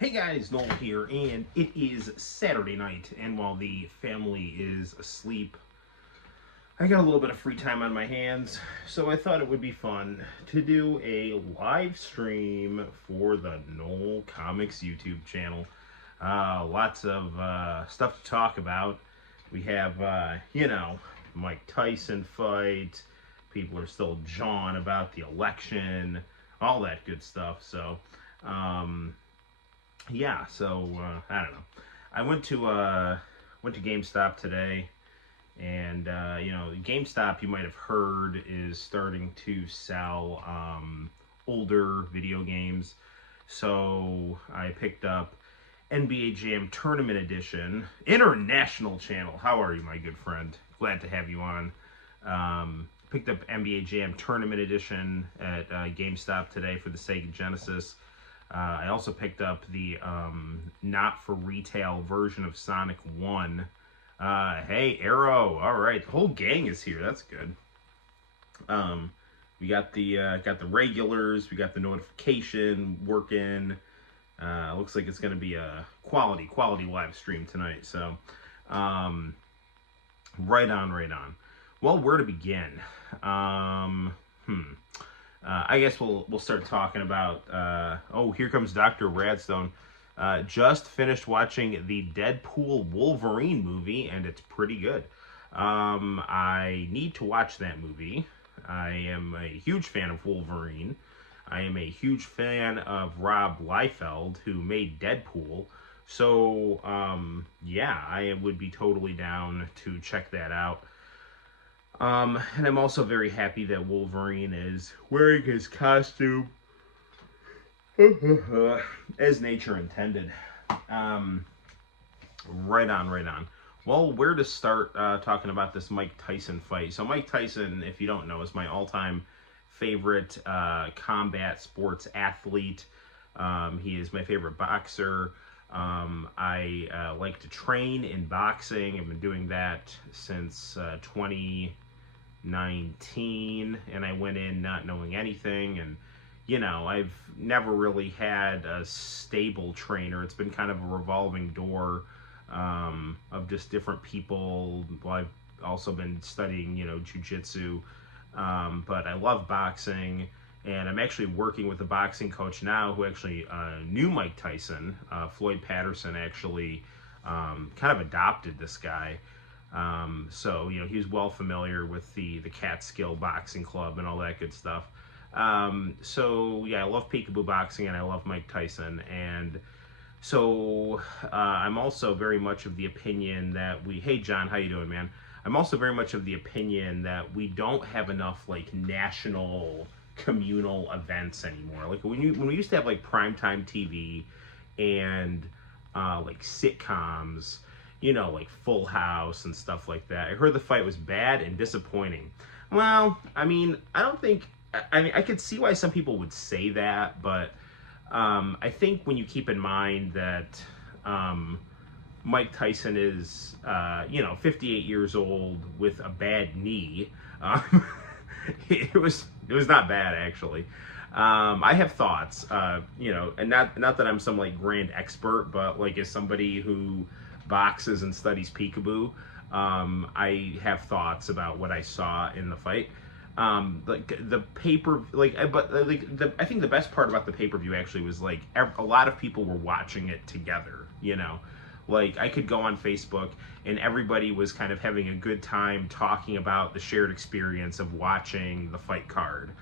Hey guys, Noel here, and it is Saturday night, and while the family is asleep, I got a little bit of free time on my hands, so I thought it would be fun to do a live stream for the Noel ComiX YouTube channel. Lots of stuff to talk about. We have, Mike Tyson fight. People are still jawing about the election, all that good stuff. So, I don't know. I went to GameStop today, and GameStop, you might have heard, is starting to sell older video games. So I picked up NBA Jam Tournament Edition, International Channel. How are you, my good friend? Glad to have you on. Picked up NBA Jam Tournament Edition at GameStop today for the Sega Genesis. I also picked up the not-for-retail version of Sonic 1. Hey, Arrow! All right, the whole gang is here. That's good. We got the regulars. We got the notification working. Looks like it's going to be a quality live stream tonight. So, right on. Well, where to begin? I guess we'll start talking about. Here comes Dr. Radstone. Just finished watching the Deadpool Wolverine movie, and it's pretty good. I need to watch that movie. I am a huge fan of Wolverine. I am a huge fan of Rob Liefeld, who made Deadpool. So, I would be totally down to check that out. And I'm also very happy that Wolverine is wearing his costume as nature intended. Right on. Well, where to start talking about this Mike Tyson fight? So Mike Tyson, if you don't know, is my all-time favorite combat sports athlete. He is my favorite boxer. I like to train in boxing. I've been doing that since 2019, and I went in not knowing anything, and I've never really had a stable trainer. It's been kind of a revolving door of just different people. Well, I've also been studying jiu-jitsu, but I love boxing, and I'm actually working with a boxing coach now who actually knew Mike Tyson. Floyd Patterson actually kind of adopted this guy. So he was well familiar with the Catskill Boxing Club and all that good stuff. I love peekaboo boxing, and I love Mike Tyson. And so I'm also very much of the opinion that hey John, how you doing, man? I'm also very much of the opinion that we don't have enough national communal events anymore. Like when we used to have primetime TV and sitcoms, like Full House and stuff like that. I heard the fight was bad and disappointing. Well, I could see why some people would say that, but I think when you keep in mind that Mike Tyson is 58 yeyears old with a bad knee, it was not bad, actually. I have thoughts, and not that I'm some grand expert, but as somebody who boxes and studies peekaboo, I have thoughts about what I saw in the fight. I think the best part about the pay-per-view actually was a lot of people were watching it together. I could go on Facebook and everybody was kind of having a good time talking about the shared experience of watching the fight card.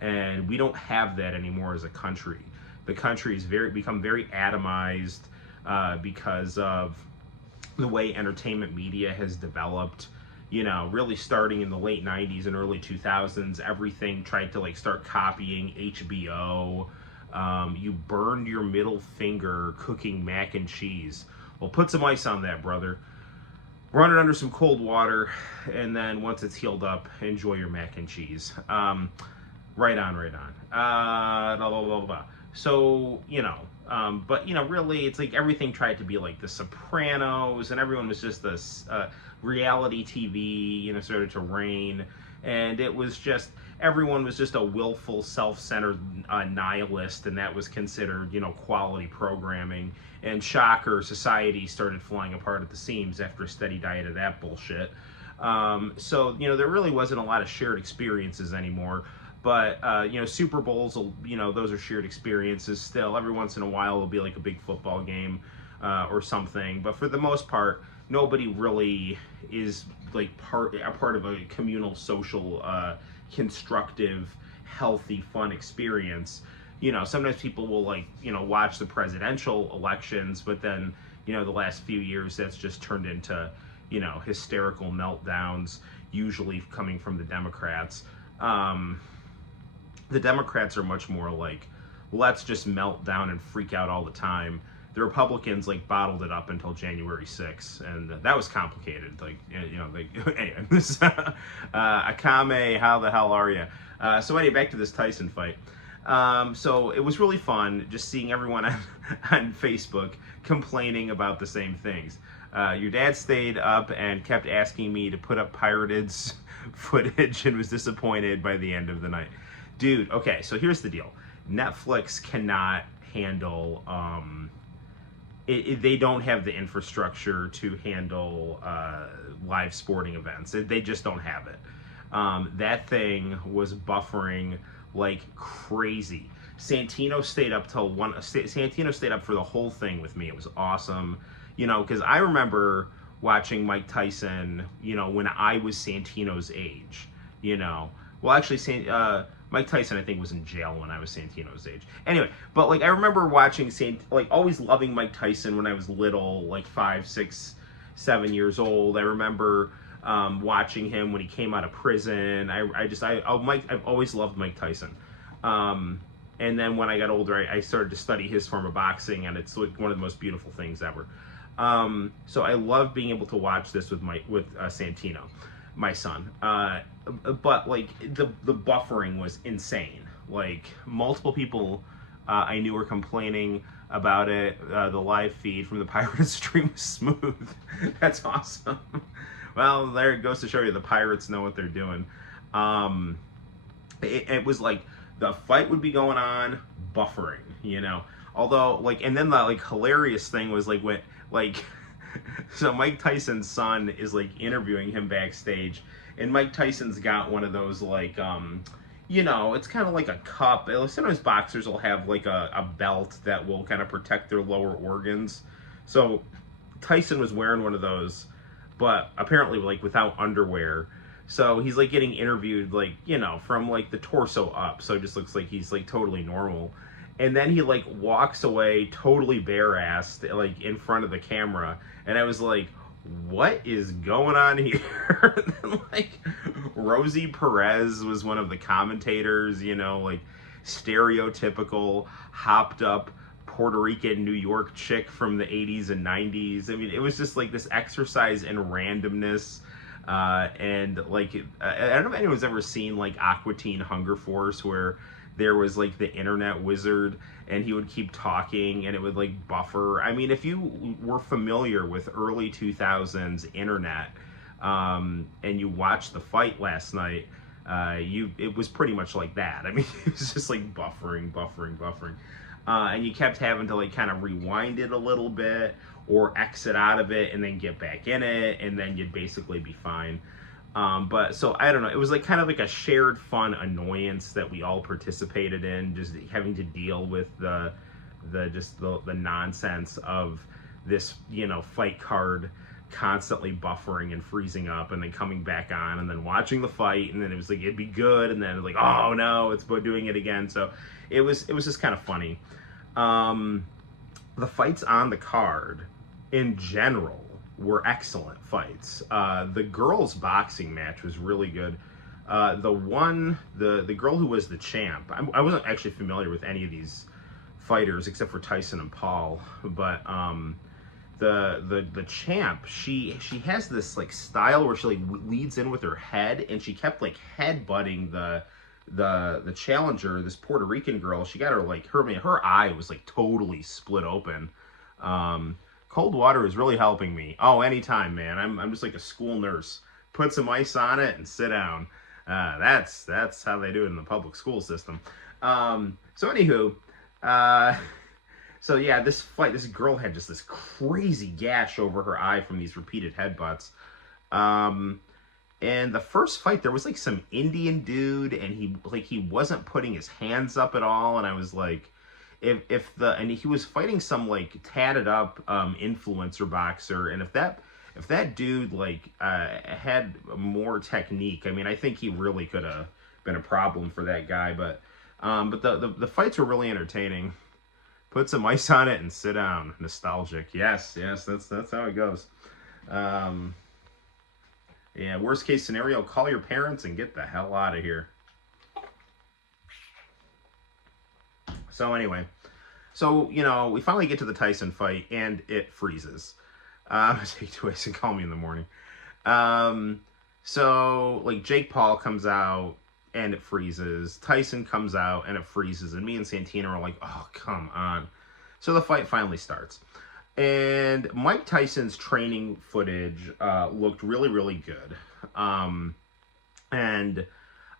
And we don't have that anymore as a country. The country has become very atomized because of the way entertainment media has developed. Really starting in the late 90s and early 2000s, everything tried to start copying HBO. You burned your middle finger cooking mac and cheese. Well, put some ice on that, brother. Run it under some cold water, and then once it's healed up, enjoy your mac and cheese. Right on. Blah, blah, blah, blah. So, but really, it's everything tried to be The Sopranos, and everyone was just this reality TV, started to reign, and it was just everyone was just a willful, self-centered nihilist, and that was considered, quality programming. And shocker, society started flying apart at the seams after a steady diet of that bullshit. So, there really wasn't a lot of shared experiences anymore. But, Super Bowls, those are shared experiences still. Every once in a while, it'll be like a big football game or something. But for the most part, nobody really is like a part of a communal, social, constructive, healthy, fun experience. Sometimes people will watch the presidential elections, but then, the last few years that's just turned into, hysterical meltdowns, usually coming from the Democrats. The Democrats are much more like, let's just melt down and freak out all the time. The Republicans bottled it up until January 6th, and that was complicated. Anyway, this Akame, how the hell are you? So anyway, back to this Tyson fight. So it was really fun just seeing everyone on Facebook complaining about the same things. Your dad stayed up and kept asking me to put up pirated footage and was disappointed by the end of the night. Dude, okay, so here's the deal. Netflix cannot handle, they don't have the infrastructure to handle live sporting events. They just don't have it. That thing was buffering like crazy. Santino stayed up for the whole thing with me. It was awesome. Because I remember watching Mike Tyson, when I was Santino's age, Well, actually, Mike Tyson, I think, was in jail when I was Santino's age. Anyway, but, I remember watching, always loving Mike Tyson when I was little, 5, 6, 7 years old. I remember watching him when he came out of prison. I've always loved Mike Tyson. And then when I got older, I started to study his form of boxing, and it's one of the most beautiful things ever. So I love being able to watch this with Santino, my son. But the buffering was insane. Multiple people I knew were complaining about it. The live feed from the pirated stream was smooth. That's awesome. Well, there it goes to show you the pirates know what they're doing. It was the fight would be going on, buffering, Although, and then the hilarious thing was so Mike Tyson's son is interviewing him backstage, and Mike Tyson's got one of those it's kind of like a cup. Sometimes boxers will have a belt that will kind of protect their lower organs. So Tyson was wearing one of those, but apparently without underwear. So he's getting interviewed from the torso up. So it just looks like he's totally normal. And then he walks away totally bare-assed in front of the camera, and I was like, what is going on here? And then Rosie Perez was one of the commentators, stereotypical hopped up Puerto Rican New York chick from the 80s and 90s. I mean, it was just this exercise in randomness. And I don't know if anyone's ever seen Aqua Teen Hunger Force, where there was the internet wizard and he would keep talking and it would buffer. I mean, if you were familiar with early 2000s internet and you watched the fight last night, it was pretty much like that. I mean, it was just buffering. And you kept having to kind of rewind it a little bit or exit out of it and then get back in it, and then you'd basically be fine. But so I don't know, it was kind of a shared fun annoyance that we all participated in, just having to deal with the nonsense of this, fight card constantly buffering and freezing up and then coming back on and then watching the fight, and then it was it'd be good, and then oh no, it's doing it again. So it was just kind of funny. The fights on the card in general were excellent fights. The girls' boxing match was really good. The girl who was the champ, I wasn't actually familiar with any of these fighters except for Tyson and Paul, but the champ, she has this style where she leads in with her head, and she kept headbutting the challenger, this Puerto Rican girl. She got her her eye was totally split open. Cold water is really helping me. Oh, anytime, man. I'm just like a school nurse. Put some ice on it and sit down. That's how they do it in the public school system. So anywho, uh, so yeah, this fight, this girl had just this crazy gash over her eye from these repeated headbutts. Um, and the first fight, there was like some Indian dude, and he wasn't putting his hands up at all, and I was like, and he was fighting some like tatted up influencer boxer, and if that dude like had more technique, I mean, I think he really could have been a problem for that guy. But the fights were really entertaining. Put some ice on it and sit down. Nostalgic. Yes, that's how it goes. Yeah, worst case scenario, call your parents and get the hell out of here. So anyway, we finally get to the Tyson fight, and it freezes. Take two ways and call me in the morning. So like Jake Paul comes out and it freezes. Tyson comes out and it freezes, and me and Santina are like, oh, come on. So the fight finally starts. And Mike Tyson's training footage looked really, really good. And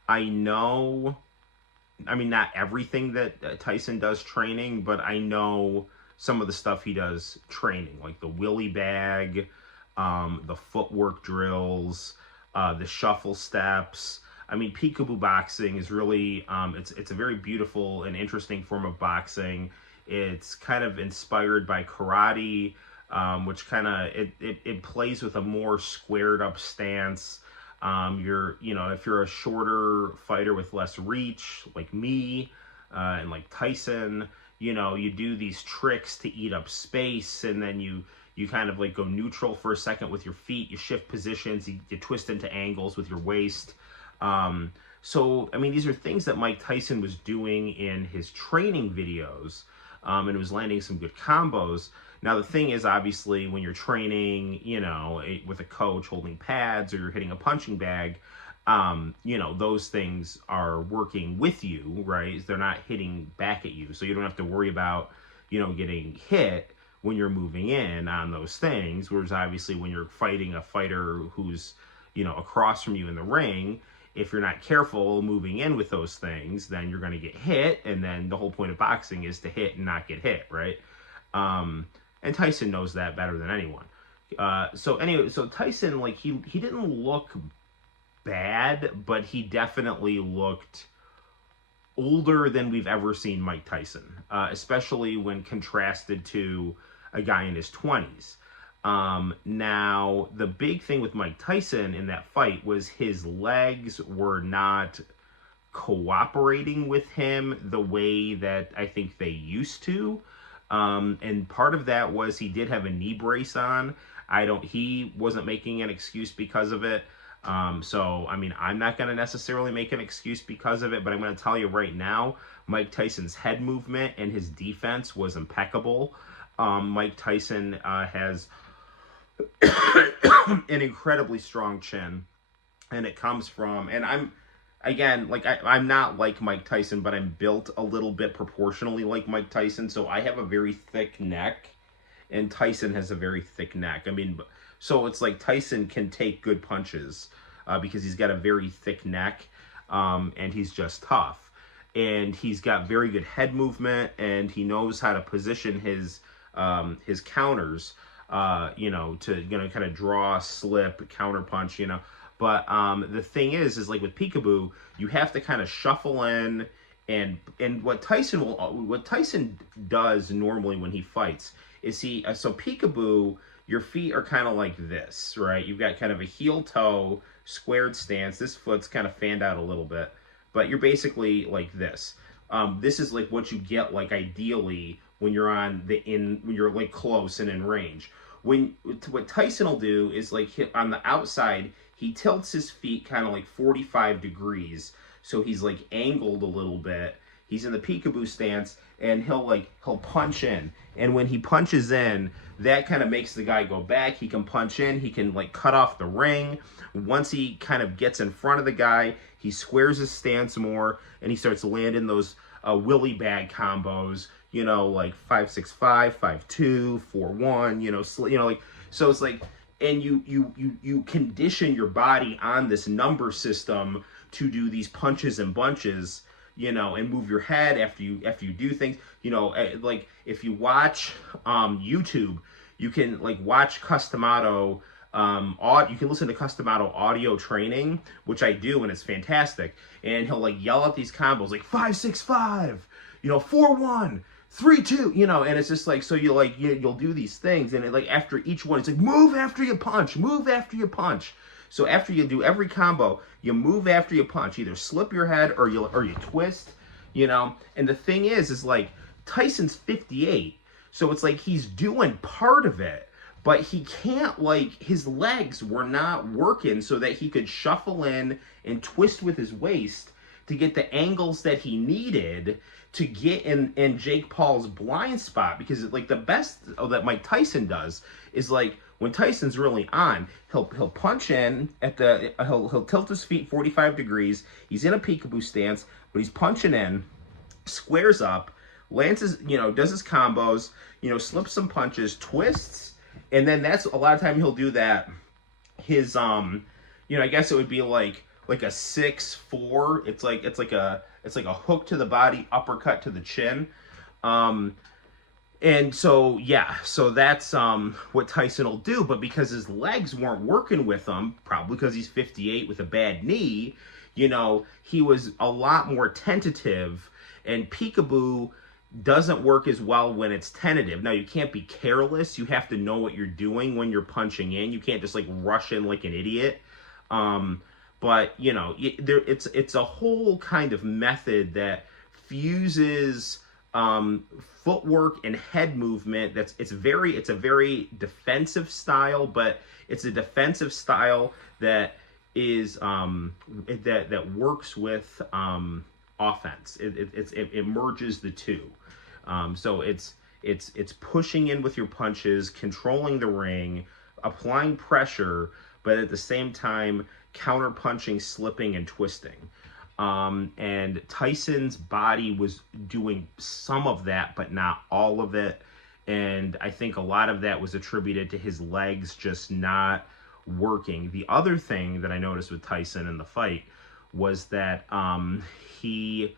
I know, I mean, not everything that Tyson does training, but I know some of the stuff he does training, like the willy bag, the footwork drills, the shuffle steps. I mean, peekaboo boxing is really, it's a very beautiful and interesting form of boxing. It's kind of inspired by karate, which kind of, it plays with a more squared up stance. If you're a shorter fighter with less reach, like me, and like Tyson, you do these tricks to eat up space, and then you kind of like go neutral for a second with your feet, you shift positions, you twist into angles with your waist. So, I mean, these are things that Mike Tyson was doing in his training videos, and was landing some good combos. Now, the thing is, obviously, when you're training, with a coach holding pads, or you're hitting a punching bag, those things are working with you, right? They're not hitting back at you. So you don't have to worry about, getting hit when you're moving in on those things. Whereas obviously when you're fighting a fighter who's, across from you in the ring, if you're not careful moving in with those things, then you're going to get hit. And then the whole point of boxing is to hit and not get hit, right? And Tyson knows that better than anyone. So Tyson, like, he didn't look bad, but he definitely looked older than we've ever seen Mike Tyson, especially when contrasted to a guy in his 20s. Now, the big thing with Mike Tyson in that fight was his legs were not cooperating with him the way that I think they used to. And part of that was he did have a knee brace on. He wasn't making an excuse because of it. So, I mean, I'm not going to necessarily make an excuse because of it, but I'm going to tell you right now, Mike Tyson's head movement and his defense was impeccable. Mike Tyson has an incredibly strong chin, and it comes from, and I'm not like Mike Tyson, but I'm built a little bit proportionally like Mike Tyson, so I have a very thick neck, and Tyson has a very thick neck. I mean, so it's like Tyson can take good punches because he's got a very thick neck, and he's just tough. And he's got very good head movement, and he knows how to position his counters, to kind of draw, slip, counter punch, But the thing is like with peekaboo, you have to kind of shuffle in, and what Tyson does normally when he fights is so peekaboo, your feet are kind of like this, right? You've got kind of a heel toe squared stance. This foot's kind of fanned out a little bit, but you're basically like this. This is like what you get like ideally when you're when you're like close and in range. What Tyson will do is like on the outside, he tilts his feet kind of like 45 degrees. So he's like angled a little bit. He's in the peekaboo stance, and he'll punch in. And when he punches in, that kind of makes the guy go back. He can punch in. He can like cut off the ring. Once he kind of gets in front of the guy, he squares his stance more, and he starts landing those willy bag combos. Like 5-6-5, 5-2, 4-1. Like, so it's like, and you condition your body on this number system to do these punches and bunches, you know, and move your head after you do things. You know, like if you watch YouTube, you can like watch Customato. You can listen to Customato audio training, which I do, and it's fantastic. And he'll like yell out these combos like 5-6-5, you know, 4-1, 3-2, you know, and it's just like, so you like you'll do these things, and it, like after each one, it's like move after you punch, move after you punch. So after you do every combo, you move after you punch, either slip your head or you twist, you know. And the thing is like Tyson's 58, so it's like he's doing part of it. But he can't, like, his legs were not working so that he could shuffle in and twist with his waist to get the angles that he needed to get in Jake Paul's blind spot. Because, like, the best that Mike Tyson does is, like, when Tyson's really on, he'll punch in at the, he'll tilt his feet 45 degrees. He's in a peekaboo stance, but he's punching in, squares up, lands his, you know, does his combos, you know, slips some punches, twists. And then that's a lot of time he'll do that. His you know, I guess it would be like a 6-4. It's like a hook to the body, uppercut to the chin. And so yeah, so that's what Tyson will do. But because his legs weren't working with him, probably because he's 58 with a bad knee, you know, he was a lot more tentative, and peekaboo doesn't work as well when it's tentative. Now, you can't be careless. You have to know what you're doing when you're punching in. You can't just like rush in like an idiot. But you know, it's a whole kind of method that fuses footwork and head movement. It's a very defensive style, but it's a defensive style that is that works with offense. It merges the two. So it's pushing in with your punches, controlling the ring, applying pressure, but at the same time counter punching, slipping, and twisting. And Tyson's body was doing some of that, but not all of it. And I think a lot of that was attributed to his legs just not working. The other thing that I noticed with Tyson in the fight was that he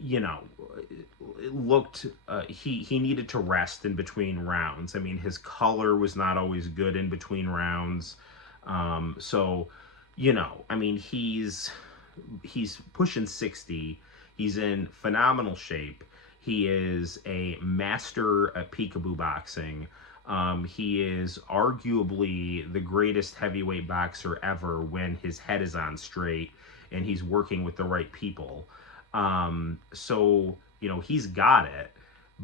you know, looked he needed to rest in between rounds. I mean, his color was not always good in between rounds. So, you know, I mean, he's pushing 60. He's in phenomenal shape. He is a master at peekaboo boxing. He is arguably the greatest heavyweight boxer ever when his head is on straight and he's working with the right people. So, you know, he's got it,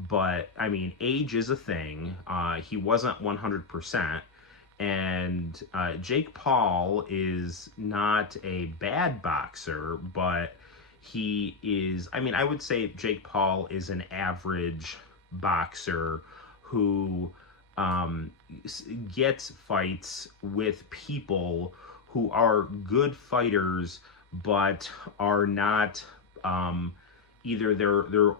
but I mean, age is a thing. He wasn't 100%, and Jake Paul is not a bad boxer, but he is, I mean, I would say Jake Paul is an average boxer who gets fights with people who are good fighters, but are not either they're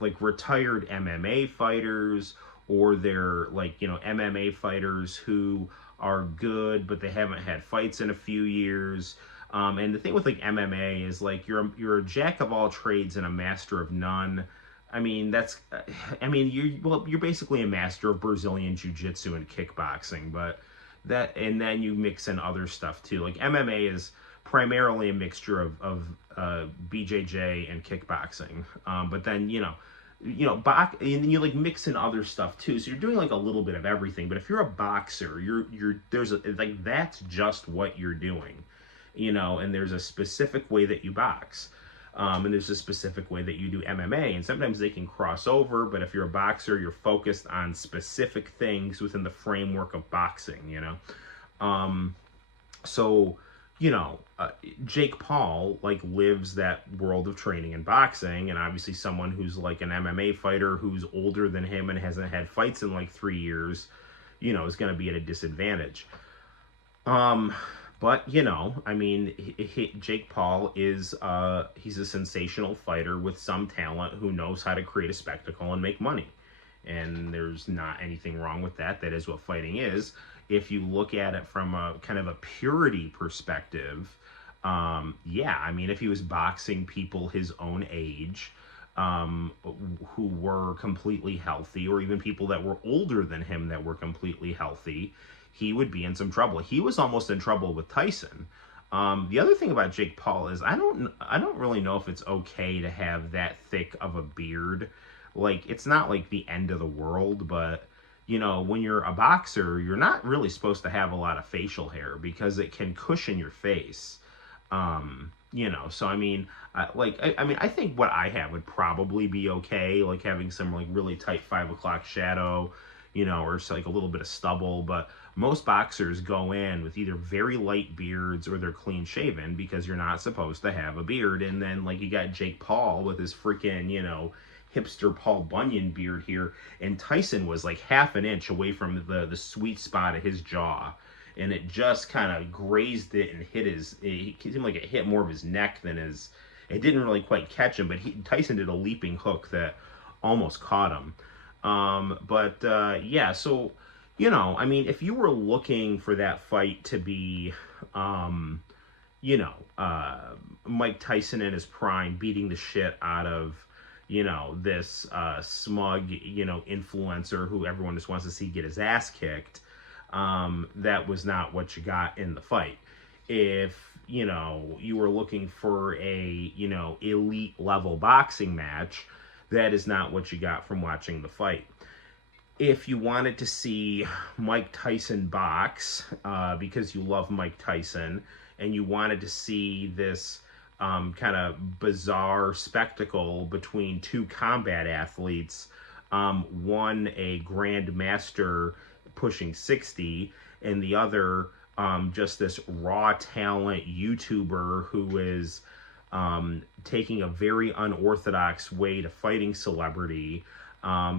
like retired MMA fighters, or they're like, you know, MMA fighters who are good but they haven't had fights in a few years. And the thing with like MMA is like you're a jack of all trades and a master of none. I mean, that's I mean, you're basically a master of Brazilian jiu-jitsu and kickboxing, but that, and then you mix in other stuff too. Like MMA is primarily a mixture of BJJ and kickboxing, but then you know, and you like mix in other stuff too. So you're doing like a little bit of everything. But if you're a boxer, like that's just what you're doing, you know. And there's a specific way that you box, and there's a specific way that you do MMA. And sometimes they can cross over. But if you're a boxer, you're focused on specific things within the framework of boxing, you know. So, you know, Jake Paul like lives that world of training and boxing, and obviously someone who's like an MMA fighter who's older than him and hasn't had fights in like 3 years, you know, is going to be at a disadvantage. But you know, I mean, Jake Paul is he's a sensational fighter with some talent who knows how to create a spectacle and make money, and there's not anything wrong with that. That is what fighting is. If you look at it from a kind of a purity perspective, Yeah, I mean, if he was boxing people his own age, who were completely healthy, or even people that were older than him that were completely healthy, he would be in some trouble. He was almost in trouble with Tyson. The other thing about Jake Paul is I don't really know if it's okay to have that thick of a beard. Like, it's not like the end of the world, but you know, when you're a boxer, you're not really supposed to have a lot of facial hair because it can cushion your face. You know, so I mean, I mean, I think what I have would probably be okay, like having some like really tight 5 o'clock shadow, you know, or just like a little bit of stubble. But most boxers go in with either very light beards or they're clean shaven because you're not supposed to have a beard. And then like you got Jake Paul with his freaking, you know, hipster Paul Bunyan beard here, and Tyson was like half an inch away from the sweet spot of his jaw, and it just kind of grazed it and hit his, it seemed like it hit more of his neck than his, it didn't really quite catch him, but Tyson did a leaping hook that almost caught him. Yeah, so, you know, I mean, if you were looking for that fight to be, you know, Mike Tyson in his prime beating the shit out of, you know, this smug, you know, influencer who everyone just wants to see get his ass kicked, that was not what you got in the fight. If, you know, you were looking for a, you know, elite level boxing match, that is not what you got from watching the fight. If you wanted to see Mike Tyson box, because you love Mike Tyson, and you wanted to see this kind of bizarre spectacle between two combat athletes, one a grandmaster pushing 60, and the other just this raw talent YouTuber who is taking a very unorthodox way to fighting celebrity,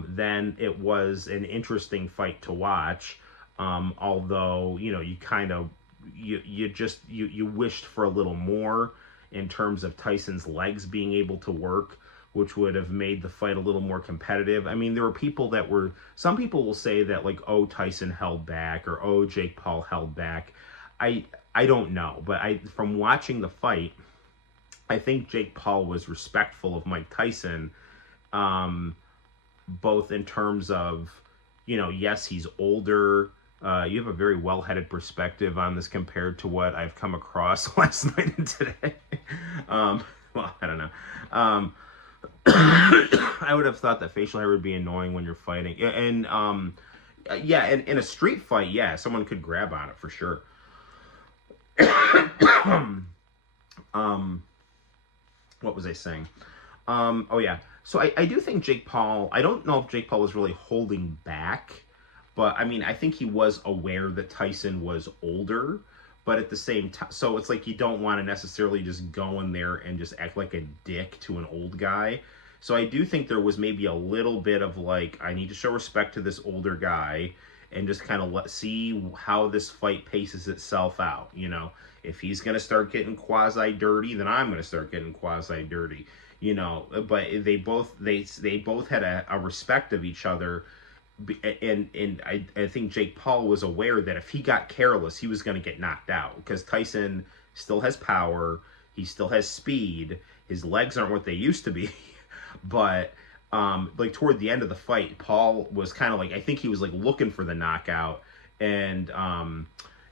then it was an interesting fight to watch. Although, you know, you kind of, you wished for a little more in terms of Tyson's legs being able to work, which would have made the fight a little more competitive. I mean, there were people that were, some people will say that like, oh, Tyson held back, or oh, Jake Paul held back. I don't know, but from watching the fight, I think Jake Paul was respectful of Mike Tyson, both in terms of, you know, yes, he's older. You have a very well-headed perspective on this compared to what I've come across last night and today. Well, I don't know. I would have thought that facial hair would be annoying when you're fighting. And yeah, in a street fight, yeah, someone could grab on it for sure. What was I saying? Oh yeah. So I do think Jake Paul, I don't know if Jake Paul was really holding back, but I mean, I think he was aware that Tyson was older, but at the same time, so it's like you don't want to necessarily just go in there and just act like a dick to an old guy. So I do think there was maybe a little bit of like, I need to show respect to this older guy and just kind of see how this fight paces itself out. You know, if he's going to start getting quasi dirty, then I'm going to start getting quasi dirty. You know, but they both had a respect of each other. And I think Jake Paul was aware that if he got careless, he was going to get knocked out, because Tyson still has power, he still has speed, his legs aren't what they used to be, but like toward the end of the fight, Paul was kind of like, I think he was like looking for the knockout, and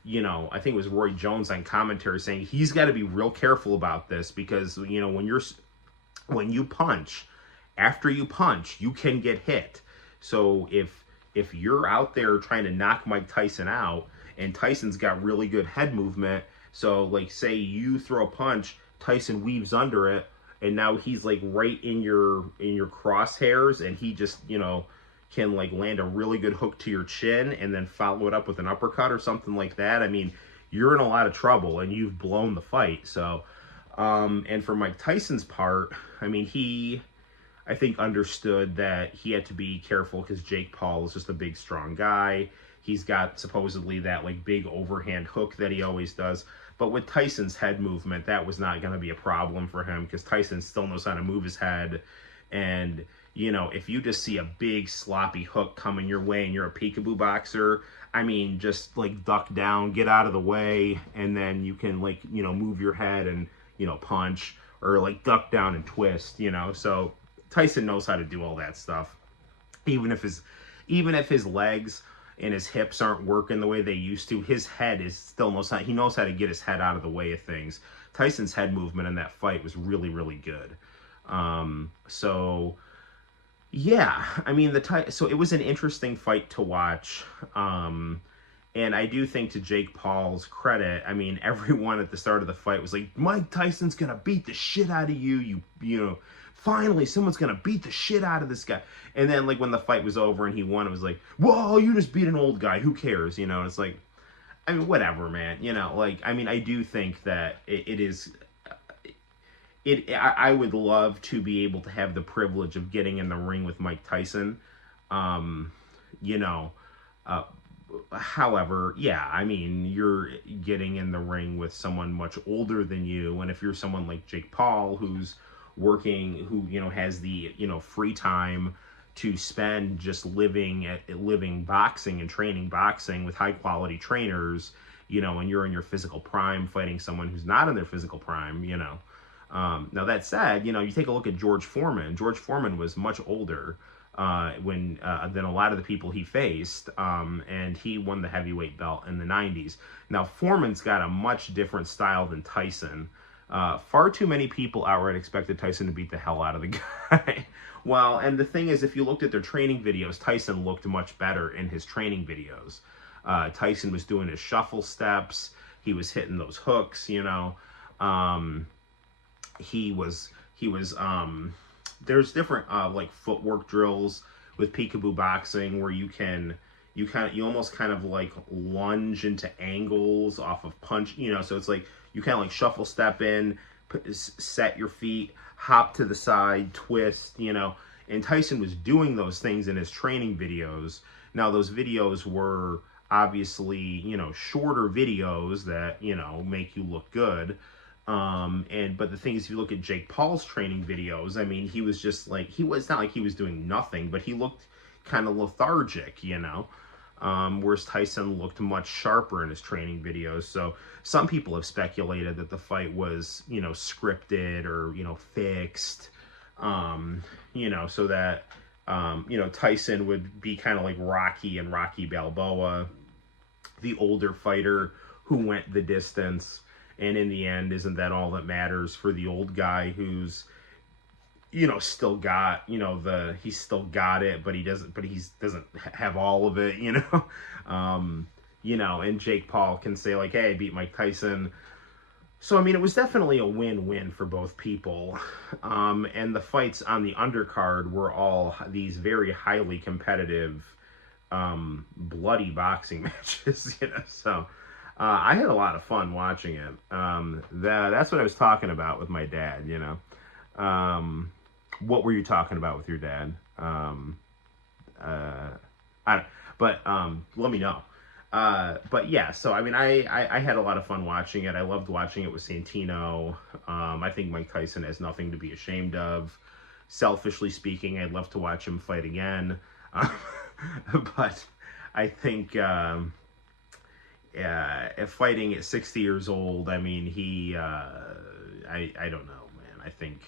you know, I think it was Roy Jones on commentary saying he's got to be real careful about this, because you know, when you punch, after you punch, you can get hit. So if you're out there trying to knock Mike Tyson out, and Tyson's got really good head movement, so like say you throw a punch, Tyson weaves under it, and now he's like right in your crosshairs, and he just, you know, can like land a really good hook to your chin and then follow it up with an uppercut or something like that. I mean, you're in a lot of trouble and you've blown the fight. So and for Mike Tyson's part, I mean, he, I think, understood that he had to be careful because Jake Paul is just a big, strong guy. He's got supposedly that like big overhand hook that he always does. But with Tyson's head movement, that was not going to be a problem for him, because Tyson still knows how to move his head. And, you know, if you just see a big sloppy hook coming your way and you're a peekaboo boxer, I mean, just like duck down, get out of the way, and then you can, like, you know, move your head and, you know, punch, or like duck down and twist, you know. So Tyson knows how to do all that stuff. Even if his legs and his hips aren't working the way they used to, his head is still he knows how to get his head out of the way of things. Tyson's head movement in that fight was really, really good. So yeah, I mean, so it was an interesting fight to watch. And I do think, to Jake Paul's credit, I mean, everyone at the start of the fight was like, Mike Tyson's gonna beat the shit out of you, you know, finally someone's gonna beat the shit out of this guy. And then, like, when the fight was over and he won, it was like, whoa, you just beat an old guy, who cares, you know? And it's like, I mean, whatever, man, you know, like, I mean, I do think that I would love to be able to have the privilege of getting in the ring with Mike Tyson, you know, however, yeah, I mean, you're getting in the ring with someone much older than you, and if you're someone like Jake Paul, who's working, who, you know, has the, you know, free time to spend just living boxing and training boxing with high quality trainers, you know, and you're in your physical prime fighting someone who's not in their physical prime, you know. Now that said, you know, you take a look at George Foreman. George Foreman was much older than a lot of the people he faced, and he won the heavyweight belt in the 90s. Now, Foreman's got a much different style than Tyson. Far too many people outright expected Tyson to beat the hell out of the guy. Well, and the thing is, if you looked at their training videos, Tyson looked much better in his training videos. Tyson was doing his shuffle steps. He was hitting those hooks, you know. There's different like footwork drills with peekaboo boxing where you almost kind of like lunge into angles off of punch, you know. So it's like you kind of like shuffle step in, set your feet, hop to the side, twist, you know. And Tyson was doing those things in his training videos. Now those videos were obviously, you know, shorter videos that, you know, make you look good. But the thing is, if you look at Jake Paul's training videos, I mean, he was just like, it's not like he was doing nothing, but he looked kind of lethargic, you know, whereas Tyson looked much sharper in his training videos. So some people have speculated that the fight was, you know, scripted or, you know, fixed, you know, so that, you know, Tyson would be kind of like Rocky and Rocky Balboa, the older fighter who went the distance. And in the end, isn't that all that matters for the old guy who's, you know, still got, you know, he's still got it, but he doesn't have all of it, you know? You know, and Jake Paul can say like, hey, I beat Mike Tyson. So, I mean, it was definitely a win-win for both people. And the fights on the undercard were all these very highly competitive, bloody boxing matches, you know, so... I had a lot of fun watching it. That's what I was talking about with my dad, you know. What were you talking about with your dad? Let me know. But yeah, so I mean, I had a lot of fun watching it. I loved watching it with Santino. I think Mike Tyson has nothing to be ashamed of. Selfishly speaking, I'd love to watch him fight again. But I think... if fighting at 60 years old, I mean, I don't know, man. I think,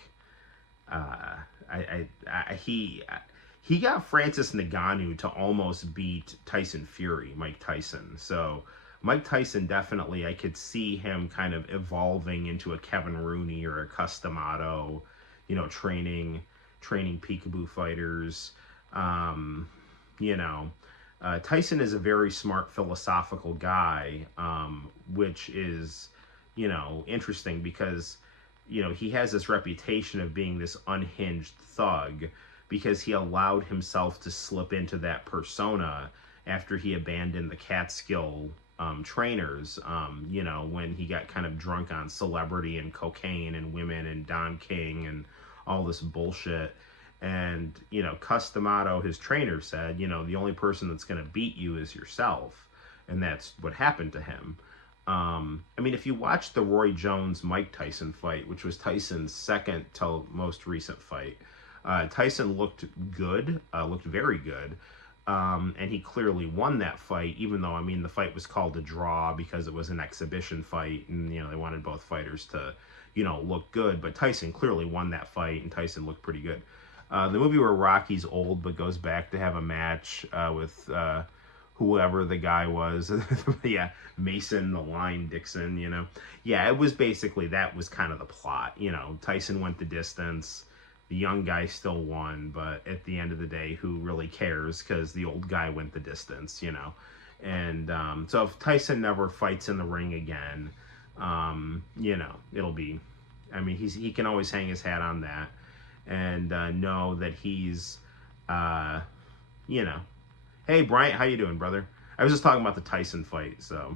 he got Francis Ngannou to almost beat Tyson Fury, Mike Tyson. So Mike Tyson, definitely, I could see him kind of evolving into a Kevin Rooney or a Cus D'Amato, you know, training peekaboo fighters, you know. Tyson is a very smart, philosophical guy, which is, you know, interesting because, you know, he has this reputation of being this unhinged thug because he allowed himself to slip into that persona after he abandoned the Catskill trainers, you know, when he got kind of drunk on celebrity and cocaine and women and Don King and all this bullshit. And, you know, Cus D'Amato, his trainer, said, you know, the only person that's going to beat you is yourself. And that's what happened to him. I mean, if you watch the Roy Jones-Mike Tyson fight, which was Tyson's second to most recent fight, Tyson looked good, looked very good. And he clearly won that fight, even though, I mean, the fight was called a draw because it was an exhibition fight, and, you know, they wanted both fighters to, you know, look good. But Tyson clearly won that fight, and Tyson looked pretty good. The movie where Rocky's old but goes back to have a match with whoever the guy was. Yeah, Mason the Line Dixon, you know. Yeah, it was basically, that was kind of the plot. You know, Tyson went the distance. The young guy still won, but at the end of the day, who really cares? Because the old guy went the distance, you know. And so if Tyson never fights in the ring again, you know, it'll be, I mean, he can always hang his hat on that and know that he's, you know. Hey, Bryant, how you doing, brother? I was just talking about the Tyson fight, so.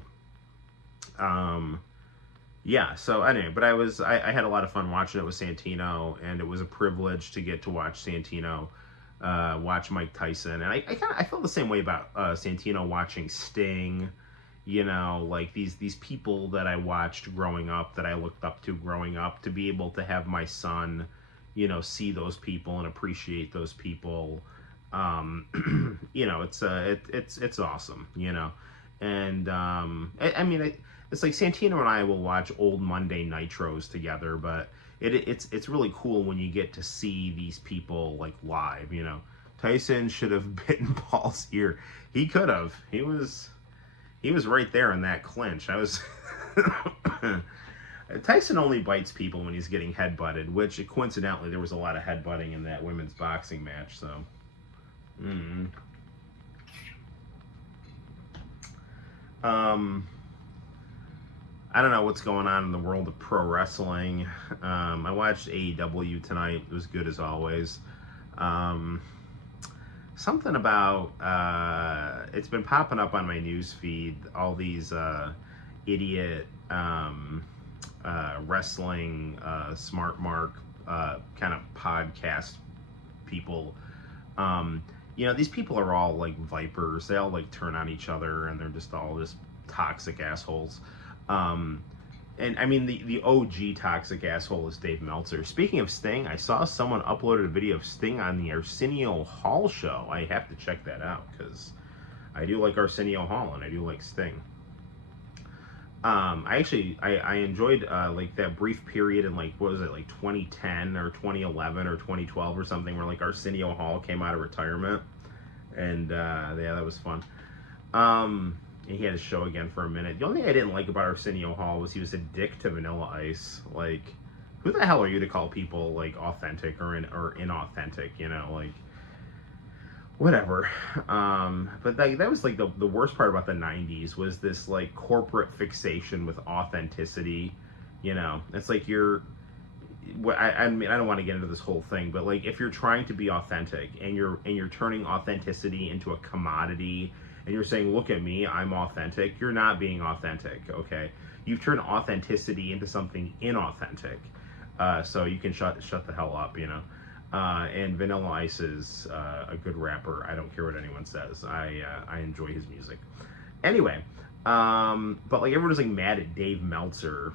Yeah, so anyway, but I had a lot of fun watching it with Santino, and it was a privilege to get to watch Santino watch Mike Tyson. And I felt the same way about Santino watching Sting, you know, like these people that I watched growing up, that I looked up to growing up, to be able to have my son, you know, see those people and appreciate those people. You know, it's awesome, you know. And I mean, it's like Santino and I will watch old Monday Nitros together, but it's really cool when you get to see these people like live, you know. Tyson should have bitten Paul's ear. He could have. He was right there in that clinch. Tyson only bites people when he's getting headbutted, which coincidentally there was a lot of headbutting in that women's boxing match, so. I don't know what's going on in the world of pro wrestling. I watched AEW tonight. It was good as always. Something about, it's been popping up on my news feed, all these idiot wrestling, smart mark kind of podcast people. You know, these people are all like vipers. They all like turn on each other, and they're just all just toxic assholes. And I mean, the OG toxic asshole is Dave Meltzer. Speaking of Sting, I saw someone uploaded a video of Sting on the Arsenio Hall show. I have to check that out, because I do like Arsenio Hall, and I do like Sting. I enjoyed like that brief period in, like, what was it, like 2010 or 2011 or 2012 or something, where like Arsenio Hall came out of retirement, and yeah, that was fun. And he had his show again for a minute. The only thing I didn't like about Arsenio Hall was he was a dick to Vanilla Ice. Like, who the hell are you to call people like authentic or inauthentic? You know, like, whatever. But that was like the worst part about the 90s, was this like corporate fixation with authenticity. You know, it's like I mean, I don't want to get into this whole thing, but like, if you're trying to be authentic and you're turning authenticity into a commodity, and you're saying, look at me, I'm authentic, you're not being authentic, okay? You've turned authenticity into something inauthentic. So you can shut the hell up, you know? And Vanilla Ice is a good rapper. I don't care what anyone says. I enjoy his music. Anyway, but like, everyone's like mad at Dave Meltzer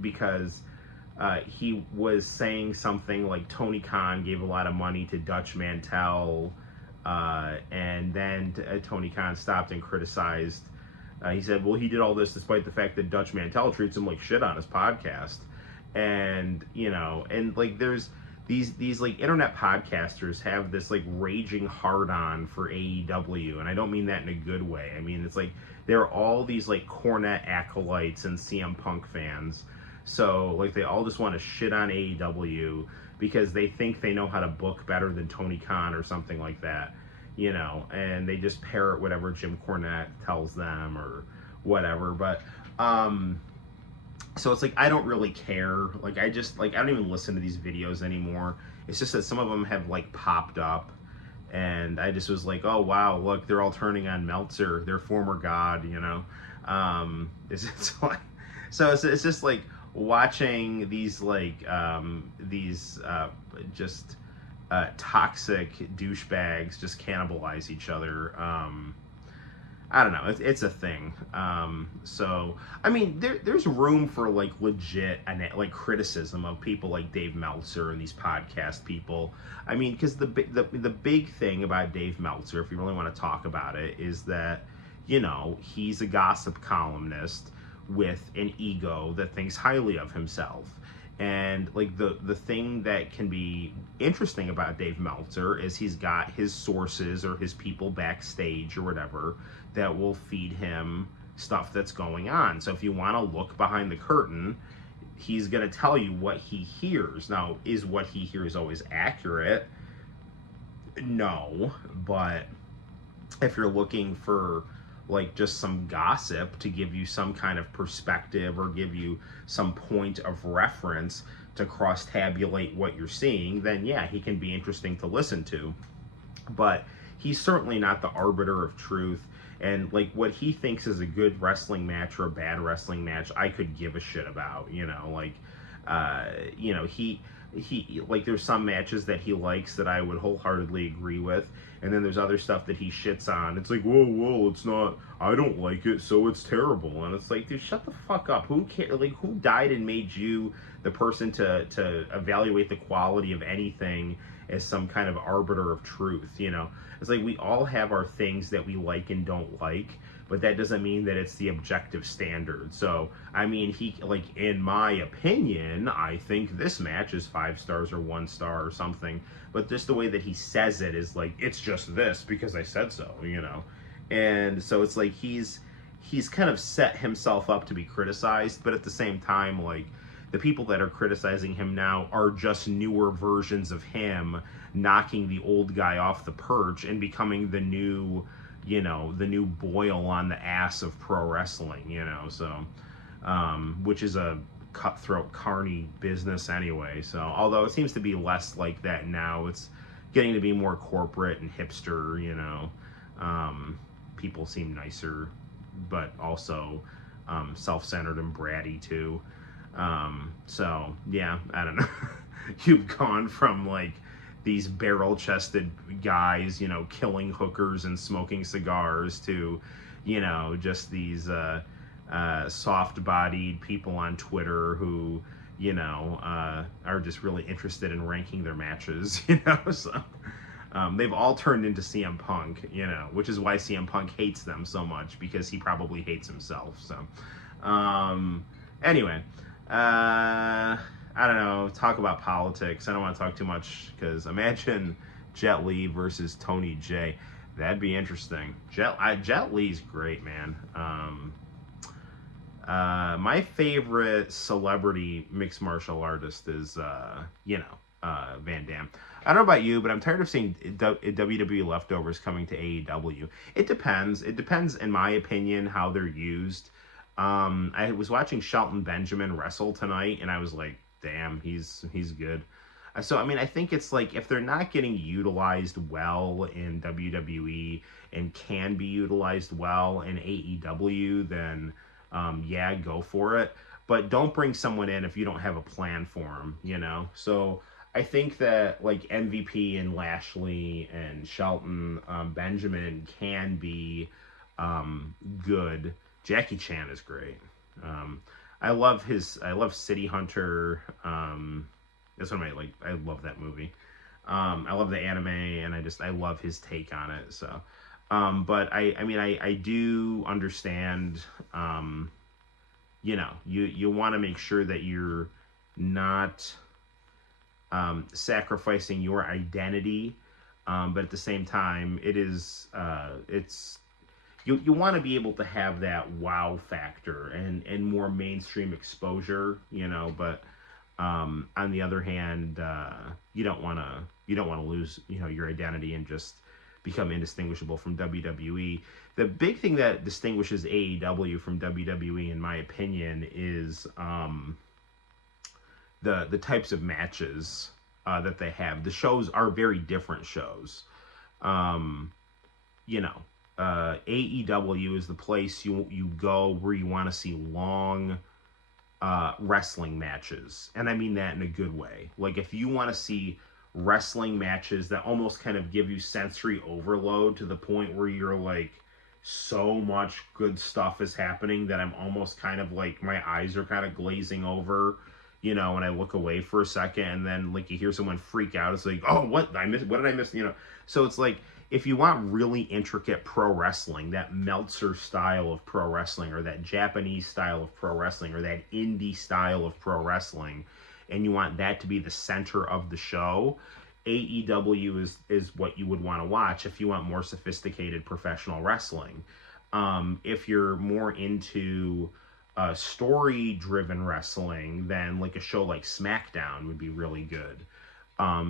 because he was saying something like Tony Khan gave a lot of money to Dutch Mantel, and then Tony Khan stopped and criticized. He said, well, he did all this despite the fact that Dutch Mantel treats him like shit on his podcast. And, you know, and like, there's these like internet podcasters have this like raging hard-on for AEW, and I don't mean that in a good way. I mean, it's like there are all these like Cornette acolytes and CM Punk fans, so like they all just want to shit on AEW because they think they know how to book better than Tony Khan or something like that, you know, and they just parrot whatever Jim Cornette tells them or whatever. But so it's like, I don't really care. Like, I don't even listen to these videos anymore. It's just that some of them have like popped up, and I just was like, oh wow, look, they're all turning on Meltzer, their former god, you know. It's like, so it's just like watching these like just toxic douchebags just cannibalize each other. I don't know. It's a thing. So I mean, there's room for like legit and like criticism of people like Dave Meltzer and these podcast people. I mean, because the big thing about Dave Meltzer, if you really want to talk about it, is that he's a gossip columnist with an ego that thinks highly of himself. And like the thing that can be interesting about Dave Meltzer is he's got his sources or his people backstage or whatever that will feed him stuff that's going on. So if you want to look behind the curtain, he's going to tell you what he hears. Now, is what he hears always accurate? No, but if you're looking for like just some gossip to give you some kind of perspective or give you some point of reference to cross-tabulate what you're seeing, then yeah, he can be interesting to listen to. But he's certainly not the arbiter of truth. And like what he thinks is a good wrestling match or a bad wrestling match, I could give a shit about, he like there's some matches that he likes that I would wholeheartedly agree with, and then there's other stuff that he shits on. It's like, whoa, it's not, I don't like it, so it's terrible. And it's like, dude, shut the fuck up. Who cares? Like, who died and made you the person to evaluate the quality of anything as some kind of arbiter of truth? It's like we all have our things that we like and don't like, but that doesn't mean that it's the objective standard. So, I mean, in my opinion, I think this match is 5 stars or 1 star or something, but just the way that he says it is like, it's just this because I said so, And so it's like he's kind of set himself up to be criticized, but at the same time, like, the people that are criticizing him now are just newer versions of him knocking the old guy off the perch and becoming the new boil on the ass of pro wrestling, so, which is a cutthroat, carny business anyway. So, although it seems to be less like that now, it's getting to be more corporate and hipster, people seem nicer, but also self-centered and bratty too. So, yeah, I don't know. You've gone from, like, these barrel-chested guys, killing hookers and smoking cigars to, just these soft-bodied people on Twitter who, are just really interested in ranking their matches, so they've all turned into CM Punk, which is why CM Punk hates them so much, because he probably hates himself. So, anyway, I don't know, talk about politics. I don't want to talk too much, because imagine Jet Li versus Tony J. That'd be interesting. Jet Li's great, man. My favorite celebrity mixed martial artist is, Van Damme. I don't know about you, but I'm tired of seeing WWE leftovers coming to AEW. It depends. It depends, in my opinion, how they're used. I was watching Shelton Benjamin wrestle tonight, and I was like, damn, he's good. So, I mean, I think it's like, if they're not getting utilized well in WWE and can be utilized well in AEW, then, yeah, go for it. But don't bring someone in if you don't have a plan for them, So, I think that, like, MVP and Lashley and Shelton Benjamin can be good. Jackie Chan is great. I love City Hunter. That's one of my, I love that movie. I love the anime, and I love his take on it. So, but I do understand, you want to make sure that you're not sacrificing your identity, but at the same time, it's you want to be able to have that wow factor and more mainstream exposure, but on the other hand, you don't want to lose, your identity and just become indistinguishable from WWE. The big thing that distinguishes AEW from WWE, in my opinion, is the types of matches that they have. The shows are very different shows. AEW is the place you go where you want to see long wrestling matches, and I mean that in a good way. Like, if you want to see wrestling matches that almost kind of give you sensory overload to the point where you're like so much good stuff is happening that I'm almost kind of like, my eyes are kind of glazing over, you know, and I look away for a second, and then like you hear someone freak out. It's like, oh, what did I miss? What did I miss? You know, so it's like, if you want really intricate pro wrestling, that Meltzer style of pro wrestling, or that Japanese style of pro wrestling, or that indie style of pro wrestling, and you want that to be the center of the show, AEW is what you would want to watch if you want more sophisticated professional wrestling. If you're more into story-driven wrestling, then like a show like SmackDown would be really good.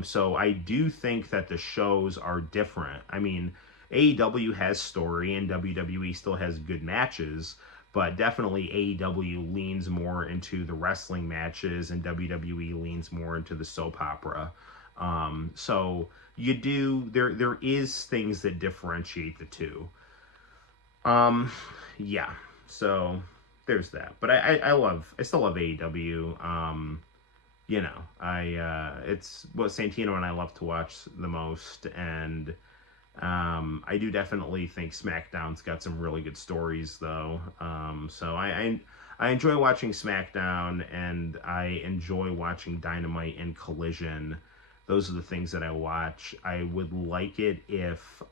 So I do think that the shows are different. I mean, AEW has story and WWE still has good matches, but definitely AEW leans more into the wrestling matches and WWE leans more into the soap opera. So you do, there is things that differentiate the two. Yeah, so there's that. But I still love AEW. You know, it's what Santino and I love to watch the most, and I do definitely think SmackDown's got some really good stories, though. So I enjoy watching SmackDown, and I enjoy watching Dynamite and Collision. Those are the things that I watch. I would like it if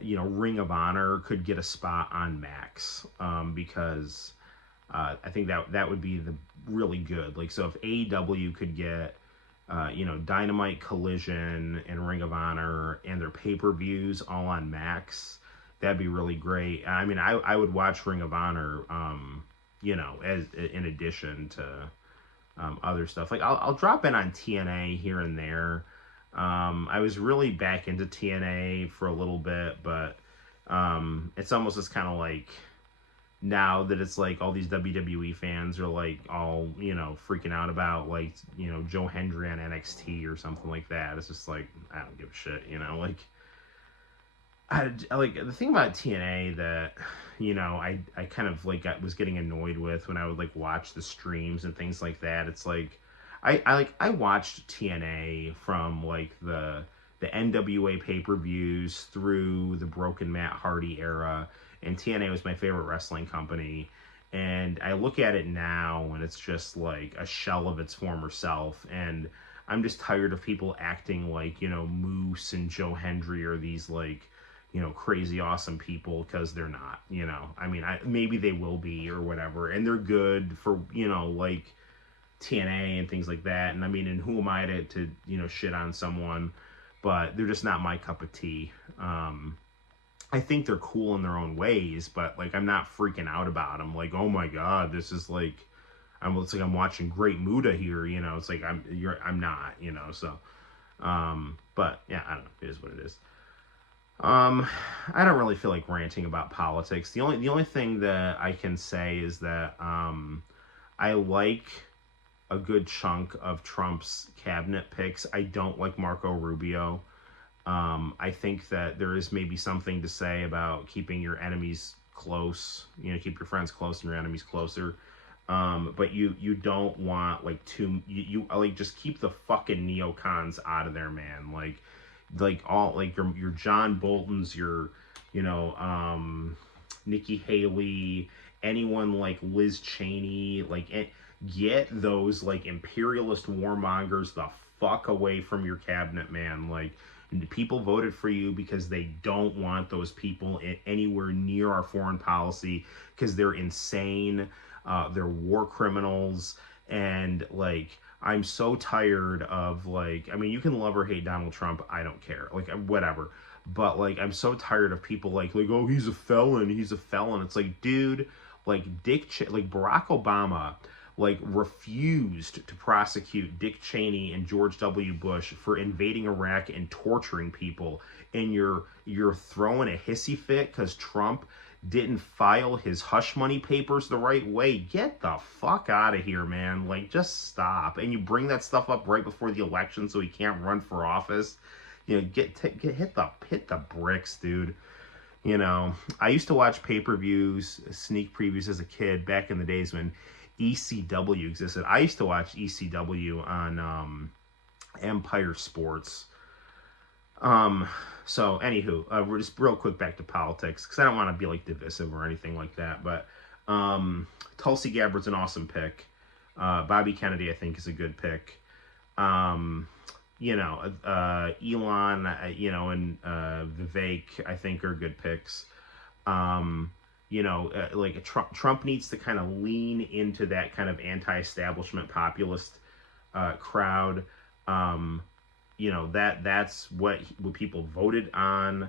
you know, Ring of Honor could get a spot on Max, because I think that would be really good. Like, so if AEW could get you know, Dynamite, Collision, and Ring of Honor and their pay-per-views all on Max, that'd be really great. I mean, I would watch Ring of Honor, you know, as in addition to other stuff. Like, I'll drop in on TNA here and there. I was really back into TNA for a little bit, but it's almost just kind of like, now that it's like all these WWE fans are like all, you know, freaking out about, like, you know, Joe Hendry on NXT or something like that. It's just like, I don't give a shit, you know, like, I like the thing about TNA that, you know, I kind of like was getting annoyed with when I would like watch the streams and things like that. It's like, I watched TNA from like the NWA pay-per-views through the Broken Matt Hardy era, and TNA was my favorite wrestling company. And I look at it now, and it's just like a shell of its former self. And I'm just tired of people acting like, you know, Moose and Joe Hendry are these like, you know, crazy awesome people, because they're not. You know, I mean, maybe they will be or whatever, and they're good for, you know, like TNA and things like that. And I mean, and who am I to you know, shit on someone? But they're just not my cup of tea. I think they're cool in their own ways, but like, I'm not freaking out about them. Like, oh my god, this is like, it's like I'm watching Great Muta here. You know, it's like I'm not. You know, so. But yeah, I don't know. It is what it is. I don't really feel like ranting about politics. The only thing that I can say is that I like a good chunk of Trump's cabinet picks. I don't like Marco Rubio. I think that there is maybe something to say about keeping your enemies close. You know, keep your friends close and your enemies closer. But you don't want like you like, just keep the fucking neocons out of there, man. Like all like your John Boltons, your, you know, Nikki Haley, anyone like Liz Cheney, like get those like imperialist warmongers the fuck away from your cabinet, man. Like, people voted for you because they don't want those people anywhere near our foreign policy, because they're insane, they're war criminals, and like, I'm so tired of like, I mean, you can love or hate Donald Trump, I don't care, like, whatever, but like, I'm so tired of people like, oh, he's a felon. It's like, dude, like like Barack Obama like refused to prosecute Dick Cheney and George W. Bush for invading Iraq and torturing people, and you're throwing a hissy fit because Trump didn't file his hush money papers the right way. Get the fuck out of here, man. Like, just stop. And you bring that stuff up right before the election so he can't run for office. You know, hit the bricks, dude. You know, I used to watch pay-per-views, sneak previews as a kid back in the days when ECW existed. I used to watch ECW on Empire Sports. So anywho, we're just real quick back to politics, because I don't want to be like divisive or anything like that. But Tulsi Gabbard's an awesome pick. Bobby Kennedy, I think, is a good pick. Elon, and Vivek, I think, are good picks. Like Trump needs to kind of lean into that kind of anti-establishment populist crowd. That's what people voted on.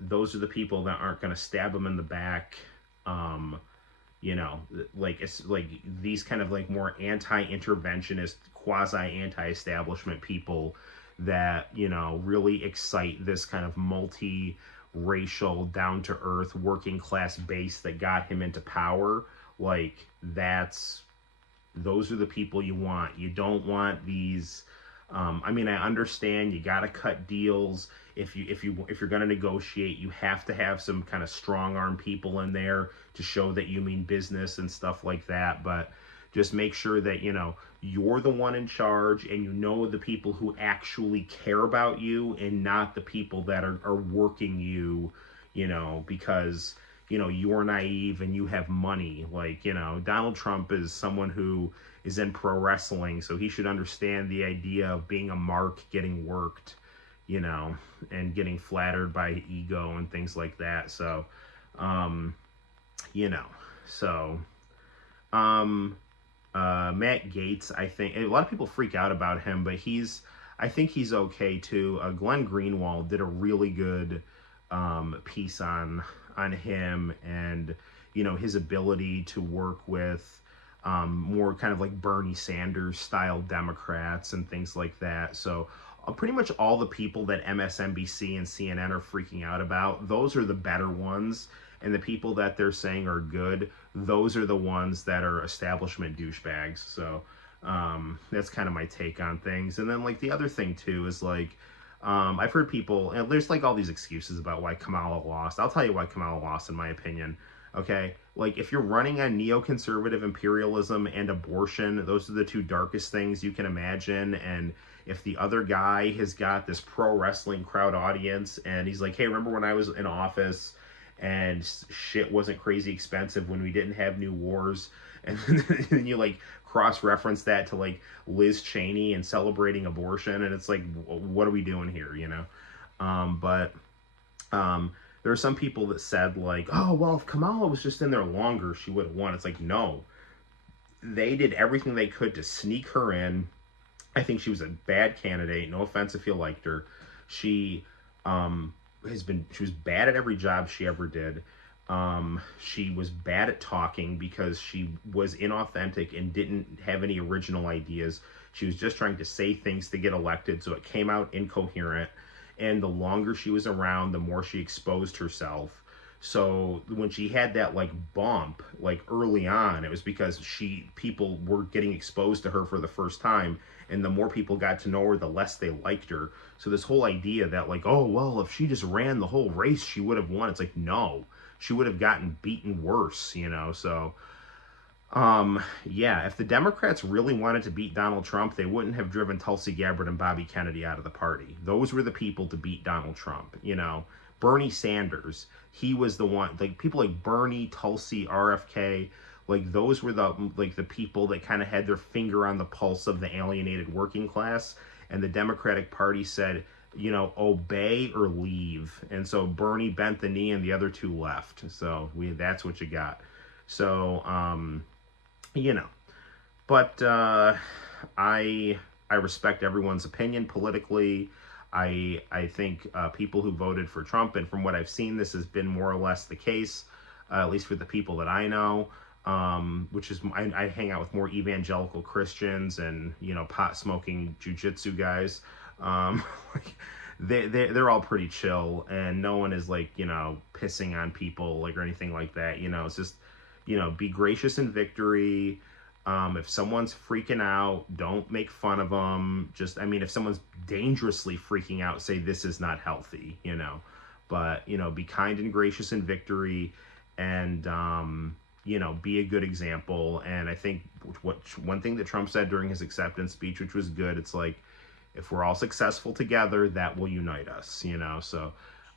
Those are the people that aren't going to stab him in the back. It's like these kind of like more anti-interventionist, quasi-anti-establishment people that, really excite this kind of multi-racial, down-to-earth, working-class base that got him into power. Like, those are the people you want. You don't want these... I understand you got to cut deals. If you're going to negotiate, you have to have some kind of strong arm people in there to show that you mean business and stuff like that. But just make sure that, you're the one in charge, and the people who actually care about you, and not the people that are working you, because, you're naive and you have money. Like, Donald Trump is someone who is in pro wrestling, so he should understand the idea of being a mark, getting worked, and getting flattered by ego and things like that. So, Matt Gaetz, I think, a lot of people freak out about him, but I think he's okay too. Glenn Greenwald did a really good piece on him, and his ability to work with more kind of like Bernie Sanders style Democrats and things like that. So pretty much all the people that MSNBC and CNN are freaking out about, those are the better ones. And the people that they're saying are good, those are the ones that are establishment douchebags. So that's kind of my take on things. And then like the other thing too is like, I've heard people, and there's like all these excuses about why Kamala lost. I'll tell you why Kamala lost, in my opinion. Okay, like if you're running on neoconservative imperialism and abortion, those are the two darkest things you can imagine. And if the other guy has got this pro wrestling crowd audience, and he's like, hey, remember when I was in office and shit wasn't crazy expensive when we didn't have new wars? And then you like cross-reference that to like Liz Cheney and celebrating abortion, and it's like, what are we doing here, there are some people that said like, oh, well, if Kamala was just in there longer, she would have won. It's like, no. They did everything they could to sneak her in. I think she was a bad candidate. No offense if you liked her. She was bad at every job she ever did. She was bad at talking because she was inauthentic and didn't have any original ideas. She was just trying to say things to get elected, so it came out incoherent. And the longer she was around, the more she exposed herself. So when she had that like bump, like early on, it was because people were getting exposed to her for the first time. And the more people got to know her, the less they liked her. So this whole idea that like, oh, well, if she just ran the whole race, she would have won. It's like, no, she would have gotten beaten worse, So, if the Democrats really wanted to beat Donald Trump, they wouldn't have driven Tulsi Gabbard and Bobby Kennedy out of the party. Those were the people to beat Donald Trump, Bernie Sanders, he was the one, like people like Bernie, Tulsi, RFK, like those were the people that kind of had their finger on the pulse of the alienated working class. And the Democratic Party said, obey or leave. And so Bernie bent the knee and the other two left. So that's what you got. So, but I respect everyone's opinion politically. I think people who voted for Trump, and from what I've seen, this has been more or less the case, at least for the people that I know, which is, I hang out with more evangelical Christians and, pot-smoking jiu-jitsu guys. They're all pretty chill, and no one is like, pissing on people like or anything like that. It's just, be gracious in victory. If someone's freaking out, don't make fun of them. Just, if someone's dangerously freaking out, say this is not healthy, But, be kind and gracious in victory, and, be a good example. And I think one thing that Trump said during his acceptance speech, which was good, it's like, If we're all successful together, that will unite us, you know. So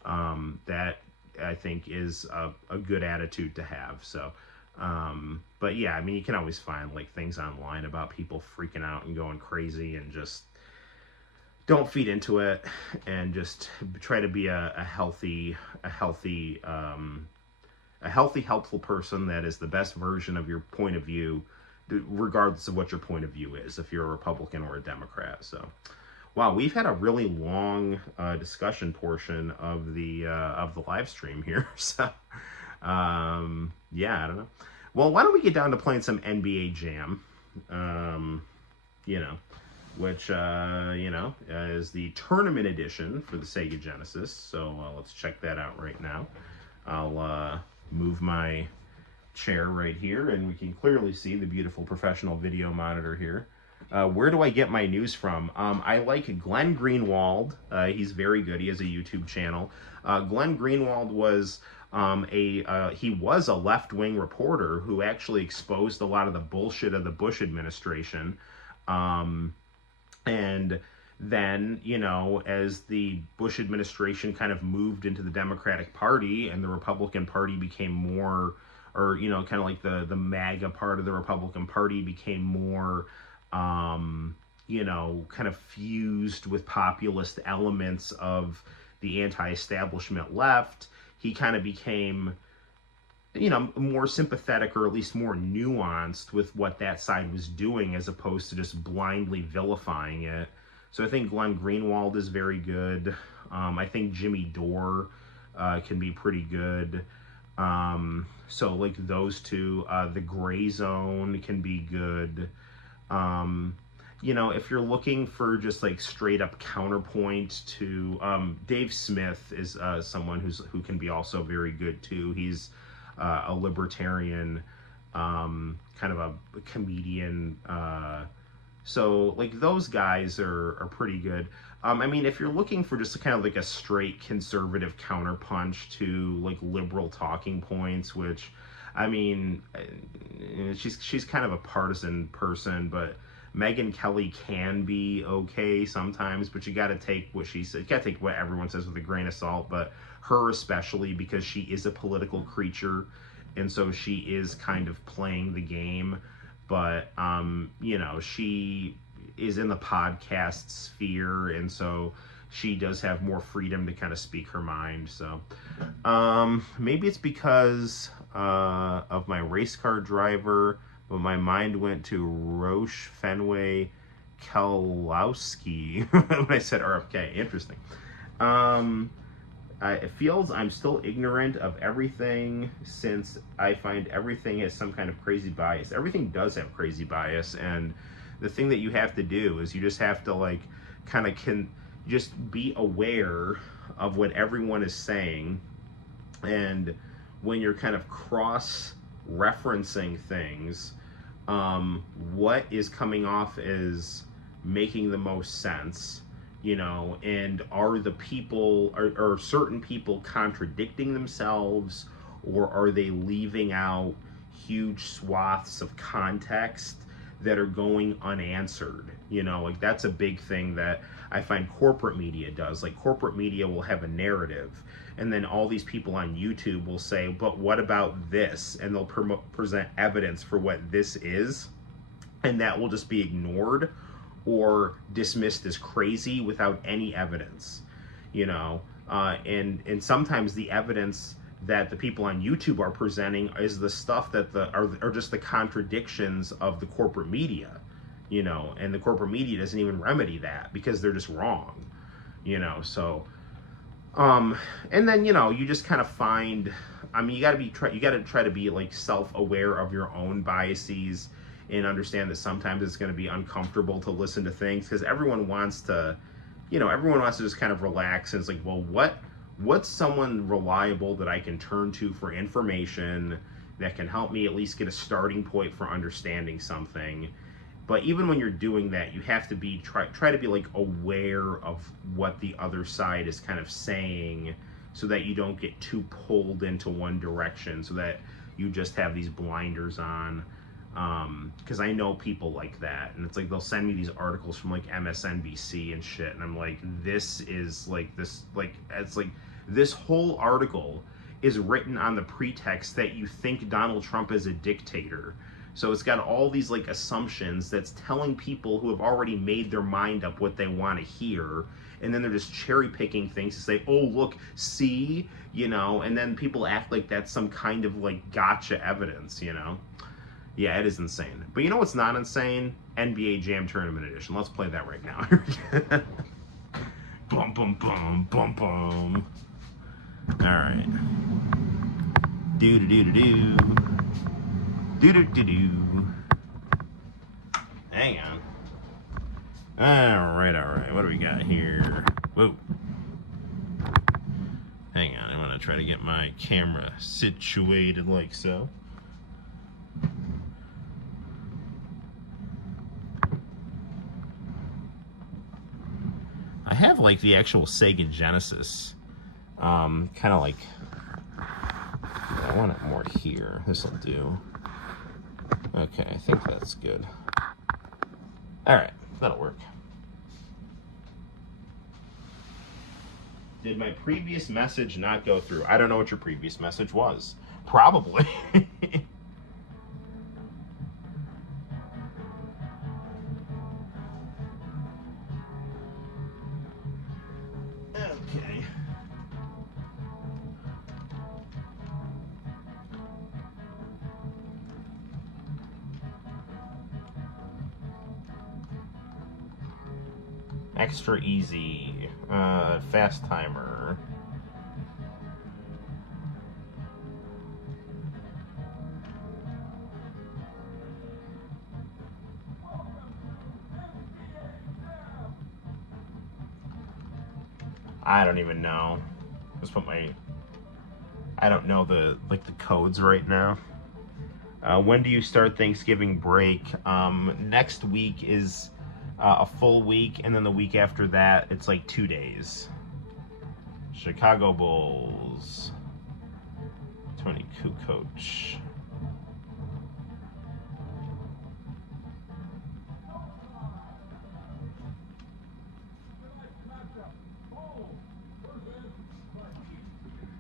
that, I think, is a good attitude to have. So but yeah, I mean, you can always find like things online about people freaking out and going crazy, and just don't feed into it, and just try to be a healthy, helpful person that is the best version of your point of view, regardless of what your point of view is, if you're a Republican or a Democrat. So, wow, we've had a really long discussion portion of the live stream here. So, yeah, I don't know. Well, why don't we get down to playing some NBA Jam? You know, which you know, is the tournament edition for the Sega Genesis. So let's check that out right now. I'll move my chair right here, and we can clearly see the beautiful professional video monitor here. Where do I get my news from? I like Glenn Greenwald. He's very good. He has a YouTube channel. Glenn Greenwald was he was a left-wing reporter who actually exposed a lot of the bullshit of the Bush administration. And then, you know, as the Bush administration kind of moved into the Democratic Party and the Republican Party became more, or, you know, kind of like the MAGA part of the Republican Party became more, you know, kind of fused with populist elements of the anti-establishment left, he kind of became, you know, more sympathetic, or at least more nuanced with what that side was doing, as opposed to just blindly vilifying it. So I think Glenn Greenwald is very good. I think Jimmy Dore can be pretty good. So like those two, the Gray Zone can be good. You know, if you're looking for just like straight up counterpoint to Dave Smith is someone who can be also very good too. He's a libertarian, kind of a comedian. So like those guys are pretty good. I mean, if you're looking for just kind of like a straight conservative counterpunch to like liberal talking points, which, I mean, she's kind of a partisan person, but Megyn Kelly can be okay sometimes, but you got to take what she said. You got to take what everyone says with a grain of salt, but her especially, because she is a political creature, and so she is kind of playing the game. But, you know, she is in the podcast sphere, and so she does have more freedom to kind of speak her mind. So maybe it's because of my race car driver, but my mind went to Roche Fenway Kelowski when I said RFK. Interesting. It feels I'm still ignorant of everything, since I find everything has some kind of crazy bias. Everything does have crazy bias, and the thing that you have to do is you just have to like kind of just be aware of what everyone is saying, and when you're kind of cross-referencing things, what is coming off as making the most sense, you know, and are the people, are certain people contradicting themselves, or are they leaving out huge swaths of context that are going unanswered? You know, like that's a big thing that I find corporate media does. Like corporate media will have a narrative, and then all these people on YouTube will say, but what about this? And they'll present evidence for what this is, and that will just be ignored or dismissed as crazy without any evidence, you know. And sometimes the evidence that the people on YouTube are presenting is the stuff that are just the contradictions of the corporate media, you know, and the corporate media doesn't even remedy that because they're just wrong, you know. So and then, you know, you just kind of find, I mean, you got to try to be like self-aware of your own biases, and understand that sometimes it's going to be uncomfortable to listen to things, because everyone wants to, you know, everyone wants to just kind of relax, and it's like, well, what's someone reliable that I can turn to for information that can help me at least get a starting point for understanding something. But even when you're doing that, you have to be try to be like aware of what the other side is kind of saying, so that you don't get too pulled into one direction, so that you just have these blinders on. Because I know people like that, and it's like they'll send me these articles from like MSNBC and shit, and I'm like, this is like this, like it's like this whole article is written on the pretext that you think Donald Trump is a dictator. So it's got all these like assumptions that's telling people who have already made their mind up what they want to hear, and then they're just cherry picking things to say, oh look, see, you know, and then people act like that's some kind of like gotcha evidence, you know. Yeah, it is insane. But you know what's not insane? NBA Jam Tournament Edition. Let's play that right now. Bum, bum, bum, bum, bum. Alright. Do-do-do-do-do. Do-do-do-do. Hang on. Alright. What do we got here? Whoa. Hang on. I'm going to try to get my camera situated like so. I have like the actual Sega Genesis, kind of like, I want it more here. This will do. Okay, I think that's good. All right, that'll work. Did my previous message not go through? I don't know what your previous message was. Probably. Okay. Extra easy. Fast timer. I don't even know. Just put my... I don't know the codes right now. When do you start Thanksgiving break? Next week is a full week, and then the week after that, it's like 2 days. Chicago Bulls. Tony Kukoc.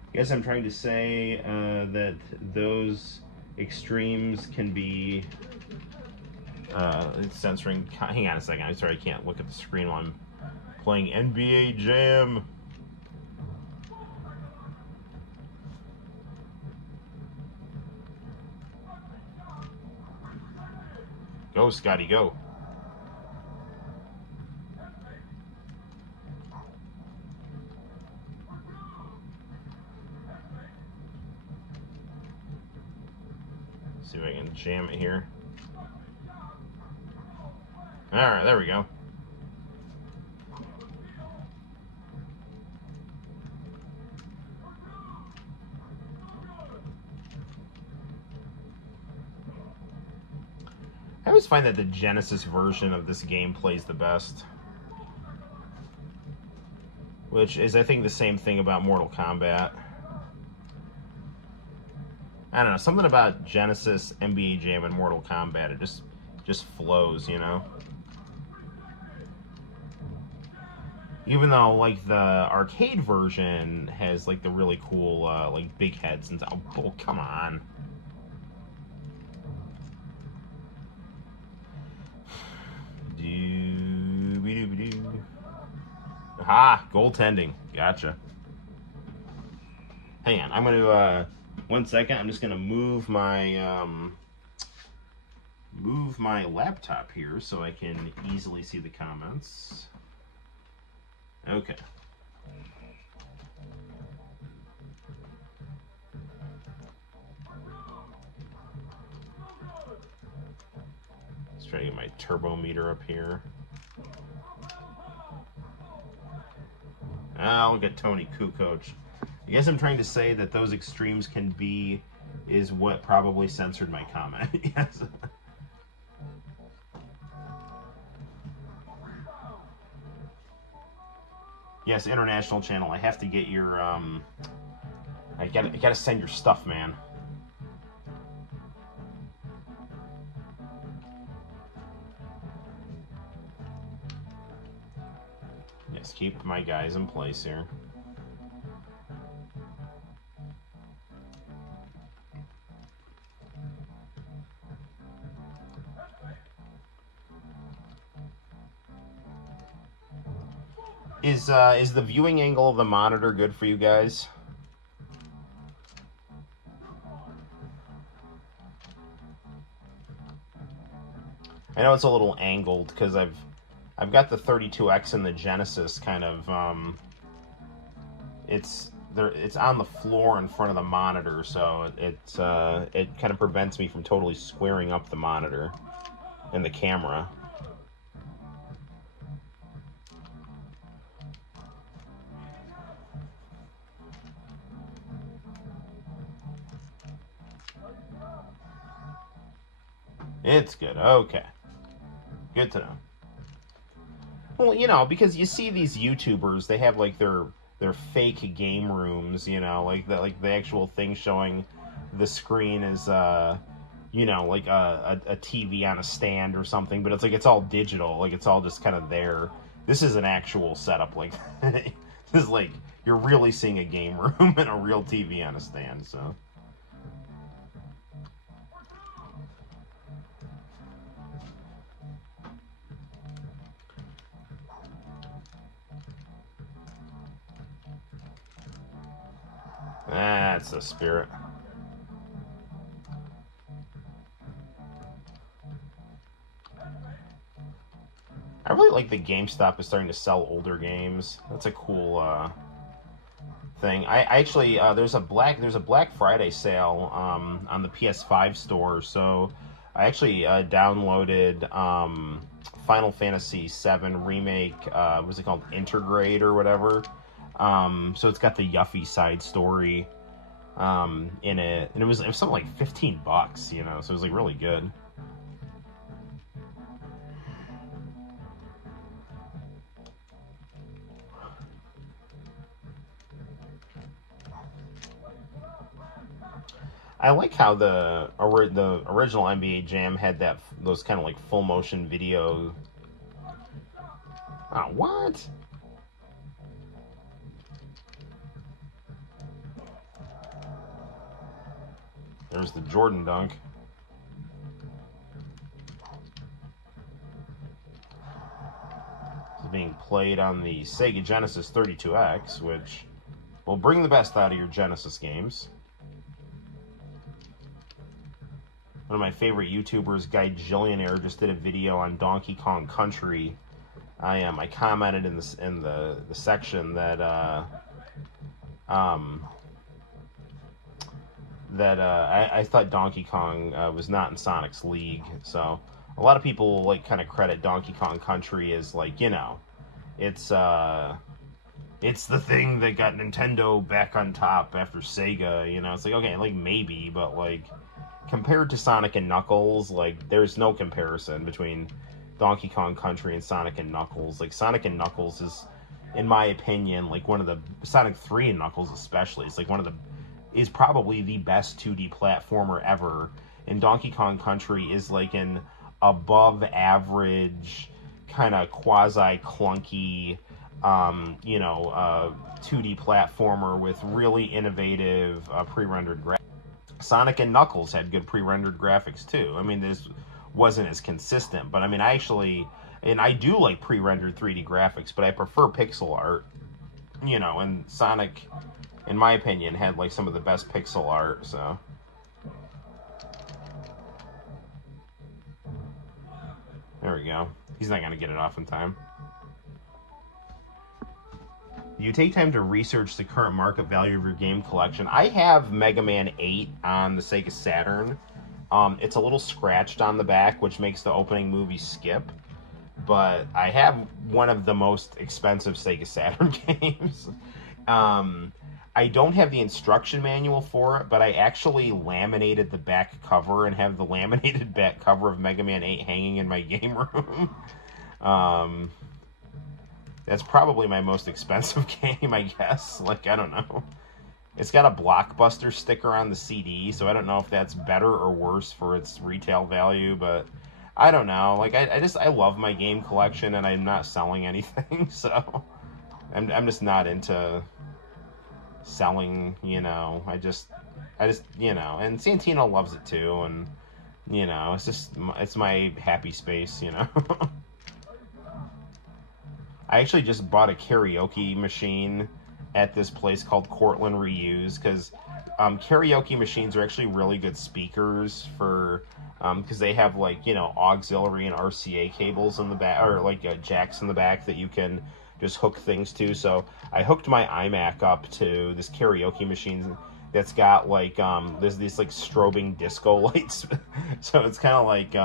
I guess I'm trying to say that those extremes can be it's censoring. Hang on a second. I'm sorry, I can't look at the screen while I'm playing NBA Jam. Go, Scotty, go. See if I can jam it here. Alright, there we go. I always find that the Genesis version of this game plays the best. Which is, I think, the same thing about Mortal Kombat. I don't know, something about Genesis, NBA Jam, and Mortal Kombat, it just flows, you know? Even though, like, the arcade version has, like, the really cool, like, big heads and stuff. Oh, come on. Doo-be-doo-be-doo. Aha! Goaltending. Gotcha. Hang on, I'm gonna, 1 second, I'm just gonna move my laptop here so I can easily see the comments. Okay. Let's try to get my turbo meter up here. Look at Tony Kukoc. I guess I'm trying to say that those extremes can be, is what probably censored my comment. Yes. Yes, international channel. I have to get your, I gotta send your stuff, man. Just keep my guys in place here. Is the viewing angle of the monitor good for you guys? I know it's a little angled because I've got the 32X and the Genesis kind of it's on the floor in front of the monitor, so it kind of prevents me from totally squaring up the monitor and the camera. It's good. Okay. Good to know. Well, you know, because you see these YouTubers, they have like their fake game rooms, you know, like the actual thing showing the screen is you know, like a TV on a stand or something, but it's like it's all digital, like it's all just kind of there. This is an actual setup, like this is like you're really seeing a game room and a real TV on a stand, so. That's the spirit. I really like that GameStop is starting to sell older games. That's a cool thing. I actually there's a Black Friday sale on the PS5 store, so I actually downloaded Final Fantasy VII Remake. What's it called? Intergrade or whatever. So it's got the Yuffie side story in it, and it was something like $15, you know, so it was like really good. I like how the original NBA Jam had those kind of like full motion video. Oh, what? There's the Jordan dunk. This is being played on the Sega Genesis 32X, which will bring the best out of your Genesis games. One of my favorite YouTubers, Guy Jillionaire, just did a video on Donkey Kong Country. I commented in the section that I thought Donkey Kong was not in Sonic's league. So a lot of people like kind of credit Donkey Kong Country as like, you know, it's the thing that got Nintendo back on top after Sega. You know, it's like, okay, like maybe, but like compared to Sonic and Knuckles, like there's no comparison between Donkey Kong Country and Sonic and Knuckles. Like Sonic and Knuckles is, in my opinion, like one of the Sonic 3 and Knuckles especially, it's like is probably the best 2D platformer ever. And Donkey Kong Country is like an above average kind of quasi clunky 2D platformer with really innovative pre-rendered graphics. Sonic and Knuckles had good pre-rendered graphics too. I mean, this wasn't as consistent, but I mean, I do like pre-rendered 3D graphics, but I prefer pixel art, you know, and Sonic, in my opinion, had like some of the best pixel art, so. There we go. He's not going to get it off in time. You take time to research the current market value of your game collection. I have Mega Man 8 on the Sega Saturn. It's a little scratched on the back, which makes the opening movie skip. But I have one of the most expensive Sega Saturn games. I don't have the instruction manual for it, but I actually laminated the back cover and have the laminated back cover of Mega Man 8 hanging in my game room. That's probably my most expensive game, I guess. Like, I don't know. It's got a Blockbuster sticker on the CD, so I don't know if that's better or worse for its retail value, but I don't know. Like, I love my game collection, and I'm not selling anything, so I'm just not into selling, you know. I just, you know, and Santino loves it too, and you know, it's my happy space, you know. I actually just bought a karaoke machine at this place called Cortland Reuse, because karaoke machines are actually really good speakers for, because they have, like, you know, auxiliary and RCA cables in the back, or like jacks in the back that you can just hook things to. So I hooked my iMac up to this karaoke machine that's got like there's these like strobing disco lights. So it's kind of like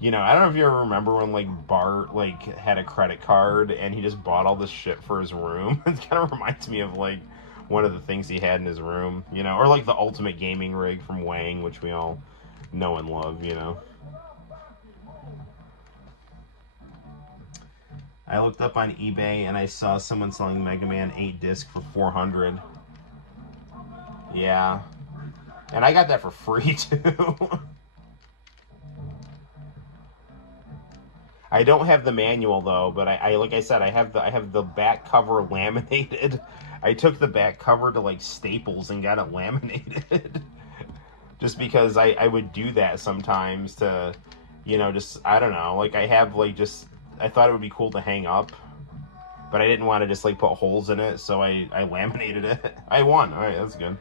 you know, I don't know if you ever remember when like Bart like had a credit card and he just bought all this shit for his room. It kind of reminds me of like one of the things he had in his room, you know, or like the ultimate gaming rig from Wang, which we all know and love, you know. I looked up on eBay and I saw someone selling Mega Man 8 disc for $400. Yeah. And I got that for free too. I don't have the manual though, but I like I said, I have the back cover laminated. I took the back cover to like Staples and got it laminated. Just because I would do that sometimes to, you know, just, I don't know, like I have like just, I thought it would be cool to hang up, but I didn't want to just like put holes in it, so I laminated it. I won. All right, that's good.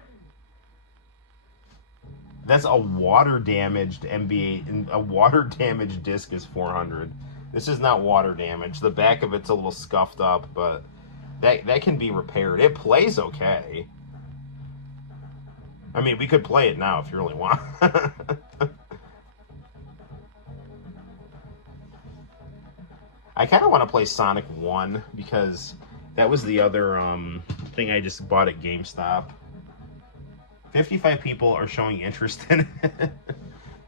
That's a water damaged NBA, and a water damaged disc is 400. This is not water damage. The back of it's a little scuffed up, but that can be repaired. It plays okay. I mean, we could play it now if you really want. I kind of want to play Sonic 1 because that was the other thing I just bought at GameStop. 55 people are showing interest in it.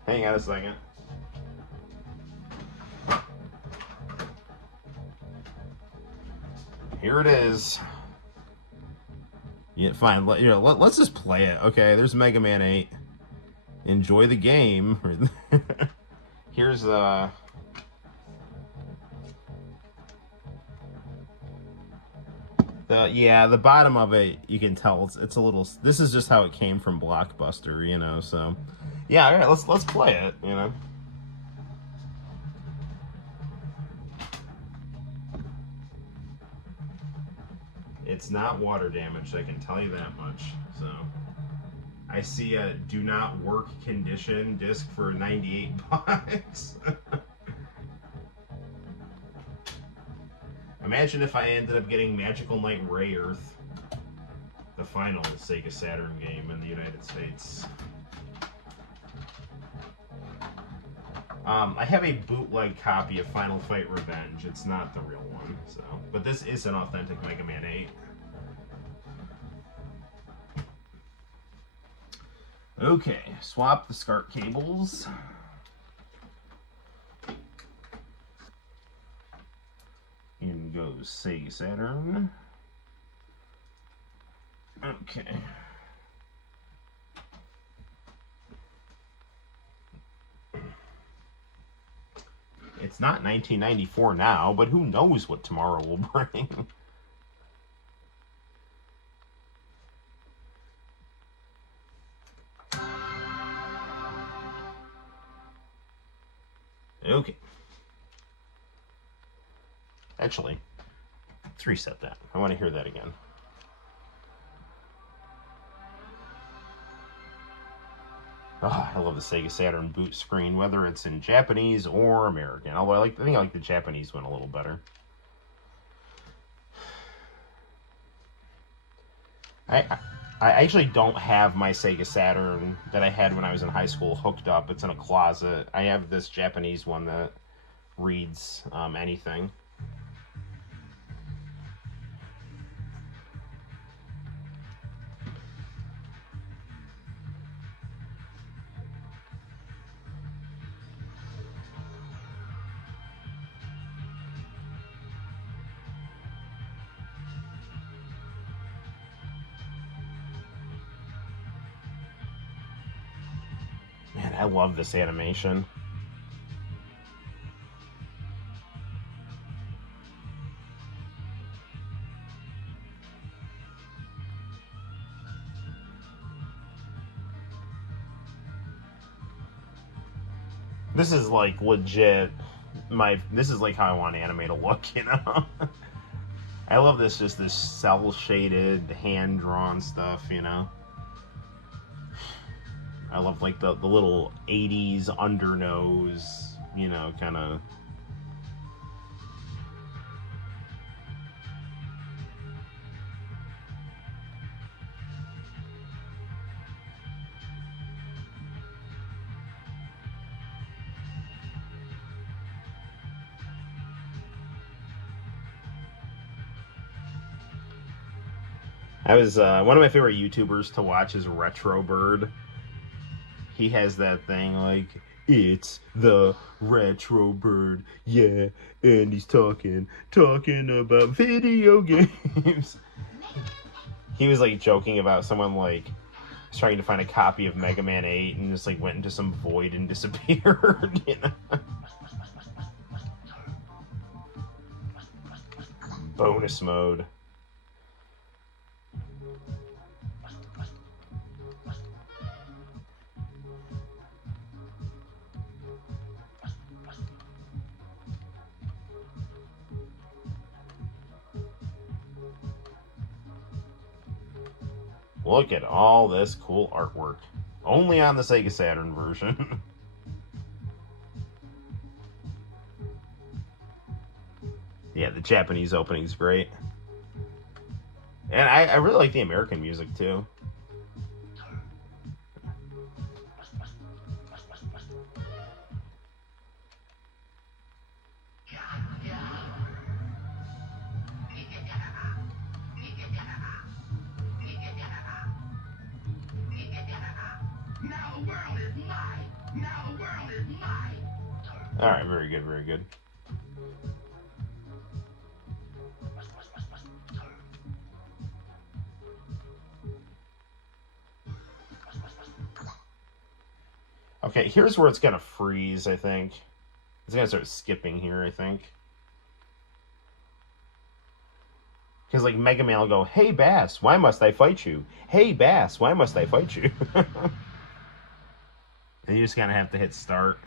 Hang on a second. Here it is. Yeah, fine. Let's just play it. Okay, there's Mega Man 8. Enjoy the game. Here's the bottom of it, you can tell it's a little. This is just how it came from Blockbuster, you know. So, yeah, all right, let's play it, you know. It's not water damaged, I can tell you that much. So, I see a do not work condition disc for 98 bucks. Imagine if I ended up getting Magical Knight Ray Earth, the final Sega Saturn game in the United States. I have a bootleg copy of Final Fight Revenge. It's not the real one, so. But this is an authentic Mega Man 8. Okay, swap the SCART cables. In goes Sega Saturn. Okay. It's not 1994 now, but who knows what tomorrow will bring. Okay. Actually, let's reset that. I want to hear that again. Oh, I love the Sega Saturn boot screen, whether it's in Japanese or American. Although I think I like the Japanese one a little better. I actually don't have my Sega Saturn that I had when I was in high school hooked up. It's in a closet. I have this Japanese one that reads anything. Man, I love this animation. This is like legit. This is like how I want anime to look, you know. I love this, just this cell shaded, hand drawn stuff, you know. I love like the little 80s undernose, you know, kind of. I was one of my favorite YouTubers to watch is Retro Bird. He has that thing like, it's the Retro Bird, yeah, and he's talking about video games. He was like joking about someone like trying to find a copy of Mega Man 8 and just like went into some void and disappeared, you know. Bonus mode. Look at all this cool artwork. Only on the Sega Saturn version. Yeah, the Japanese opening's great. And I really like the American music, too. Alright, very good, very good. Okay, here's where it's gonna freeze, I think. It's gonna start skipping here, I think. Because, like, Mega Man will go, hey, Bass, why must I fight you? Hey, Bass, why must I fight you? And you just kind of have to hit start.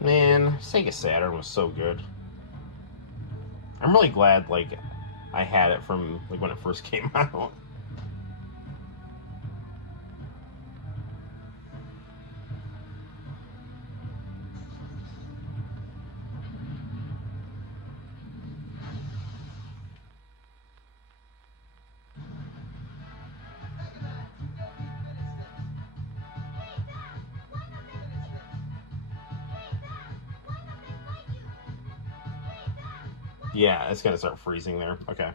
Man, Sega Saturn was so good. I'm really glad, like, I had it from, like, when it first came out. Yeah, it's gonna start freezing there. Okay.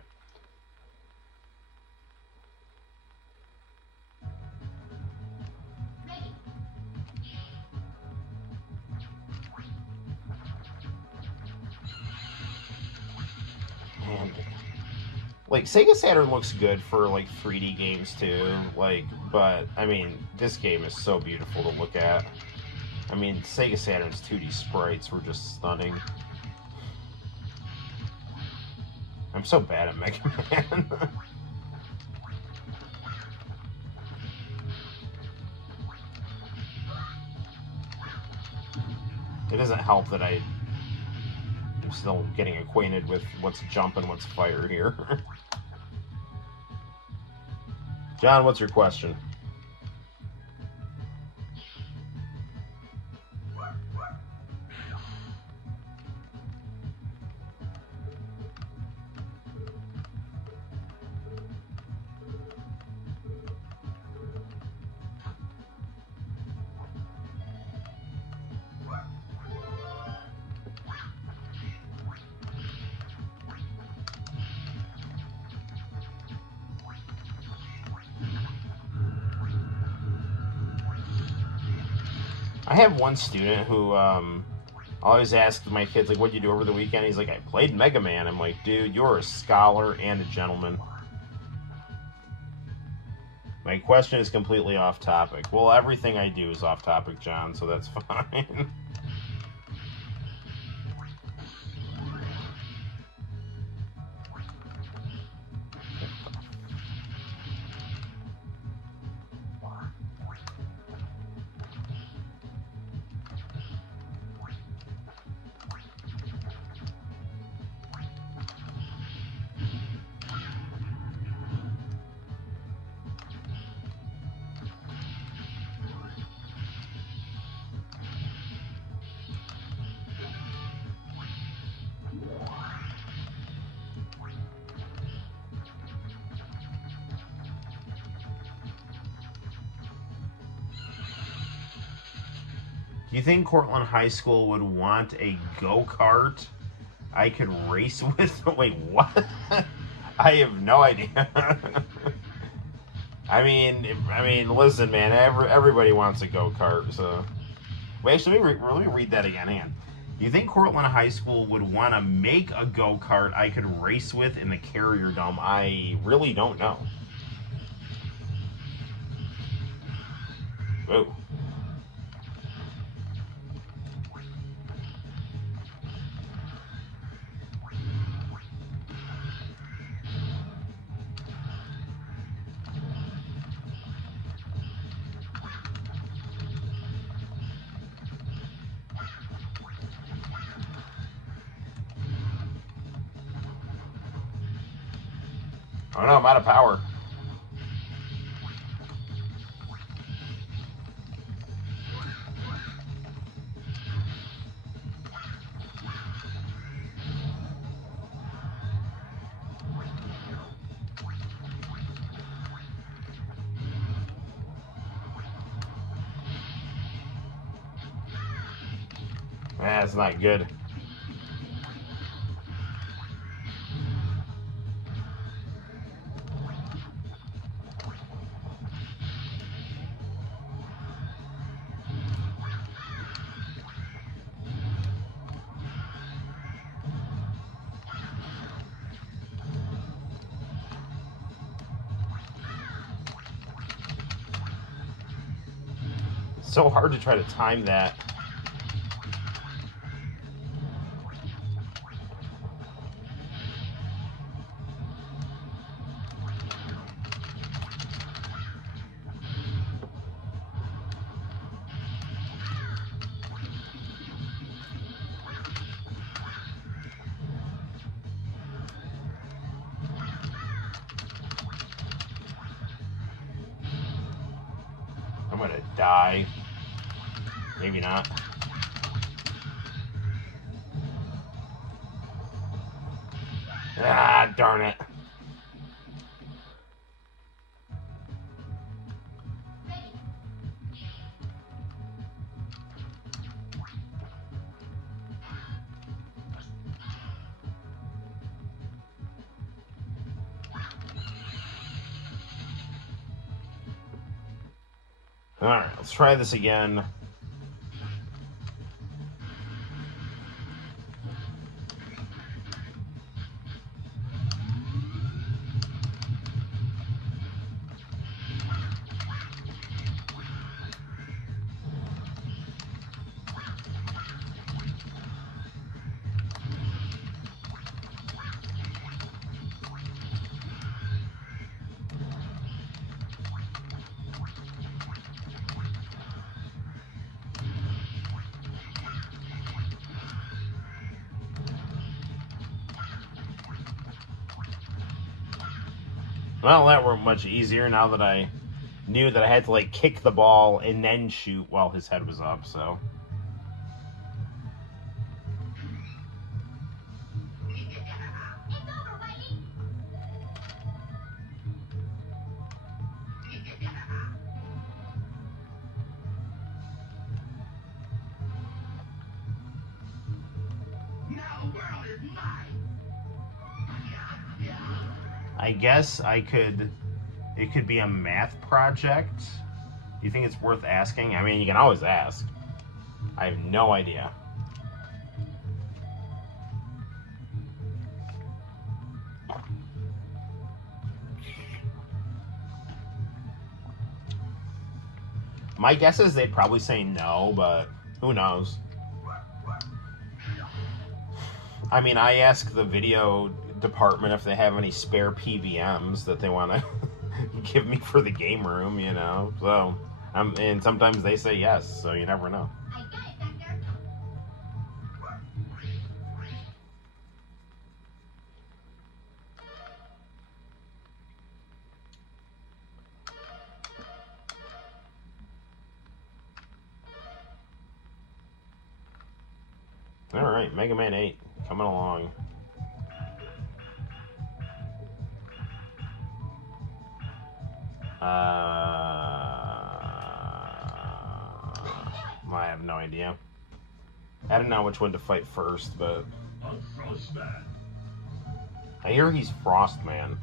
And, like, Sega Saturn looks good for, like, 3D games, too. Like, but, I mean, this game is so beautiful to look at. I mean, Sega Saturn's 2D sprites were just stunning. I'm so bad at Mega Man. It doesn't help that I'm still getting acquainted with what's jump and what's fire here. John, what's your question? I have one student who always asks my kids, like, what'd you do over the weekend? He's like, I played Mega Man. I'm like, dude, you're a scholar and a gentleman. My question is completely off topic. Well, everything I do is off topic, John, so that's fine. Do you think Cortland High School would want a go-kart I could race with? Wait, what? I have no idea. I mean, listen, man. Everybody wants a go-kart. So, wait, actually, let me read that again. Hang on. Do you think Cortland High School would want to make a go-kart I could race with in the Carrier Dome? I really don't know. Whoa. Oh no, I'm out of power. That's not good. So hard to try to time that. I'm gonna die. Maybe not. Ah, darn it. Alright, let's try this again. Well, that worked much easier now that I knew that I had to, like, kick the ball and then shoot while his head was up, so. I guess it could be a math project. Do you think it's worth asking? I mean, you can always ask. I have no idea. My guess is they'd probably say no, but who knows? I mean, I ask the video department if they have any spare PVMs that they want to give me for the game room, you know. So, and sometimes they say yes, so you never know. Alright, Mega Man 8, coming along. I have no idea. I don't know which one to fight first, but... I hear he's Frostman.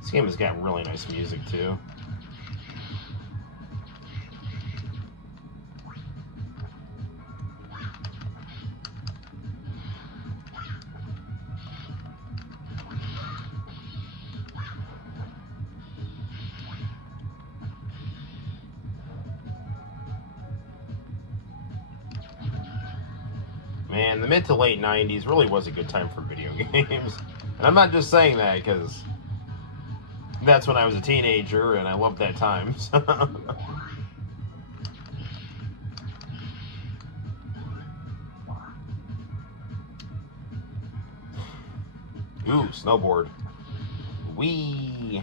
This game has got really nice music, too. Man, the mid to late 90s really was a good time for video games. And I'm not just saying that because that's when I was a teenager and I loved that time. So. Ooh, snowboard. Whee!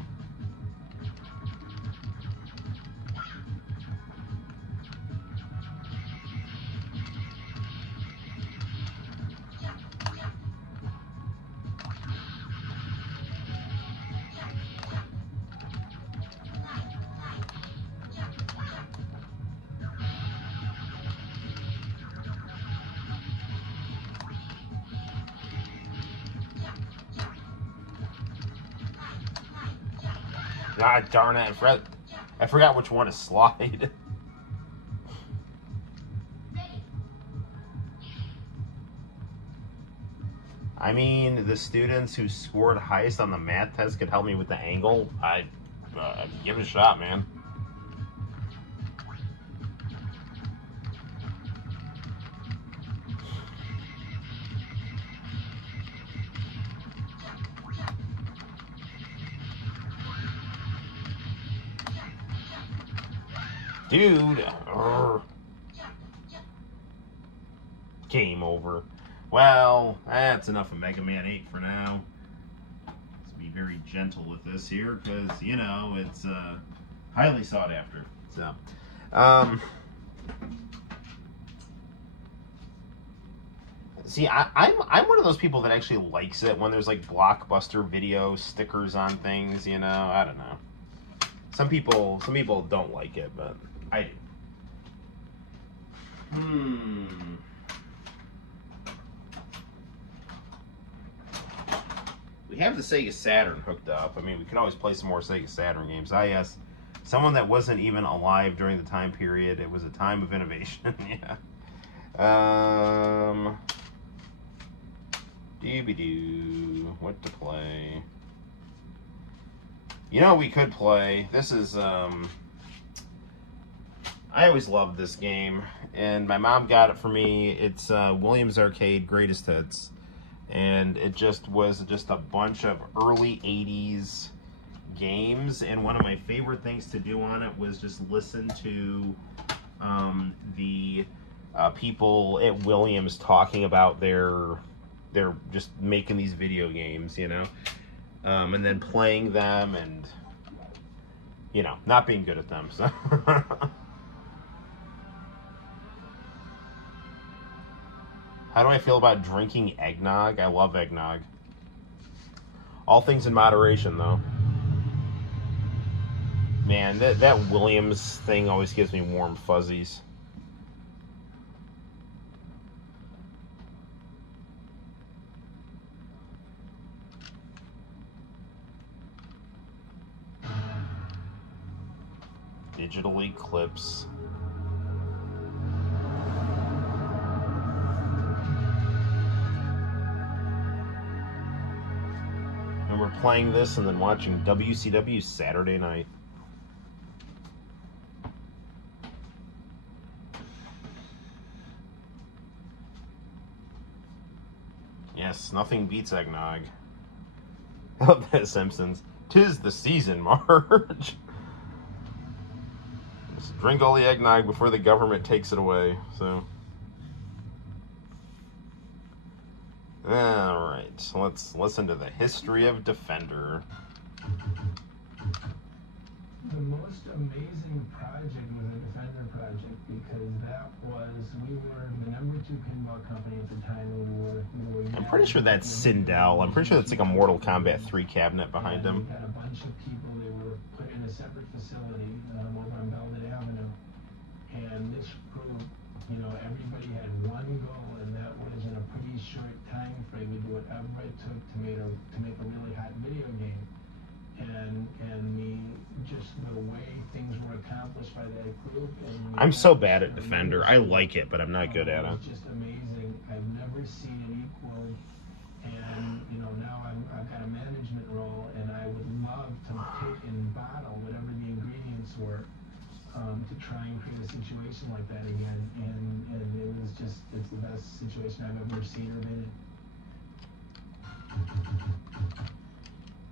God darn it, I forgot which one to slide. I mean, the students who scored highest on the math test could help me with the angle. I'd give it a shot, man. Dude. Game over. Well, that's enough of Mega Man 8 for now. Let's be very gentle with this here, because, you know, it's highly sought after. So, see, I'm one of those people that actually likes it when there's, like, Blockbuster video stickers on things, you know? I don't know. Some people don't like it, but I do. We have the Sega Saturn hooked up. I mean, we could always play some more Sega Saturn games. Yes, someone that wasn't even alive during the time period. It was a time of innovation. Yeah. Doobie-doo. What to play? You know, we could play. This is, I always loved this game, and my mom got it for me. It's Williams Arcade Greatest Hits, and it was a bunch of early 80s games, and one of my favorite things to do on it was just listen to the people at Williams talking about their just making these video games, you know, and then playing them and, you know, not being good at them, so... How do I feel about drinking eggnog? I love eggnog. All things in moderation, though. Man, that Williams thing always gives me warm fuzzies. Digital Eclipse. Remember playing this and then watching WCW Saturday Night. Yes, nothing beats eggnog. I love that, Simpsons. 'Tis the season, Marge. Just drink all the eggnog before the government takes it away. So, all right. So let's listen to the history of Defender. The most amazing project was a Defender project because that was, we were the #2 pinball company at the time. We were I'm pretty sure that's Sindel. I'm pretty sure that's like a Mortal Kombat 3 cabinet behind him. We had a bunch of people. They were put in a separate facility over on Belvedere Avenue. And this group, you know, everybody had one goal, and that was in a pretty short time frame to do whatever it took to make a really hot video game. And just the way things were accomplished by that group. And I'm so bad at Defender. I like it, but I'm not good at it. It's just amazing. I've never seen it equal. And you know, now I've got a management role, and I would love to take and bottle whatever the ingredients were to try and create a situation like that again. And it was just, it's the best situation I've ever seen or been in.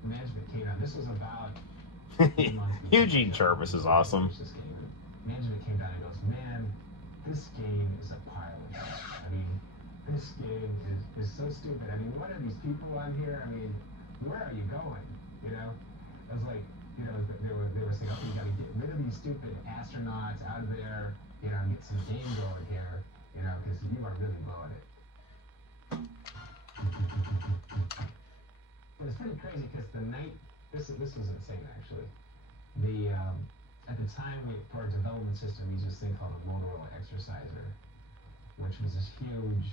Management came out. This was about Eugene Jervis is awesome. Management came down and goes, man, this game is a pile of shit. I mean, this game is so stupid. I mean, what are these people on here? I mean, where are you going? You know? I was like, you know, they were saying, okay, you gotta get rid of these stupid astronauts out of there, you know, and get some game going here, you know, because you are really blowing it. But it's pretty crazy because the night, this was insane actually. At the time, for our development system, we used this thing called a Motorola Exerciser, which was this huge,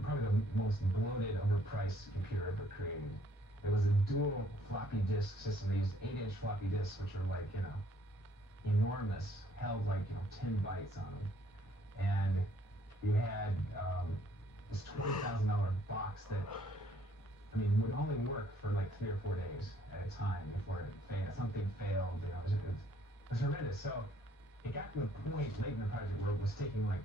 probably the most bloated, overpriced computer ever created. It was a dual floppy disk system. They used 8-inch floppy disks, which are like, you know, enormous, held like, you know, 10 bytes on them. And you had this $20,000 box that, I mean, would only work for like 3 or 4 days at a time before it failed. Something failed, you know, it was horrendous. So it got to the point late in the project where it was taking like,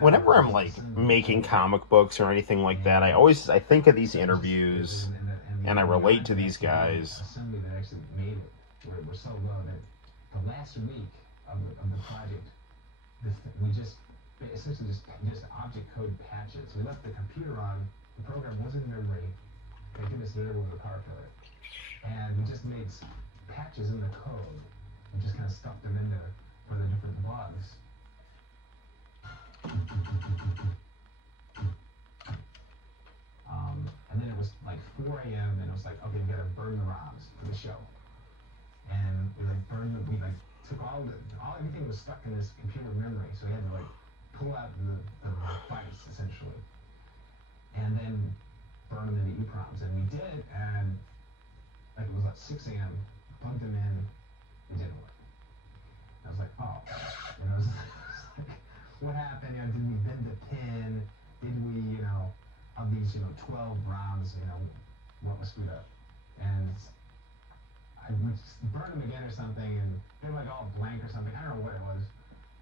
whenever I'm like making comic books or anything like that, I think of these interviews and I relate to these guys. Assembly that actually made it were so low that the last week of the project, we just essentially just object code patches. We left the computer on. The program wasn't in memory. Thank goodness there was a power failure, and we just made patches in the code and just kind of stuffed them in there for the different bugs. And then it was like 4 a.m. and it was like, okay, we gotta burn the ROMs for the show. And we like took everything was stuck in this computer memory, so we had to like pull out the bytes essentially, and then burn them into EEPROMs. And we did, and like it was like 6 a.m. Plugged them in, it didn't work. I was like, oh, you know, it was like, what happened? You know, did we bend the pin? Did we, you know, of these, you know, 12 rounds, you know, what was screwed up? And I would burn them again or something, and they were like all blank or something. I don't know what it was,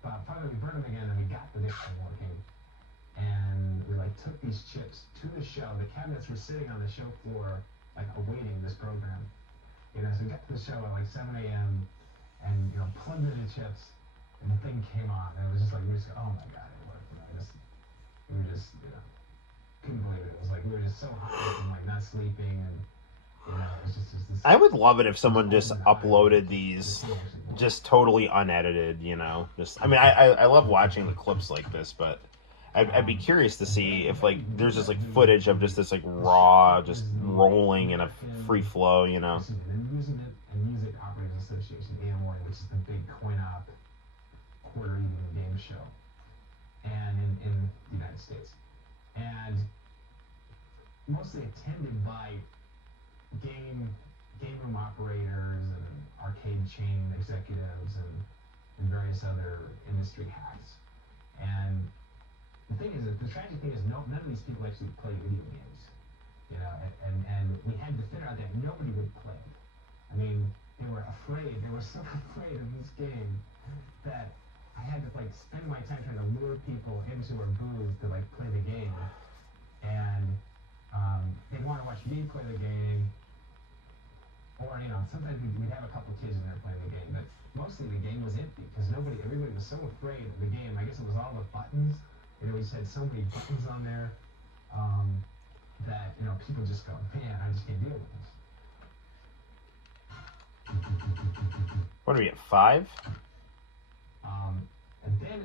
but finally we burned them again, and we got the next one working. And we like took these chips to the show. The cabinets were sitting on the show floor, like awaiting this program. You know, so we got to the show at like 7 a.m. and, you know, plugged in the chips, and the thing came on, and it was just like, we just go, oh my god, it worked. You know, we were just, you know, couldn't believe it. It was like we were just so high from like not sleeping, and you know, it was just this. I would love it if someone just uploaded these just totally unedited, you know. Just, I mean, I love watching the clips like this, but I'd be curious to see if like there's just like footage of just this like raw, just rolling in a free flow, you know. Excuse me, the Music Operators Association, AMOA, which is the big coin-op quarter evening game show, and in the United States, and mostly attended by game room operators and arcade chain executives and various other industry hacks. And the thing is, the tragic thing is, none of these people actually play video games, you know. And we had to figure out that nobody would play it. I mean, they were afraid. They were so afraid of this game that I had to like spend my time trying to lure people into our booth to like play the game. And they want to watch me play the game. Or, you know, sometimes we'd have a couple kids in there playing the game, but mostly the game was empty because everybody was so afraid of the game. I guess it was all the buttons. You know, we just had so many buttons on there that, you know, people just go, man, I just can't deal with this. What are we at, 5? And then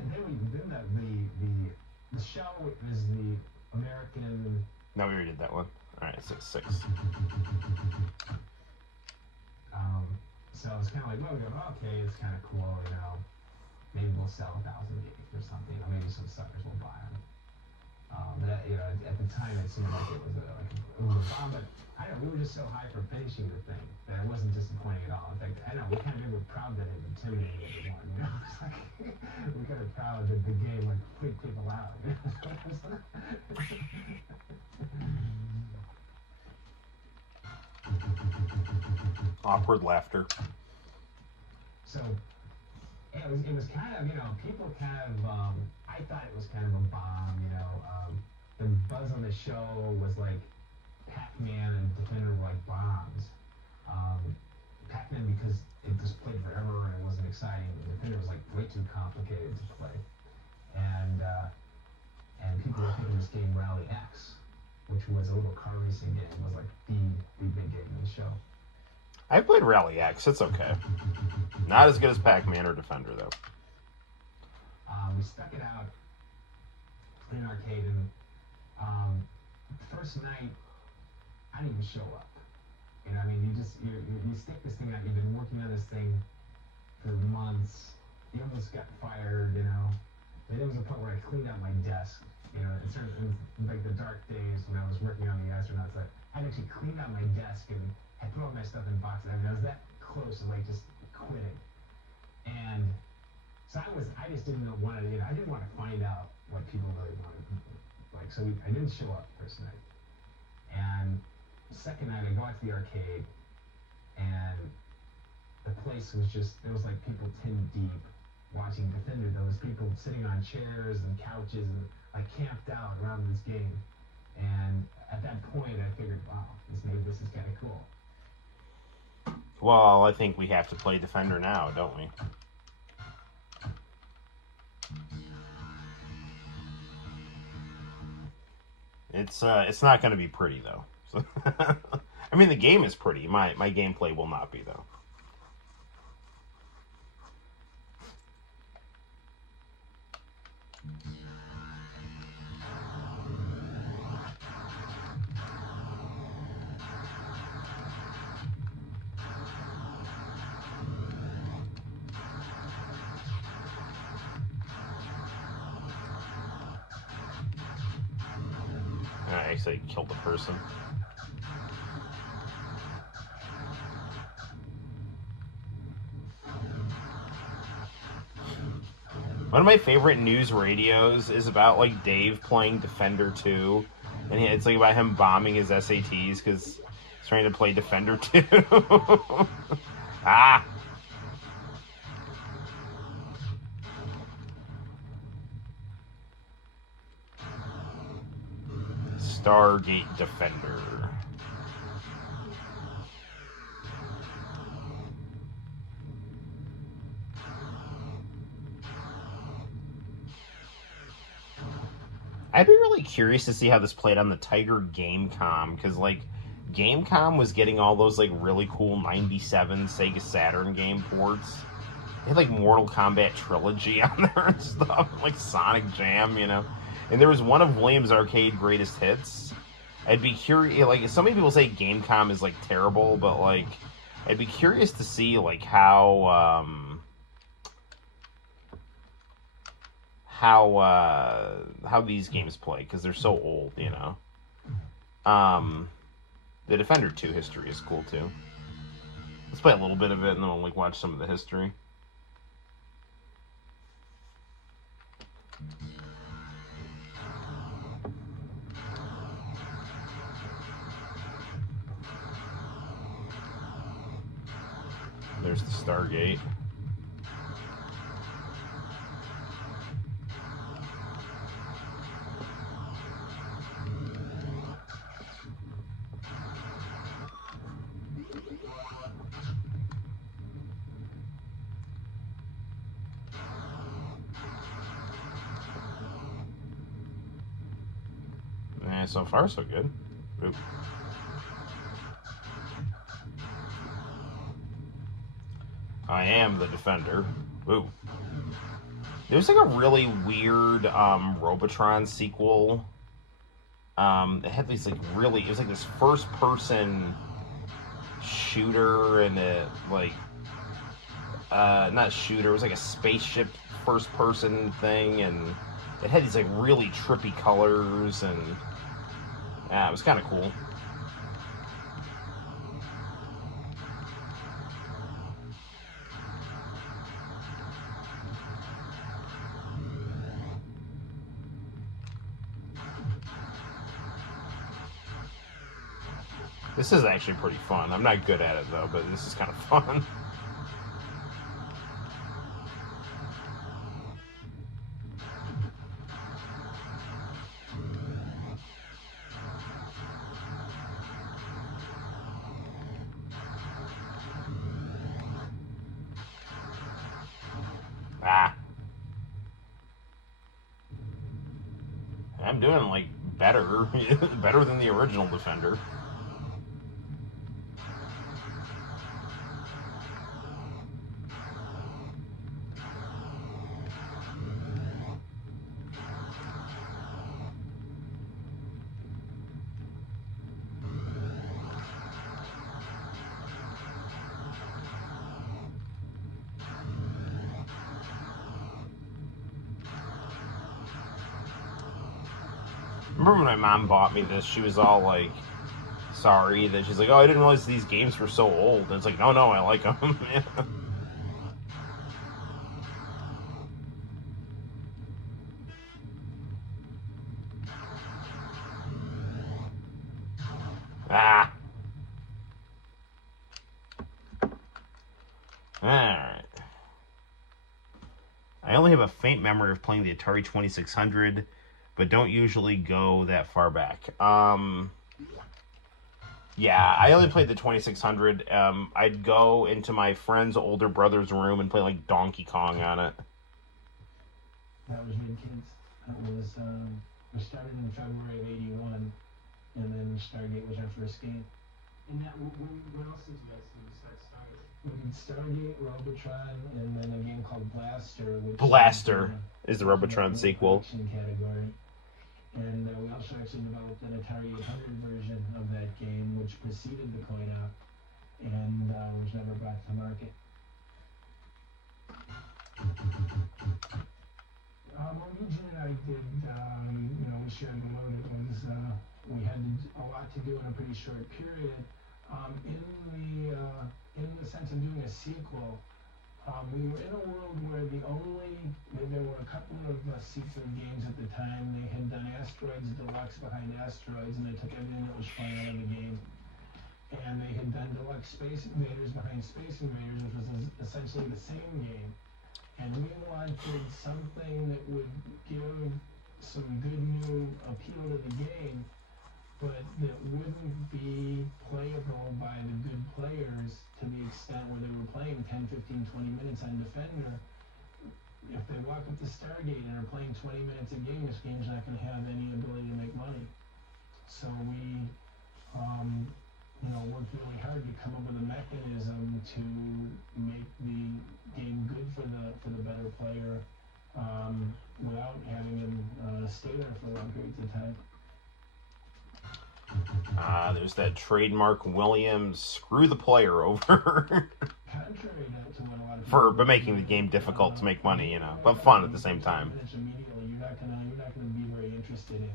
the show is the American. No, we already did that one. All right, 6. So it's kind of like, well, we go, okay, it's kind of cool, you know. Maybe we'll sell 1,000 games or something, or maybe some suckers will buy them. But you know, at the time, it seemed like it was a bomb. But I don't know, we were just so high for finishing the thing that it wasn't disappointing at all. In fact, I know we kind of were proud that it intimidated everyone. You know, it's like we kind of proud that the game would freak people out. You know? Awkward laughter. So it was kind of, you know, people kind of, I thought it was kind of a bomb, you know. The buzz on the show was like Pac-Man and Defender were like bombs. Pac-Man because it just played forever and it wasn't exciting. And Defender was like way too complicated to play. And people were thinking this game Rally X, which was a little car racing game, was like the big game in the show. I played Rally X. It's okay. Not as good as Pac-Man or Defender, though. We stuck it out in an arcade, and the first night, I didn't even show up. You know, I mean, you stick this thing out. You've been working on this thing for months. You almost got fired, you know. And there was a point where I cleaned out my desk. You know, it started in like the dark days when I was working on the astronauts. I actually cleaned out my desk and I put all my stuff in boxes. I mean, I was that close to like just quitting. And so I just didn't want to, you know, I didn't want to find out what people really wanted. Like, so I didn't show up first night. And second night, I go out to the arcade, and the place was just, there was like people 10 deep watching Defender. There was people sitting on chairs and couches and like camped out around this game. And at that point, I figured, wow, maybe this is kind of cool. Well, I think we have to play Defender now, don't we? It's not going to be pretty, though. So I mean, the game is pretty. My gameplay will not be, though. I actually killed the person. One of my favorite news radios is about like Dave playing Defender 2, and it's like about him bombing his SATs because he's trying to play Defender 2. Ah! Stargate Defender. I'd be really curious to see how this played on the Tiger Gamecom, because like Gamecom was getting all those like really cool 97 Sega Saturn game ports. They had like Mortal Kombat Trilogy on there and stuff, like Sonic Jam, you know. And there was one of Williams Arcade greatest hits. I'd be curious, like, so many people say Gamecom is, like, terrible, but, like, I'd be curious to see, like, how these games play, because they're so old, you know. The Defender 2 history is cool, too. Let's play a little bit of it, and then we'll, like, watch some of the history. There's the Stargate. So far, so good. Oop. I am the Defender. Ooh. There's like a really weird Robotron sequel. It had these like really, it was like this first person shooter, and it like not shooter, it was like a spaceship first person thing, and it had these like really trippy colors, and yeah, it was kind of cool. This is actually pretty fun. I'm not good at it though, but this is kind of fun. I'm doing like better, better than the original Defender. Remember when my mom bought me this, she was all like, sorry, that she's like, oh, I didn't realize these games were so old. And it's like, no, I like them. Ah. Alright. I only have a faint memory of playing the Atari 2600, but don't usually go that far back. Yeah, I only played the 2600. I'd go into my friend's older brother's room and play like Donkey Kong on it. That was Mid Kids. That was, we started in February of '81, and then Stargate was our first game. And that, what else did you guys do besides Stargate? We did Stargate, Robotron, and then a game called Blaster. Blaster is the Robotron sequel. Category. And we also actually developed an Atari 800 version of that game, which preceded the coin-op, and was never brought to market. What Eugene and I did, we shared the load. It was, we had a lot to do in a pretty short period. In the sense of doing a sequel, we were in a world where there were a couple of sequel games at the time. They had done Asteroids Deluxe behind Asteroids, and they took everything that was fun out of the game. And they had done Deluxe Space Invaders behind Space Invaders, which was essentially the same game. And we wanted something that would give some good new appeal to the game, but that wouldn't be playable by the good players to the extent where they were playing 10, 15, 20 minutes on Defender. If they walk up to Stargate and are playing 20 minutes a game, this game's not going to have any ability to make money. So we worked really hard to come up with a mechanism to make the game good for the better player, without having him stay there for long periods of time. There's that trademark Williams screw the player over. Contrary to what a lot of For making the game difficult to make money, you know, but fun at the same time. Immediately, you're not gonna be very interested in.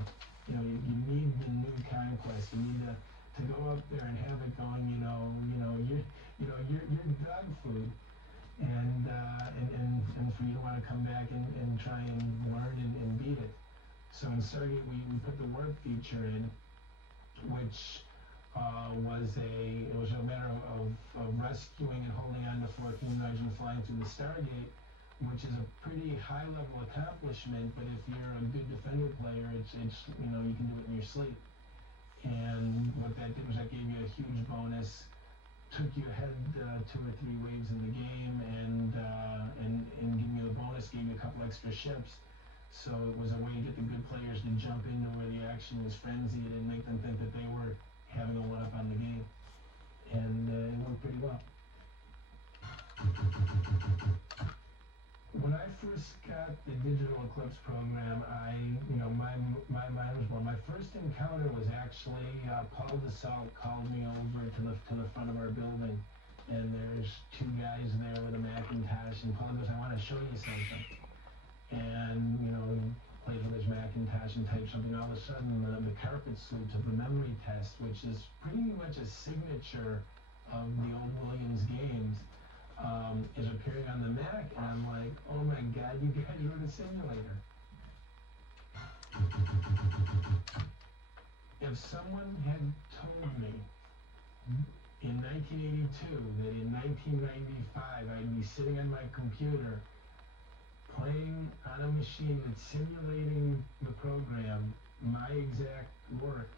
You know, you need the new conquest. You need to go up there and have it going. You're dog food, and for you to want to come back and try and learn and beat it. So in Stargate, we put the warp feature in, which was a matter of rescuing and holding on to 4 humanoids and flying through the Stargate, which is a pretty high level accomplishment. But if you're a good Defender player, it's you can do it in your sleep. And what that did was that gave you a huge bonus, took you ahead 2 or 3 waves in the game, and giving you the bonus, gave you a couple extra ships. So it was a way to get the good players to jump into where the action was frenzied and make them think that they were having a one-up on the game. And it worked pretty well. When I first got the Digital Eclipse program, my mind was blown. My first encounter was actually Paul DeSalt called me over to the front of our building, and there's 2 guys there with a Macintosh, and Paul goes, "I want to show you something." And he plays with his Macintosh and types something. All of a sudden, the carpet suit of the memory test, which is pretty much a signature of the old Williams games, is appearing on the Mac, and I'm like, "Oh my God, you guys wrote a simulator." If someone had told me in 1982 that in 1995 I'd be sitting on my computer playing on a machine that's simulating the program, my exact work,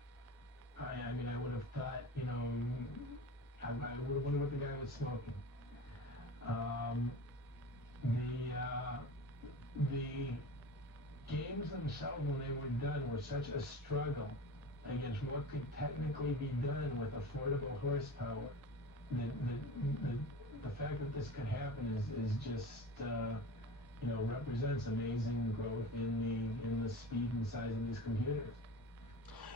I would have thought, I would have wondered what the guy was smoking. The games themselves, when they were done, were such a struggle against what could technically be done with affordable horsepower. The fact that this could happen is just represents amazing growth in the speed and size of these computers.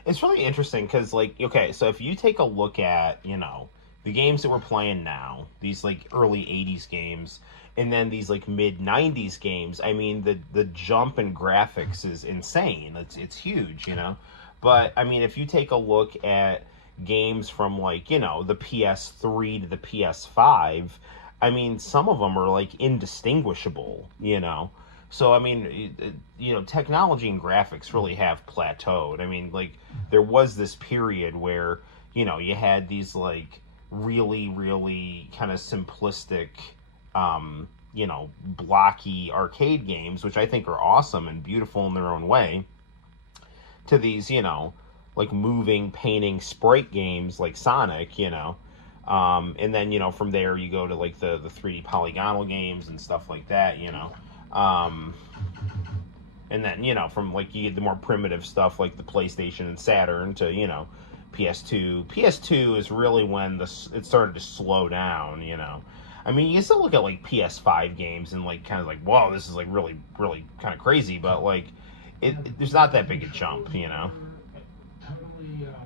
It's really interesting because, so if you take a look at, the games that we're playing now, these, early 80s games, and then these, mid 90s games, I mean, the jump in graphics is insane. It's huge, But, I mean, if you take a look at games from, the PS3 to the PS5, I mean, some of them are, indistinguishable, So, I mean, technology and graphics really have plateaued. I mean, there was this period where, you had these, really, really kind of simplistic, blocky arcade games, which I think are awesome and beautiful in their own way, to these, moving, painting, sprite games like Sonic, and then, from there you go to, the 3D polygonal games and stuff like that, and then, from, you get the more primitive stuff like the PlayStation and Saturn to, PS2. PS2 is really when it started to slow down, I mean, you can still look at, PS5 games and, whoa, this is, really, really kind of crazy, but, there's not that big a jump, Totally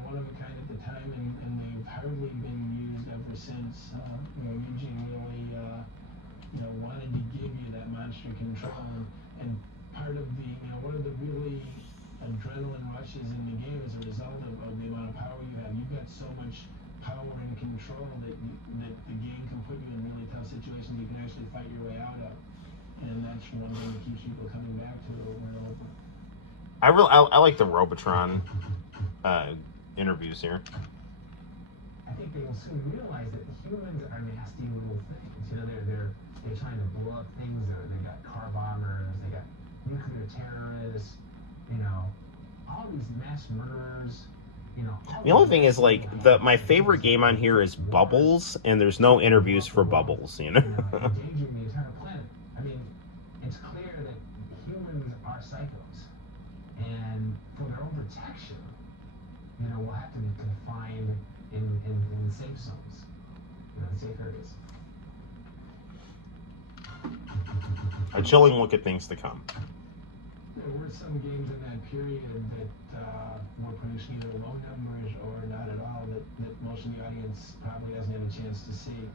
one of a kind at the time, and they've hardly been used ever since. Eugene really, wanted to give you that monster control, and part of the, one of the really adrenaline rushes in the game as a result of the amount of power you have. You've got so much power and control that the game can put you in really tough situations you can actually fight your way out of, and that's one thing that keeps people coming back to it over and over. I like the Robotron interviews here. I think they will soon realize that the humans are nasty little things. They're trying to blow up things. They got car bombers. They got nuclear terrorists. All these mass murderers. The only thing is, my favorite game on here is Bubbles, and there's no interviews for Bubbles, Endangering the entire planet. I mean, it's clear that humans are psychos, and for their own protection, we'll have to be confined in safe zones, safe areas. A chilling look at things to come. There were some games in that period that were producing either low numbers or not at all that most of the audience probably hasn't had a chance to see.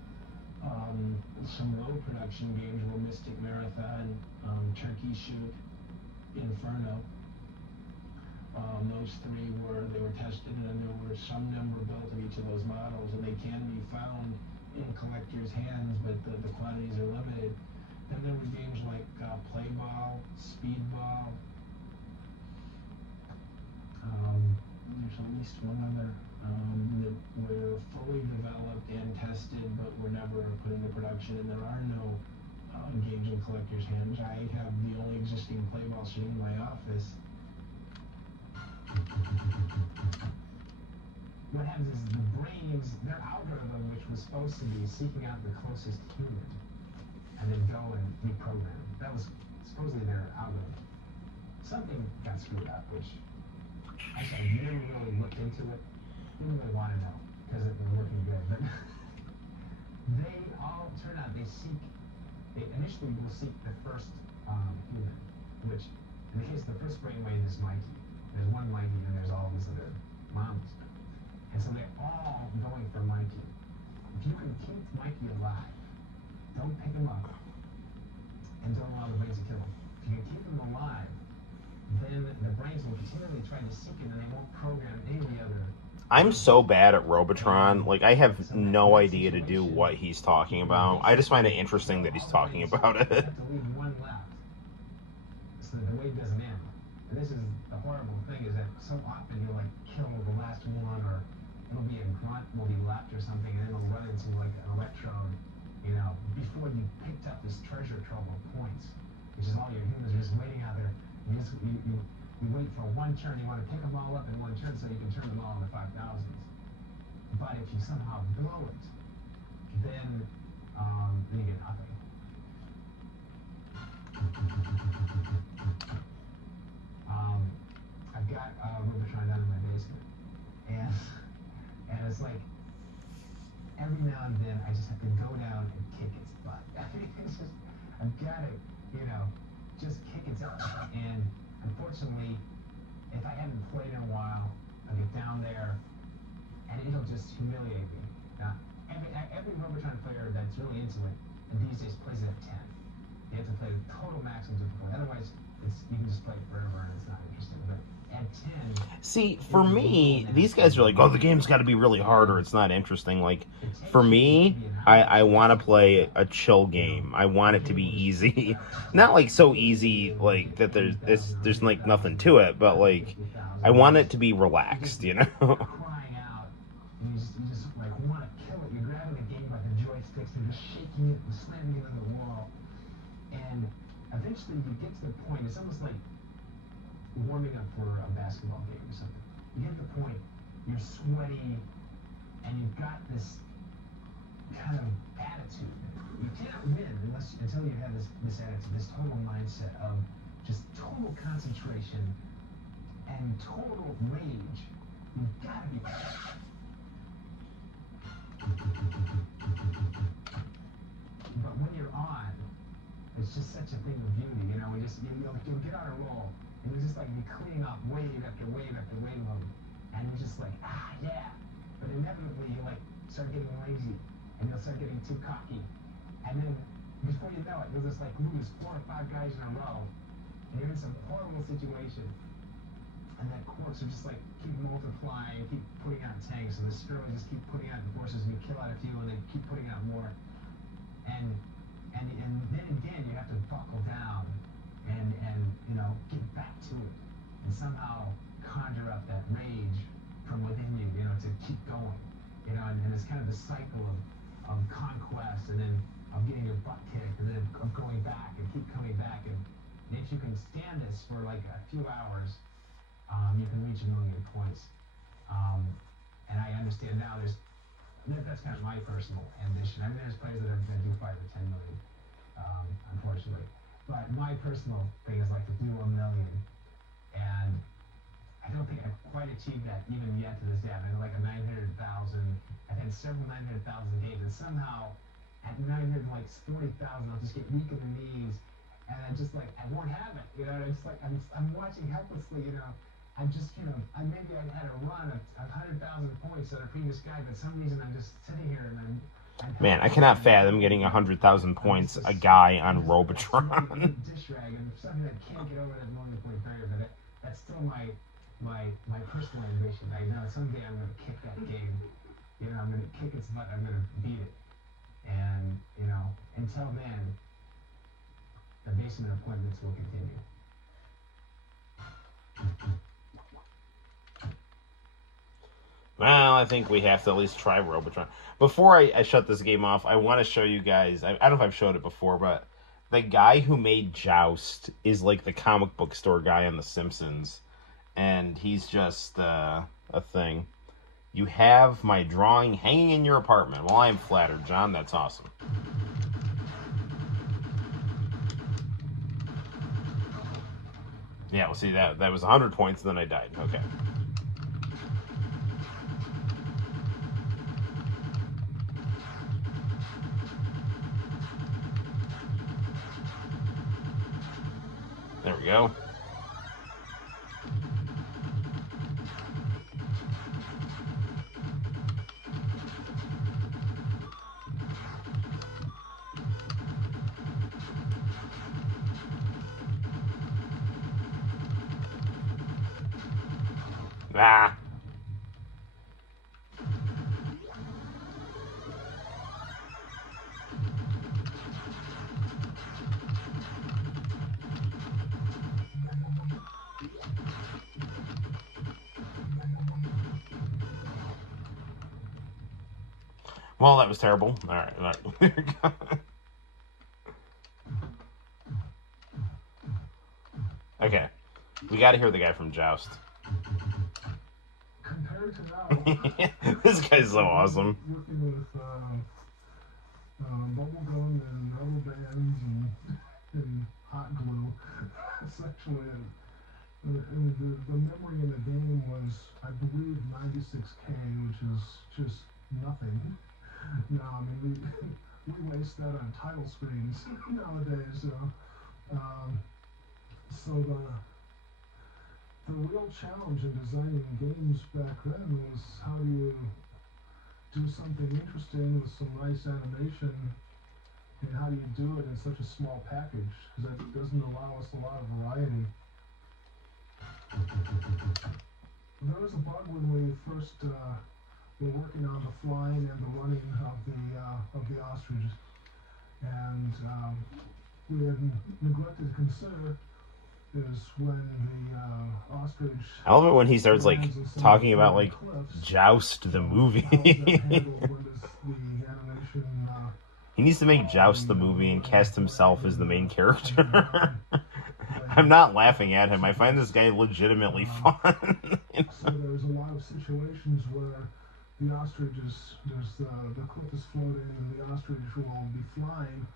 Some low production games were Mystic Marathon, Turkey Shoot, Inferno. Those three were tested, and there were some number built of each of those models, and they can be found in collectors' hands, but the quantities are limited. Then there were games like Play Ball, Speedball. There's at least one other that were fully developed and tested, but were never put into production. And there are no games in collectors' hands. I have the only existing Play Ball sitting in my office. What happens is the brains, their algorithm, which was supposed to be seeking out the closest human, and then go and reprogram. That was supposedly their algorithm. Something got screwed up, which I said, you never really looked into it. Didn't really want to know, because it was working good. But they all turn out, they initially will seek the first human, which, in the case of the first brainwave, is Mikey. There's one Mikey, and there's all these other moms. And so they're all going for Mikey. If you can keep Mikey alive, don't pick him up, and don't allow the brains to kill him. If you can keep him alive, then the brains will continually try to seek him, and they won't program any of the other. I'm so bad at Robotron. Like, I have no idea to do what he's talking about. I just find it interesting that he's talking about it. You have to leave one left, so that the wave doesn't end. And this is the horrible thing, is that so often you'll like kill the last one, or it'll be a grunt will be left or something, and it'll run into like an electrode, before you picked up this treasure trove of points, which is all your humans are just waiting out there. You wait for one turn, you want to pick them all up in one turn so you can turn them all into 5,000s. But if you somehow blow it, then you get nothing. I've got Robotron down in my basement, and it's like every now and then I just have to go down and kick its butt. It's just, I've got to, just kick its butt. And unfortunately, if I haven't played in a while, I'll get down there and it'll just humiliate me. Now, every Robotron player that's really into it, and these days plays it at 10. You have to play the total maximum difficulty. Otherwise, you can just play it forever and it's not interesting. But at 10... See, for me, these guys are like, oh, the game's got to be really hard or it's not interesting. Like, for me, I want to play a chill game. I want it to be easy. Not, like, so easy, like, that there's like, nothing to it. But, like, I want it to be relaxed, Crying out, and you just like, want to kill it. You're grabbing the game by the joysticks and just shaking it and slamming it on the wall. And eventually you get to the point, it's almost like warming up for a basketball game or something. You get to the point, you're sweaty, and you've got this kind of attitude. You can't win until you have this attitude, this total mindset of just total concentration and total rage. You've got to be... But when you're on, it's just such a thing of beauty, you'll get on a roll, and you'll just like be cleaning up wave after wave after wave of them, and you're just like, yeah. But inevitably you like start getting lazy, and you'll start getting too cocky, and then before you know it, you'll just like lose 4 or 5 guys in a row, and you're in some horrible situation, and that corpse will just like keep multiplying, keep putting out tanks, and the steroids just keep putting out forces, and you kill out a few, and they keep putting out more, and then again you have to buckle down and get back to it and somehow conjure up that rage from within you, to keep going, and it's kind of the cycle of conquest, and then of getting your butt kicked, and then of going back and keep coming back, and if you can stand this for like a few hours, you can reach 1 million points. And I understand now that's kind of my personal ambition. I mean, there's players that do 5 or 10 million, unfortunately. But my personal thing is like to do 1 million. And I don't think I've quite achieved that even yet to this day. I've had like a 900,000. I've had several 900,000 games. And somehow at 940,000, I'll just get weak in the knees and I just like I won't have it, you know. And it's like I'm watching helplessly, you know. I'm just, you know, maybe I had a run of 100,000 points on a previous guy, but some reason I'm just sitting here and I'm Man, I cannot fathom getting 100,000 points a guy on Robotron. Dish rag and something that can't get over that million point barrier, but that's still my personal ambition. I know someday I'm gonna kick that game. You know, I'm gonna kick its butt. I'm gonna beat it. And you know, until then, the basement appointments will continue. Well, I think we have to at least try Robotron. Before I shut this game off, I want to show you guys. I don't know if I've showed it before, but the guy who made Joust is like the comic book store guy on The Simpsons. And he's just a thing. You have my drawing hanging in your apartment. Well, I am flattered, John. That's awesome. Yeah, well, see, that was 100 points, and then I died. Okay. There we go. Ah. Well, that was terrible. All right. There we go. Okay. We got to hear the guy from Joust. Compared to now, this guy's so awesome. Working with bubblegum and rubber bands and hot glue, essentially. The memory in the game was, I believe, 96K, which is just nothing. No, I mean, we waste that on title screens nowadays. So the real challenge in designing games back then was how do you do something interesting with some nice animation, and how do you do it in such a small package? Because that doesn't allow us a lot of variety. There was a bug when we first were working on the flying and the running of the ostriches, and we had neglected to consider is when the ostrich. I love it when he starts like talking about like Joust the movie. He needs to make Joust the movie and cast himself as the main character. I'm not laughing at him. I find this guy legitimately fun. So there's a lot of situations where the ostrich is, the cliff is floating and the ostrich will be flying,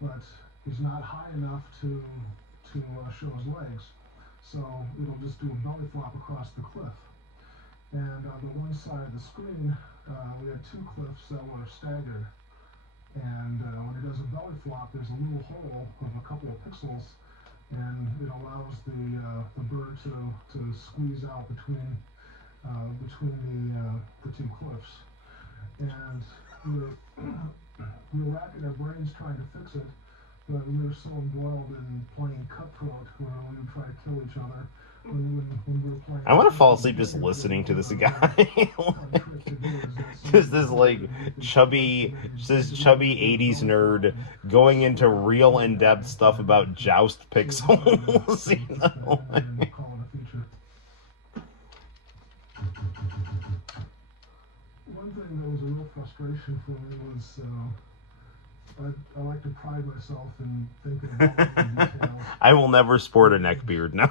but he's not high enough to show his legs. So it'll just do a belly flop across the cliff. And on the one side of the screen, we had two cliffs that were staggered. And when it does a belly flop, there's a little hole of a couple of pixels, and it allows the bird to squeeze out between the two cliffs. And we were racking our brains trying to fix it, but we were so embroiled in playing cutthroat where we would try to kill each other. When we were playing, I want to fall asleep just listening to this guy. Just this like chubby 80s nerd going into real in-depth stuff about Joust pixels. You know? One thing that was a real frustration for me was I like to pride myself in thinking about detail. I will never sport a neck beard now.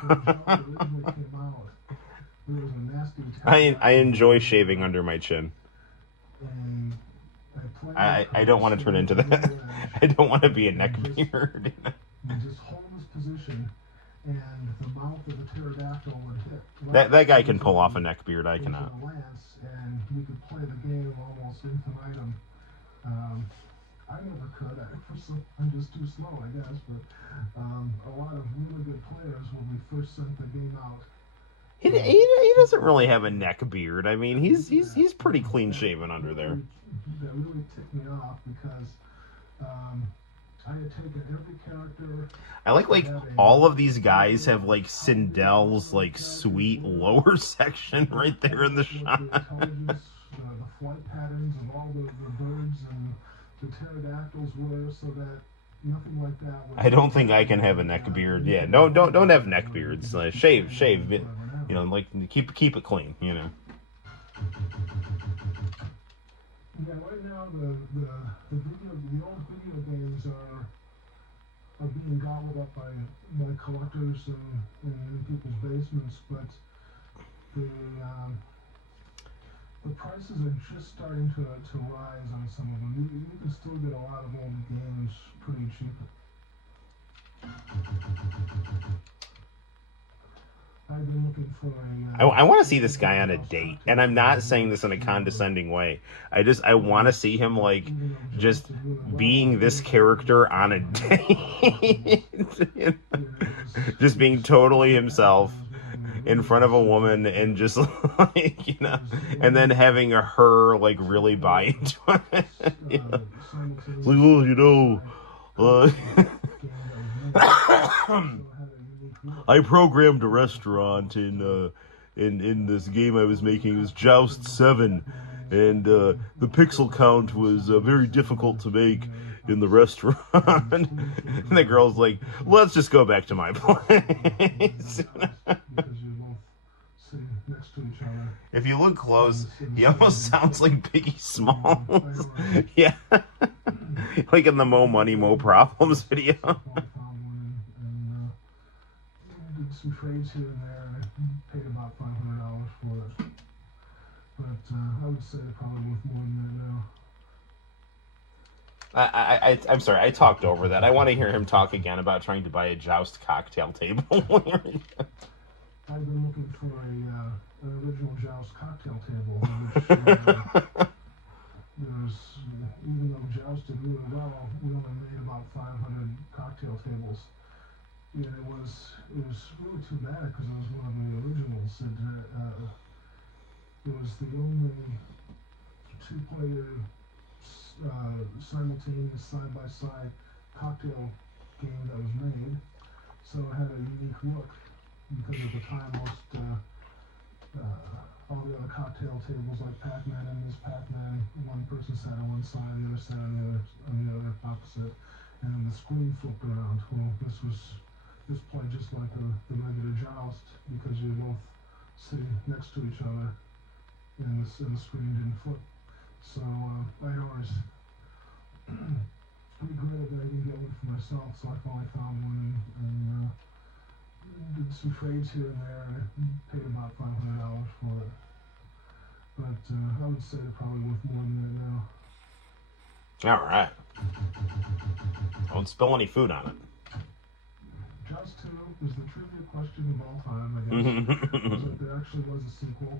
I enjoy shaving under my chin. I don't want to turn into that. I don't want to be a neck beard. You just hold this position, and the mouth of the pterodactyl would hit. That guy can pull off a neck beard. I cannot. And you could play the game almost infinitum. I never could. I'm just too slow, I guess. But a lot of really good players, when we first sent the game out, he doesn't really have a neck beard. I mean, he's pretty clean shaven under there. That really ticked me off because I had taken every character. I like all of these guys have like Sindel's like sweet lower section right there in the shot. The flight patterns of all the birds and the pterodactyls were, so that nothing like that. I don't think I can have a neck beard. Yeah, no, don't have neck beards. Shave. You know, like keep it clean. You know. Yeah, right now the old video games are being gobbled up by collectors in people's basements, but the prices are just starting to rise on some of them. You can still get a lot of old games pretty cheap. I've been looking for I want to see this guy on a date, and I'm not saying this in a condescending way. I want to see him like just being this character on a date, just being totally himself in front of a woman, and just like, you know, and then having her like really buy into it. You know? It's like, oh, you know. I programmed a restaurant in this game I was making. It was Joust 7, and the pixel count was very difficult to make in the restaurant. And the girl's like, let's just go back to my place. If you look close, he almost sounds like Biggie Smalls. Yeah. Like in the Mo Money, Mo Problems video. Some trades here and there, and I paid about $500 for it. But I would say probably worth more than that now. I'm sorry, I talked over that. I want to hear him talk again about trying to buy a Joust cocktail table. I've been looking for an original Joust cocktail table, which even though Joust did really well, we only made about 500 cocktail tables. Yeah, it was really too bad because it was one of the originals. It was the only two-player simultaneous side-by-side cocktail game that was made, so it had a unique look because at the time all the other cocktail tables like Pac-Man and Ms. Pac-Man, one person sat on one side, the other sat on the other opposite, and then the screen flipped around. Well, this played just like the regular Joust because you're both sitting next to each other and the screen didn't flip. So I always regretted that I didn't get one for myself, so I finally found one and did some trades here and there, and I paid about $500 for it. But I would say they're probably worth more than that now. All right. Don't spill any food on it. Joust 2 is the trivia question of all time, I guess. So there actually was a sequel.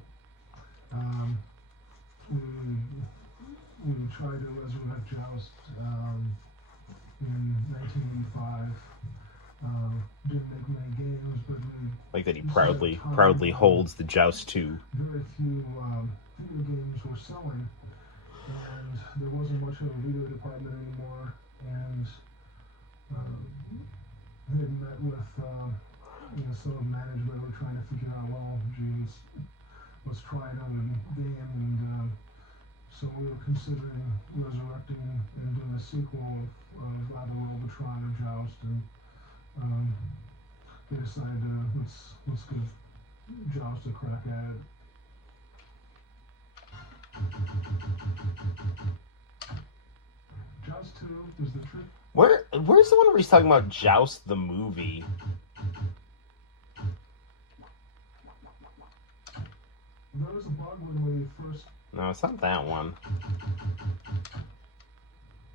We tried to resurrect Joust in 1985. Didn't make many games, but like that he proudly holds the Joust 2. Very few video games were selling, and there wasn't much of a video department anymore, and they met with some of management were trying to figure out, well, geez, let's try another game, and so we were considering resurrecting and doing a sequel of either Robotron or Joust, and they decided let's give Joust a crack at it. Joust 2 is the trick. Where's the one where he's talking about Joust the movie? There was a bug when we first... No, it's not that one.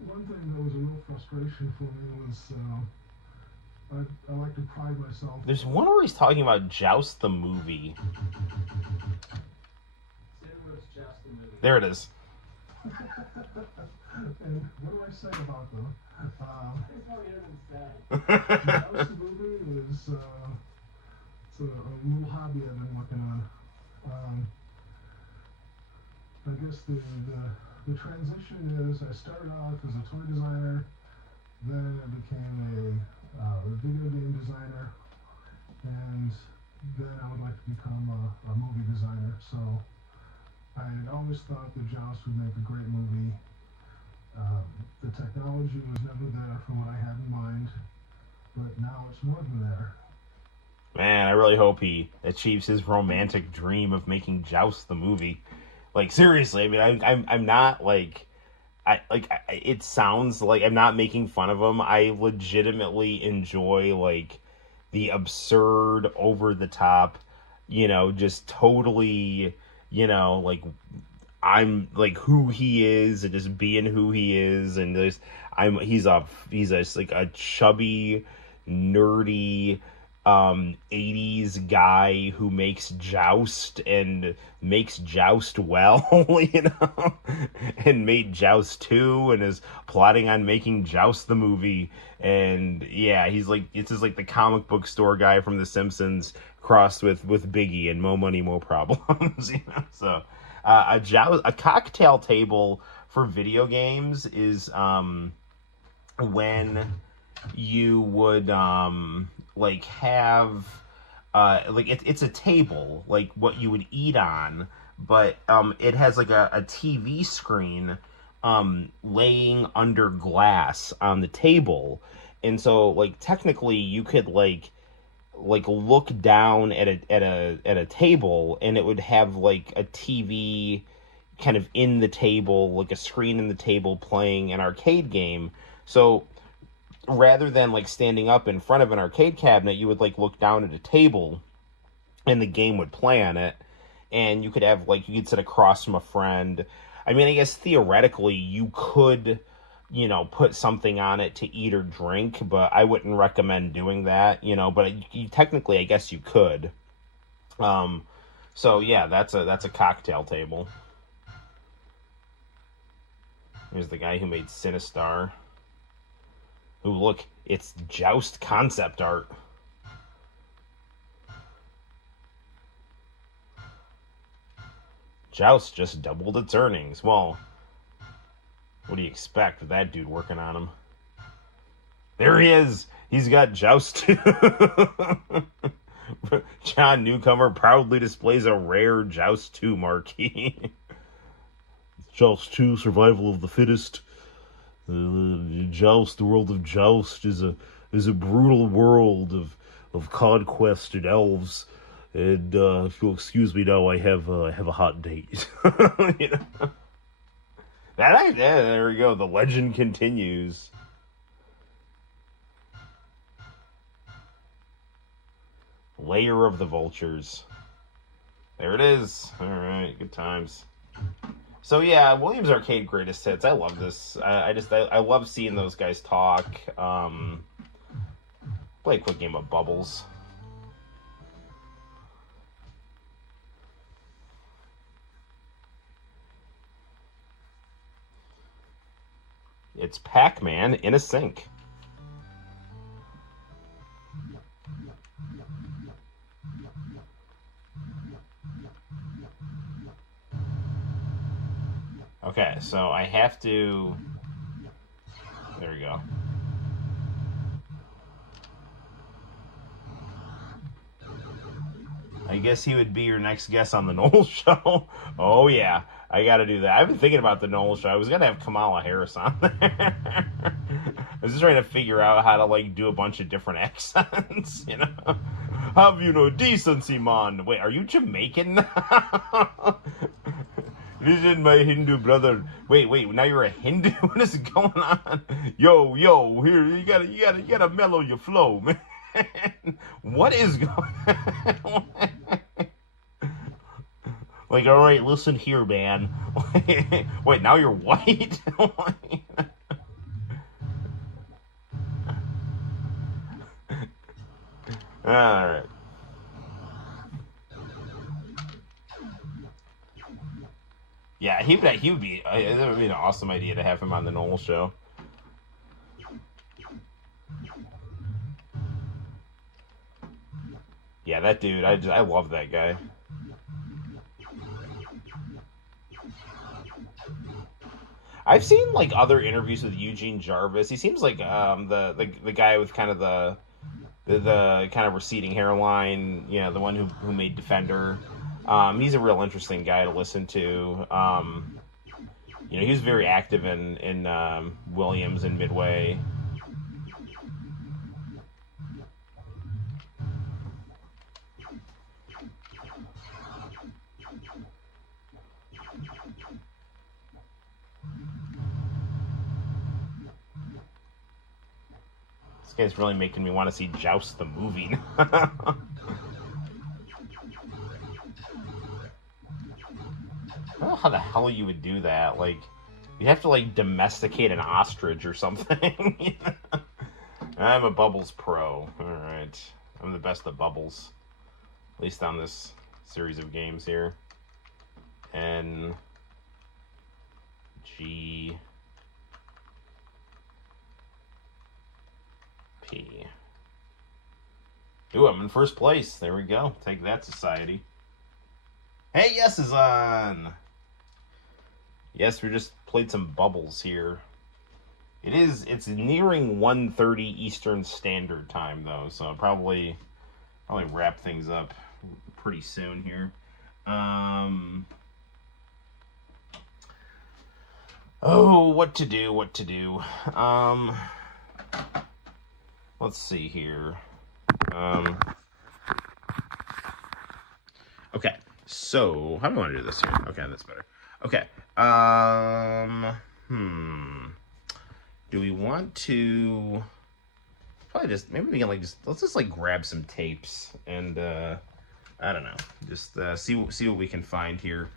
One thing that was a real frustration for me was I like to pride myself... There's one where he's talking about Joust the movie. There it is. And what do I say about them? Joust movie is it's a little hobby I've been working on. I guess the transition is I started off as a toy designer, then I became a video game designer, and then I would like to become a movie designer. So I had always thought that Joust would make a great movie. The technology was never there for what I had in mind, but now it's more than there. Man, I really hope he achieves his romantic dream of making Joust the movie. Like, seriously, I mean, I'm not like, it sounds like I'm not making fun of him. I legitimately enjoy like the absurd, over the top, just totally, like I'm like who he is and just being who he is, and he's like a chubby, nerdy 80s guy who makes Joust and makes Joust well, and made Joust 2 and is plotting on making Joust the movie. And yeah, he's like, it's just like the comic book store guy from The Simpsons crossed with Biggie and Mo Money, Mo Problems, So a cocktail table for video games is when you would like have like it's a table like what you would eat on, but it has like a TV screen laying under glass on the table, and so like technically you could like look down at a table, and it would have like a TV kind of in the table, like a screen in the table playing an arcade game. So rather than like standing up in front of an arcade cabinet, you would like look down at a table and the game would play on it, and you could have like, you could sit across from a friend. I mean, I guess theoretically you could, put something on it to eat or drink, but I wouldn't recommend doing that, but technically I guess you could. So yeah, that's a cocktail table. Here's the guy who made Sinistar. Ooh, look, it's Joust concept art. Joust just doubled its earnings. Well, what do you expect with that dude working on him? There he is! He's got Joust 2. John Newcomer proudly displays a rare Joust 2 marquee. Joust 2, Survival of the Fittest. Joust, the world of Joust is a brutal world of conquest and elves. And if you'll excuse me now, I have a hot date. There we go. The legend continues. Lair of the Vultures. There it is. All right, good times. So yeah, Williams Arcade Greatest Hits. I love this. I love seeing those guys talk. Play a quick game of Bubbles. It's Pac-Man in a sink. Okay, so I have to... There we go. I guess he would be your next guest on the Noel Show. Oh, yeah. I gotta do that. I've been thinking about the Noel Show. I was gonna have Kamala Harris on there. I was just trying to figure out how to, like, do a bunch of different accents, Have decency, man. Wait, are you Jamaican now? Listen, my Hindu brother. Wait, now you're a Hindu? What is going on? Yo, here, you gotta mellow your flow, man. What is going on? Like, all right, listen here, man. Wait, now you're white? All right. Yeah, he would be. That would be an awesome idea to have him on the Noel show. Yeah, that dude. I love that guy. I've seen like other interviews with Eugene Jarvis. He seems like the guy with kind of the kind of receding hairline. You know, the one who made Defender. He's a real interesting guy to listen to. You know, he was very active in Williams and Midway. This guy's really making me want to see Joust the movie. I don't know how the hell you would do that. Like, you'd have to, like, domesticate an ostrich or something. I'm a Bubbles pro. Alright. I'm the best at Bubbles. At least on this series of games here. N. G. P. Ooh, I'm in first place. There we go. Take that, society. Hey, yes is on. Yes, we just played some Bubbles here. It's nearing 1:30 Eastern Standard Time though, so I'll probably wrap things up pretty soon here. Oh, what to do? Let's see here. Okay, so how do I want to do this here? Okay, that's better. Okay. Do we want to probably just maybe we can let's just grab some tapes and I don't know, just see what we can find here.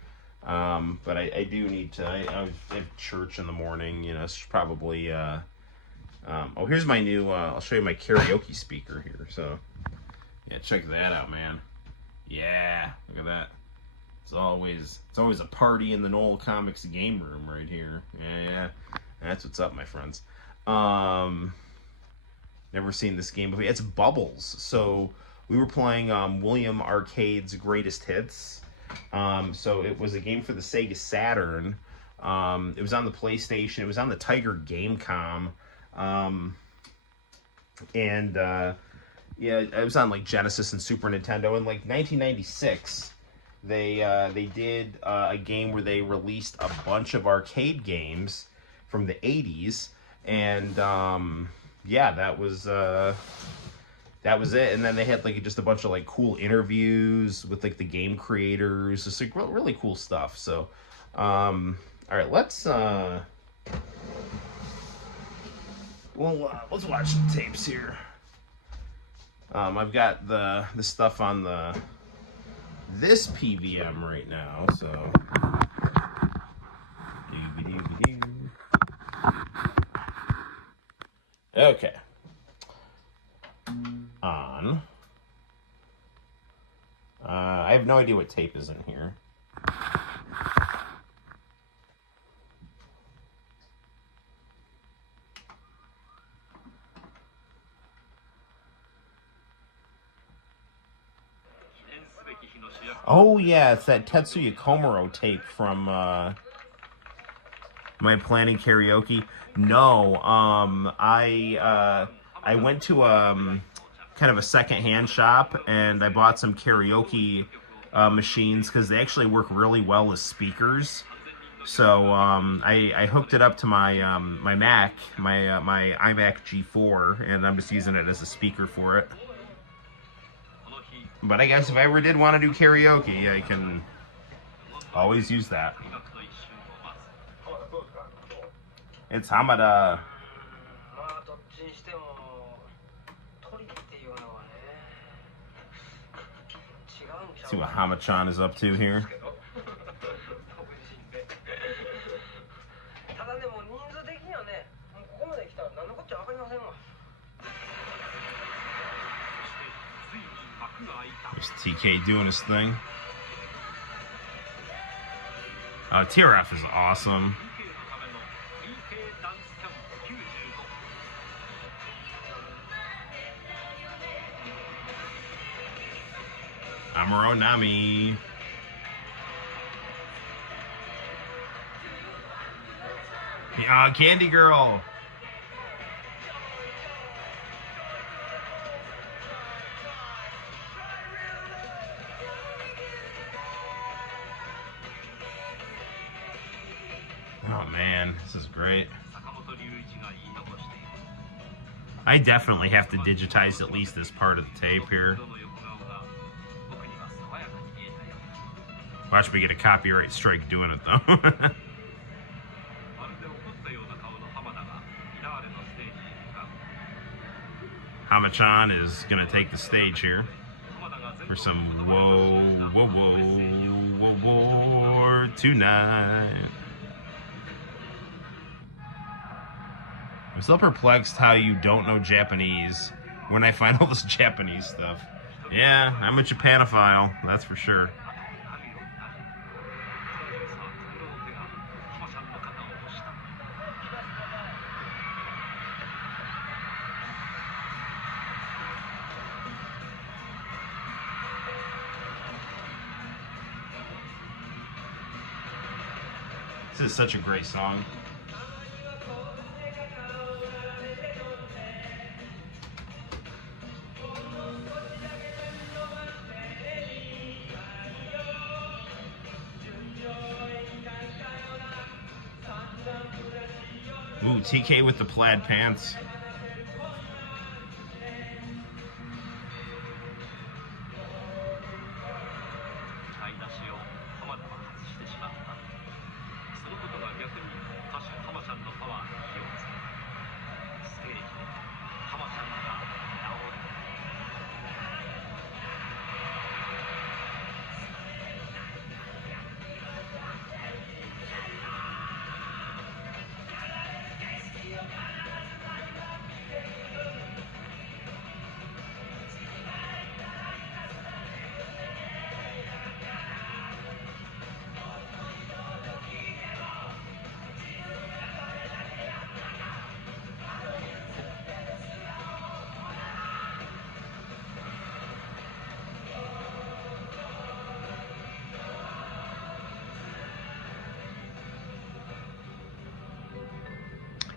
But I do need to. I have church in the morning. You know, it's probably. Oh, here's my new. I'll show you my karaoke speaker here. So, yeah, check that out, man. Yeah, look at that. It's always a party in the Noel ComiX game room right here. Yeah, that's what's up, my friends. Never seen this game before. It's Bubbles. So we were playing William Arcade's Greatest Hits. So it was a game for the Sega Saturn. It was on the PlayStation. It was on the Tiger Gamecom. Yeah, it was on like Genesis and Super Nintendo. In like 1996, they did a game where they released a bunch of arcade games from the 80s, and yeah, that was it. And then they had like just a bunch of like cool interviews with like the game creators. Just like really cool stuff. So, all right, let's watch some tapes here. I've got the stuff on this PVM right now, so. Okay. On. I have no idea what tape is in here. Oh yeah, it's that Tetsuya Komuro tape from my planning karaoke. No, I went to kind of a secondhand shop and I bought some karaoke machines because they actually work really well as speakers. So I hooked it up to my my Mac, my iMac G4, and I'm just using it as a speaker for it. But I guess if I ever did want to do karaoke, I can always use that. It's Hamada. See what Hama-chan is up to here. There's TK doing his thing. TRF is awesome. Amuro Nami. Yeah, Candy Girl. Oh man, this is great. I definitely have to digitize at least this part of the tape here. Watch me get a copyright strike doing it though. Hama-chan is gonna take the stage here for some whoa war tonight. I'm still perplexed how you don't know Japanese when I find all this Japanese stuff. Yeah, I'm a Japanophile, that's for sure. This is such a great song. Ooh, TK with the plaid pants.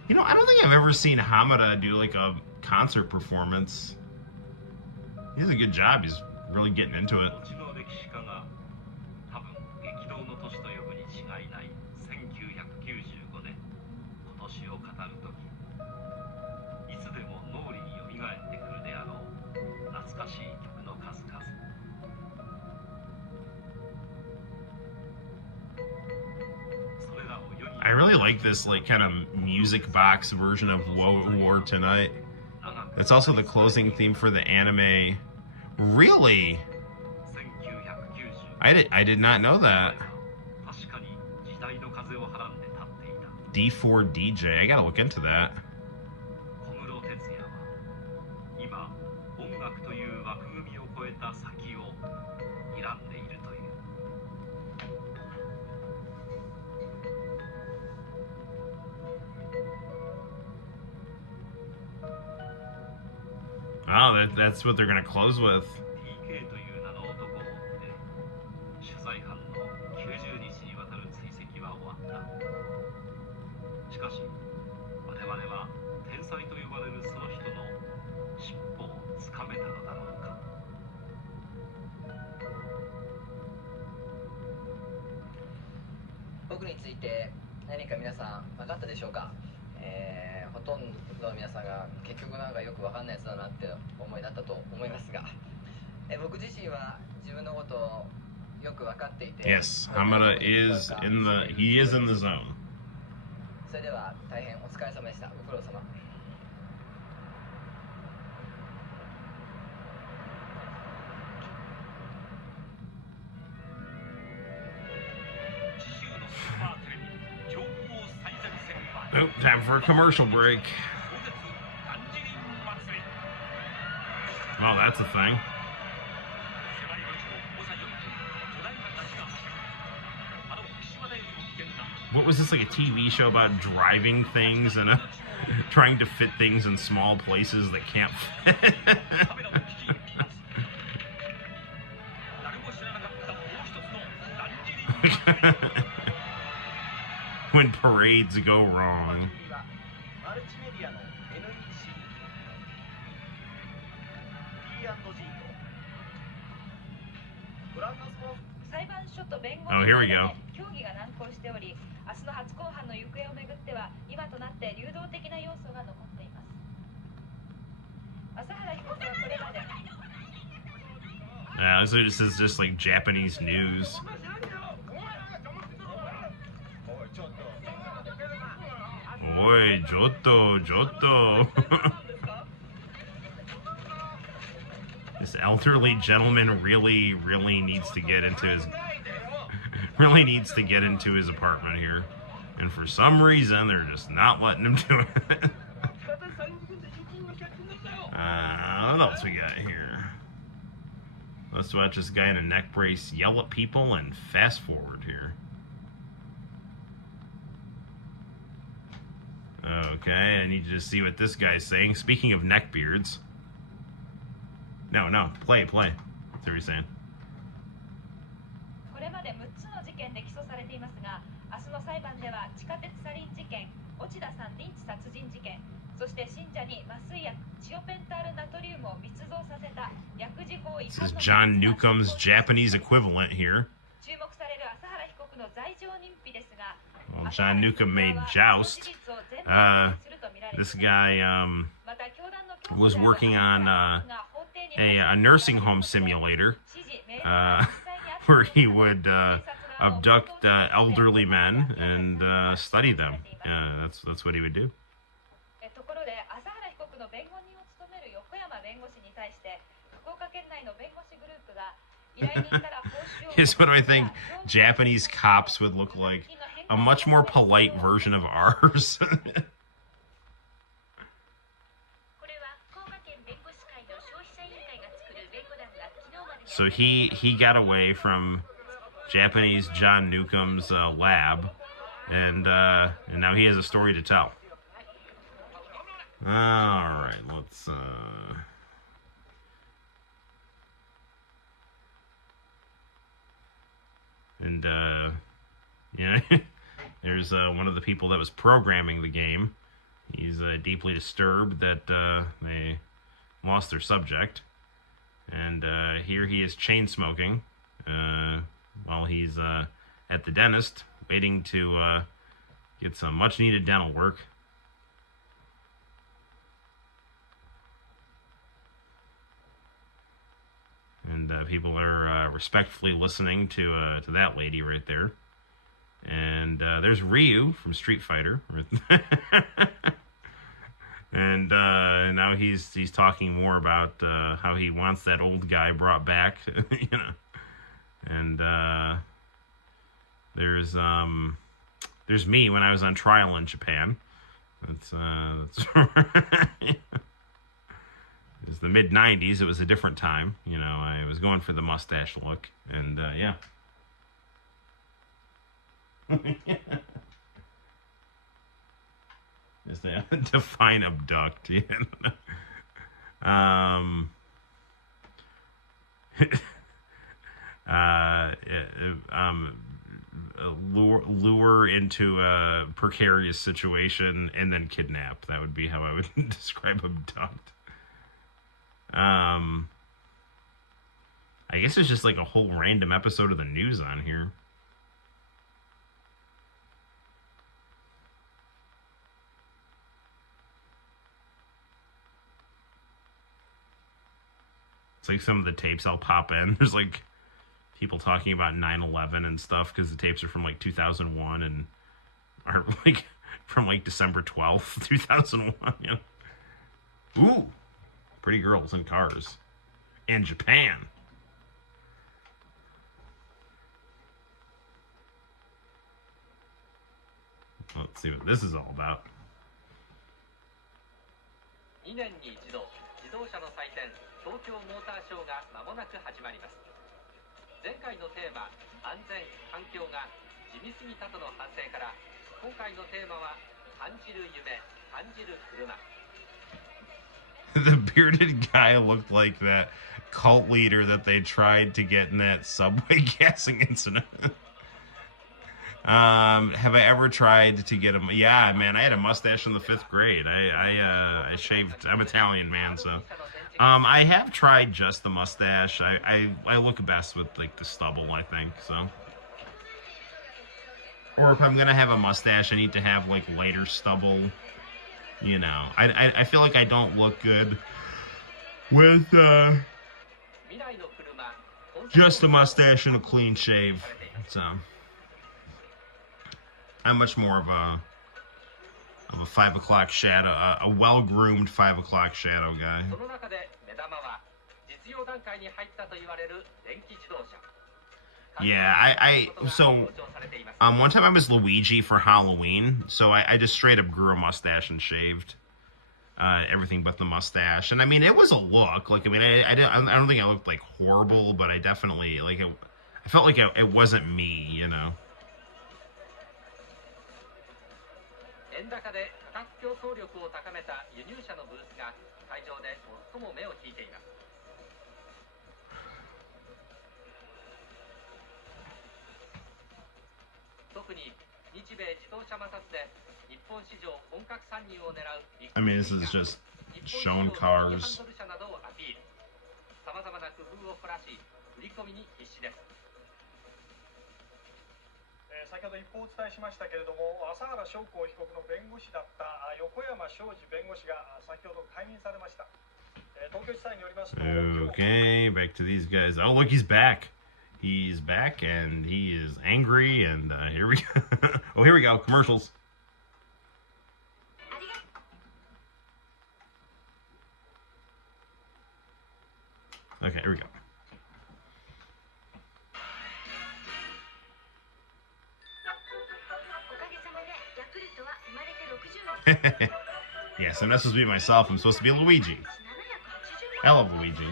You know, I don't think I've ever seen Hamada do like a concert performance. He does a good job. He's really getting into it. I really like this like kind of music box version of War Tonight. It's also the closing theme for the anime. Really? I did not know that. D4 DJ. I gotta look into that. Oh, that's what they're gonna close with. Yes, Hamada is in the zone. Oh, time for a commercial break. Oh, that's a thing. was this like a TV show about driving things and trying to fit things in small places that can't fit? When parades go wrong. Oh, here we go. So this is just like Japanese news. Oi, Giotto. This elderly gentleman really needs to get into his apartment here, and for some reason they're just not letting him do it. What else we got here? Let's watch this guy in a neck brace yell at people and fast forward here. Okay, I need you to see what this guy's saying. Speaking of neckbeards. No, play. That's what he's saying. This is John Newcomb's Japanese equivalent here. Well, John Newcomb made Joust. This guy was working on a nursing home simulator where he would abduct elderly men and study them. That's what he would do. Here's what I think Japanese cops would look like. A much more polite version of ours. So he got away from Japanese John Newcomb's lab, and now he has a story to tell. All right, let's. And yeah, there's one of the people that was programming the game. He's deeply disturbed that they lost their subject. And here he is chain smoking while he's at the dentist, waiting to get some much needed dental work. And people are respectfully listening to that lady right there. And there's Ryu from Street Fighter. And now he's talking more about how he wants that old guy brought back, you know. And there's me when I was on trial in Japan. That's it was the mid-90s. It was a different time, you know. I was going for the mustache look, and yeah. Just define abduct. Lure into a precarious situation and then kidnap. That would be how I would describe abduct. I guess it's just like a whole random episode of the news on here. It's like some of the tapes I'll pop in. There's like people talking about 9/11 and stuff because the tapes are from like 2001 and are like from like December 12th, 2001. You know? Ooh, pretty girls in cars. And Japan. Let's see what this is all about. 2年に一度、自動車の祭典、東京モーターショーが間もなく始まります。前回のテーマ、安全・環境が地味すぎたとの反省から、The bearded guy looked like that cult leader that they tried to get in that subway gassing incident. Have I ever tried to get him? Yeah, man, I had a mustache in the 5th grade. I shaved. I'm Italian, man, so. I have tried just the mustache. I look best with like the stubble, I think, so. Or if I'm gonna have a mustache, I need to have like lighter stubble. You know, I feel like I don't look good with just a mustache and a clean shave. So I'm much more of a 5 o'clock shadow, a well-groomed 5 o'clock shadow guy. Yeah, so one time I was Luigi for Halloween, so I just straight up grew a mustache and shaved everything but the mustache. And I mean, it was a look. Like, I mean, I don't think I looked like horrible, but I definitely like it. I felt like it wasn't me, you know. I mean, this is just shown cars. 先ほど一報お伝えしましたけれども、朝原将校被告の弁護士だった横山昌司弁護士が先ほど解任されました。東京地裁によりますと。Okay, back to these guys. Oh, look, he's back. He's back, and he is angry, and here we go. Oh, here we go. Commercials. Okay, here we go. Yes, I'm not supposed to be myself. I'm supposed to be Luigi. I love Luigi.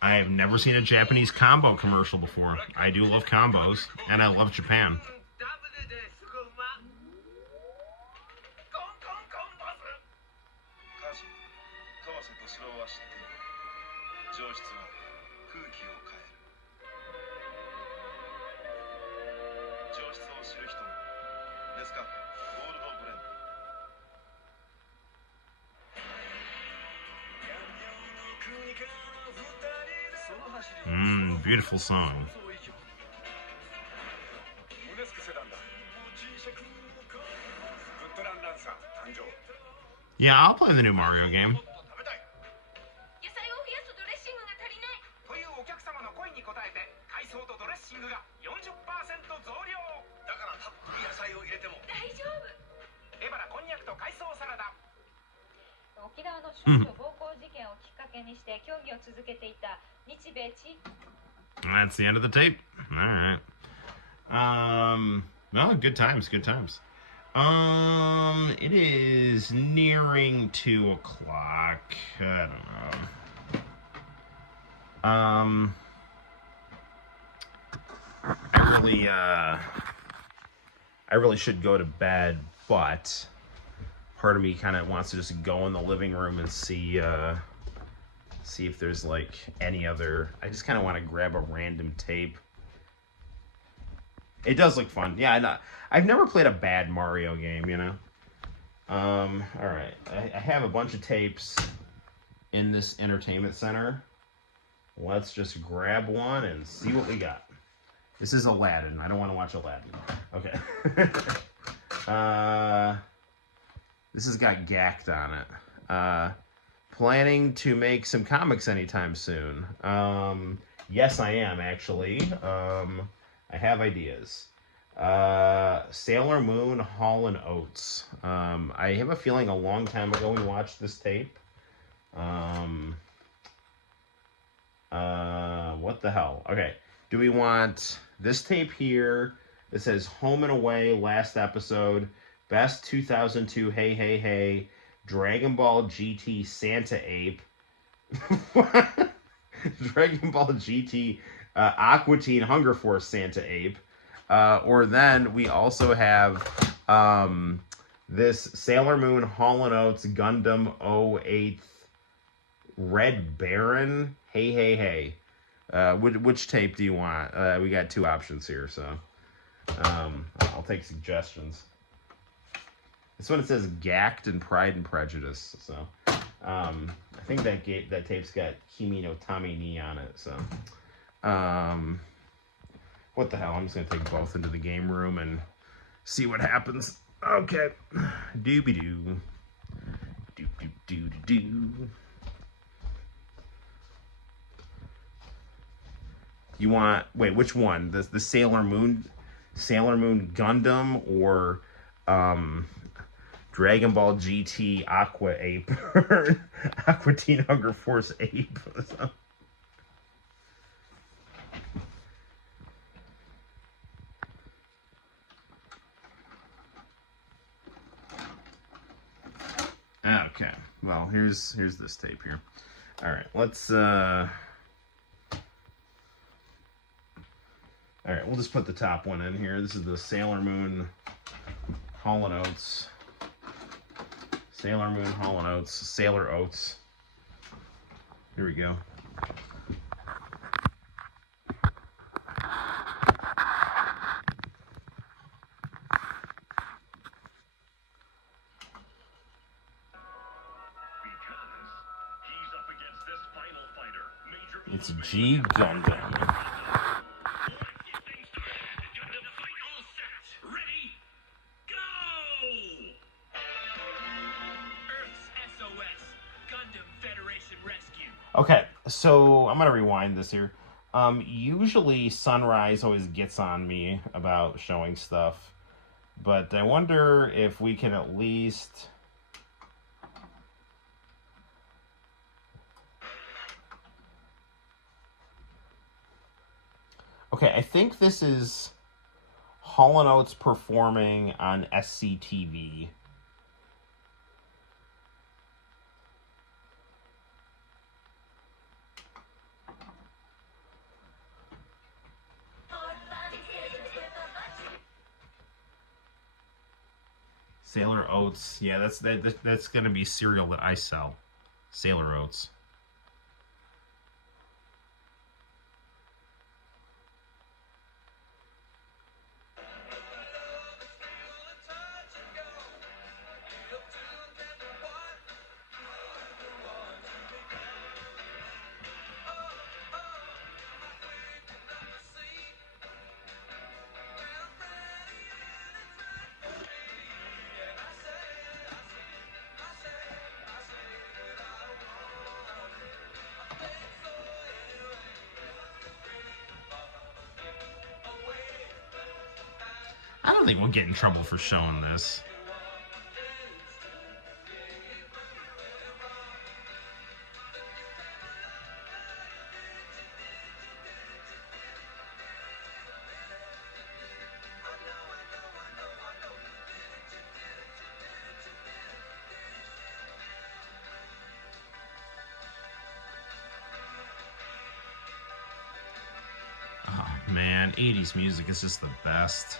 I have never seen a Japanese combo commercial before. I do love combos, and I love Japan. Beautiful song. Yeah, I'll play the new Mario game. That's the end of the tape. All right. Well, good times, good times. It is nearing 2 o'clock. I don't know. I really should go to bed, but part of me kind of wants to just go in the living room and see if there's like any other. I just kind of want to grab a random tape. It does look fun. Yeah, I've never played a bad Mario game, you know. All right, I have a bunch of tapes in this entertainment center. Let's just grab one and see what we got. This is Aladdin. I don't want to watch Aladdin. Okay. This has got Gacked on it. Planning to make some comics anytime soon. Yes, I am, actually. I have ideas. Sailor Moon, Hall & Oates. I have a feeling a long time ago we watched this tape. What the hell? Okay. Do we want this tape here? It says Home and Away, last episode, best 2002 Hey Hey Hey, Dragon Ball GT Santa Ape, Dragon Ball GT Aqua Teen Hunger Force Santa Ape, or then we also have this Sailor Moon Hall & Oates Gundam 08th Red Baron Hey Hey Hey. Which tape do you want? We got two options here, so I'll take suggestions. This one, it says Gacked and Pride and Prejudice, so I think that tape's got Kimi no Tami ni on it, so what the hell, I'm just gonna take both into the game room and see what happens. Okay. Doobie-doo. Doo-doo-doo-doo-doo. You want, wait, which one? The Sailor Moon Gundam, or Dragon Ball GT Aqua Ape, Aqua Teen Hunger Force Ape? Okay, well, here's this tape here. All right, let's all right, we'll just put the top one in here. This is the Sailor Moon Hall & Oates. Sailor Moon Hall & Oates. Sailor Oats. Here we go. It's G Gundam. Okay, so I'm gonna rewind this here. Usually Sunrise always gets on me about showing stuff, but I wonder if we can at least... Okay, I think this is Hall & Oates performing on SCTV. Sailor Oats, yeah, that's gonna be cereal that I sell. Sailor Oats. I don't think we'll get in trouble for showing this. Oh man, 80s music is just the best.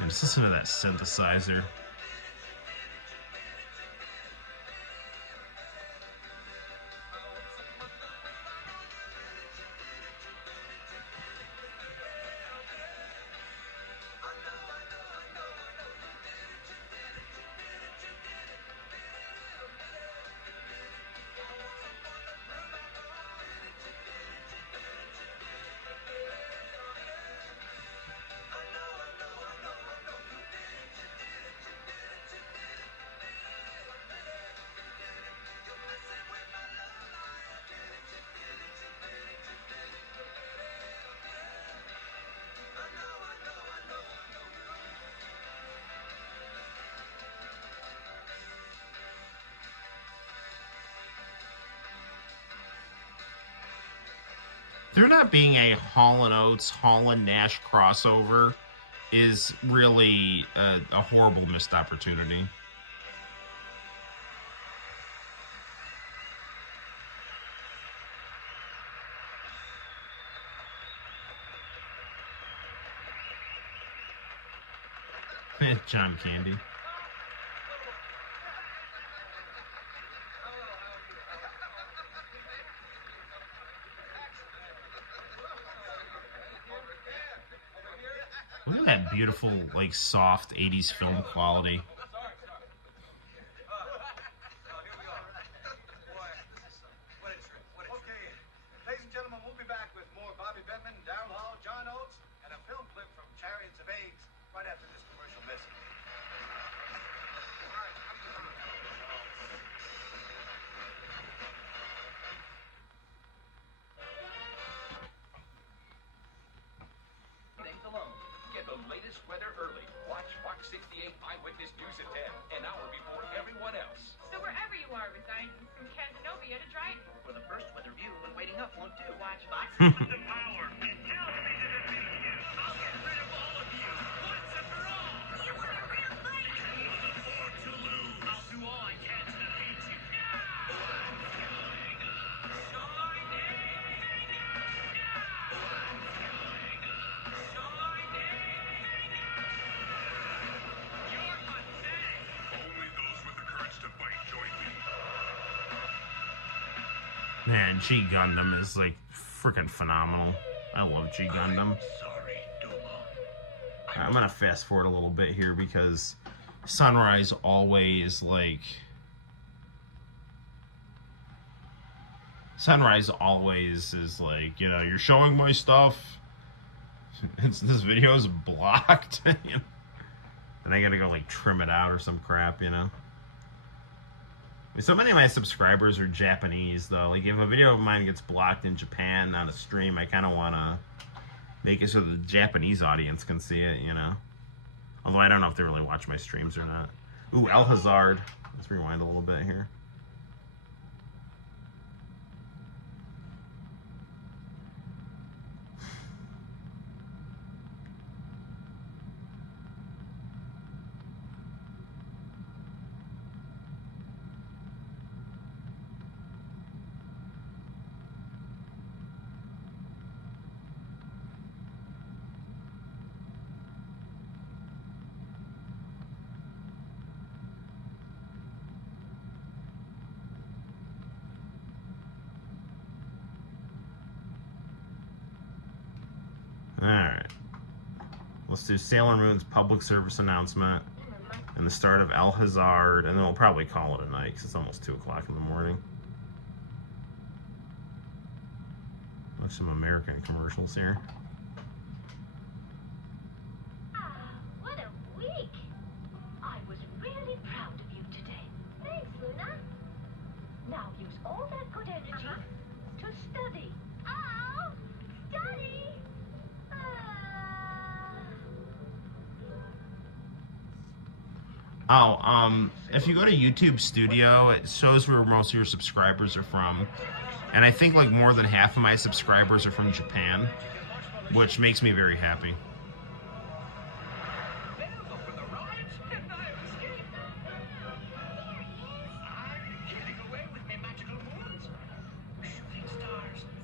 And just listen to that synthesizer. There not being a Hall & Oates, Hall & Nash crossover is really a horrible missed opportunity. John Candy. Look at that beautiful, like, soft 80s film quality. Man, G Gundam is like freaking phenomenal. I love G Gundam. I'm gonna fast forward a little bit here because Sunrise always is like, you know, you're showing my stuff. This video is blocked. You know? Then I gotta go like trim it out or some crap, you know. So many of my subscribers are Japanese, though. Like, if a video of mine gets blocked in Japan on a stream, I kind of want to make it so the Japanese audience can see it, you know? Although I don't know if they really watch my streams or not. Ooh, El Hazard. Let's rewind a little bit here. Alright. Let's do Sailor Moon's public service announcement and the start of El Hazard, and then we'll probably call it a night because it's almost 2 o'clock in the morning. Watch some American commercials here. What a week! I was really proud of you today. Thanks, Luna. Now use all that good energy to study. Oh, study! If you go to YouTube Studio, it shows where most of your subscribers are from. And I think like more than half of my subscribers are from Japan, which makes me very happy.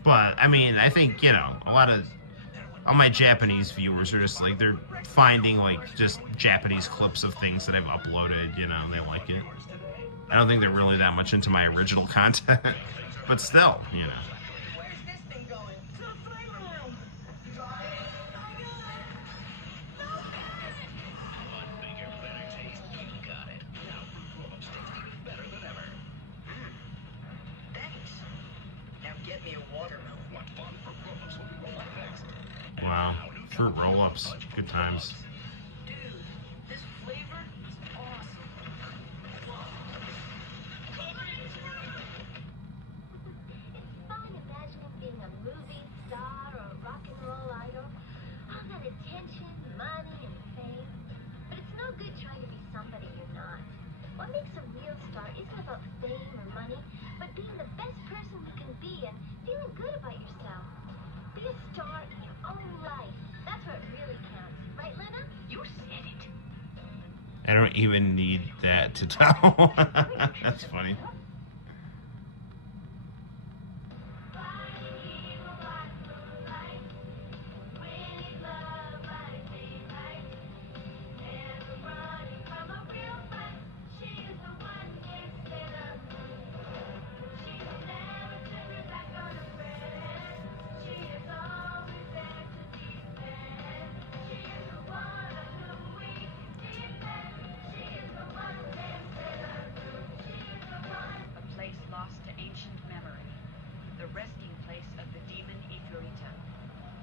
But, I mean, I think, you know, a lot of all my Japanese viewers are just like, they're finding like just Japanese clips of things that I've uploaded, you know, and they like it. I don't think they're really that much into my original content, but still, you know. Where's this thing going? To the flavor room. One bigger, better taste. You got it. Now fruit roll-ups taste even better than ever. Thanks. Now get me a watermelon. What fun! Fruit roll-ups will be rolling next. Wow, fruit roll-ups, good times. Dude, this flavor is awesome. It's fun imagining being a movie star or a rock and roll idol. All that attention, money, and fame. But it's no good trying to be somebody you're not. What makes a real star isn't about fame or money, but being the best person you can be and feeling good about yourself. I don't even need that to tell. That's funny. A place lost to ancient memory, the resting place of the demon Ifurita.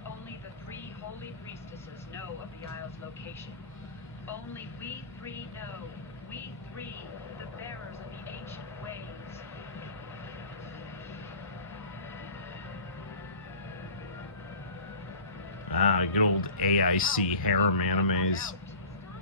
Only the 3 holy priestesses know of the isle's location. Only we 3 know. We 3, the bearers of the ancient ways. Ah, good old AIC harem animes. Stop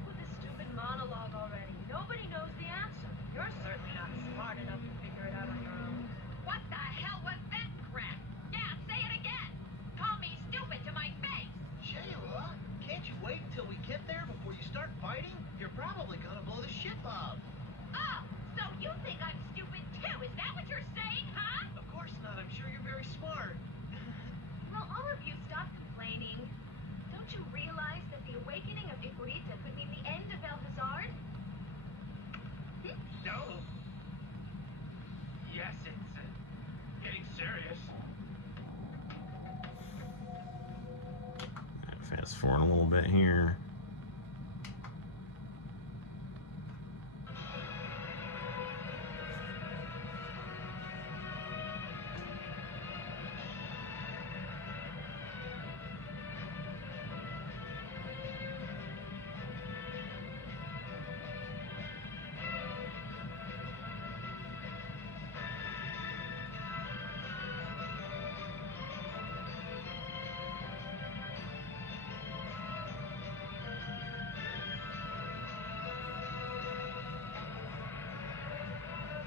with this stupid monologue already. Nobody knows the answer. You're certainly not smart enough to figure it out on your own. What the hell was that crap? Yeah, say it again. Call me stupid to my face. Shayla, can't you wait until we get there before you start fighting? You're probably gonna blow the ship up. Oh, so you think I'm stupid too? Is that what you're saying, huh? Of course not. I'm sure you're very smart. Will all of you stop complaining? Don't you realize that the awakening of Ifurita could mean the end of El Hazard? No. Yes, it's getting serious. Fast forward a little bit here.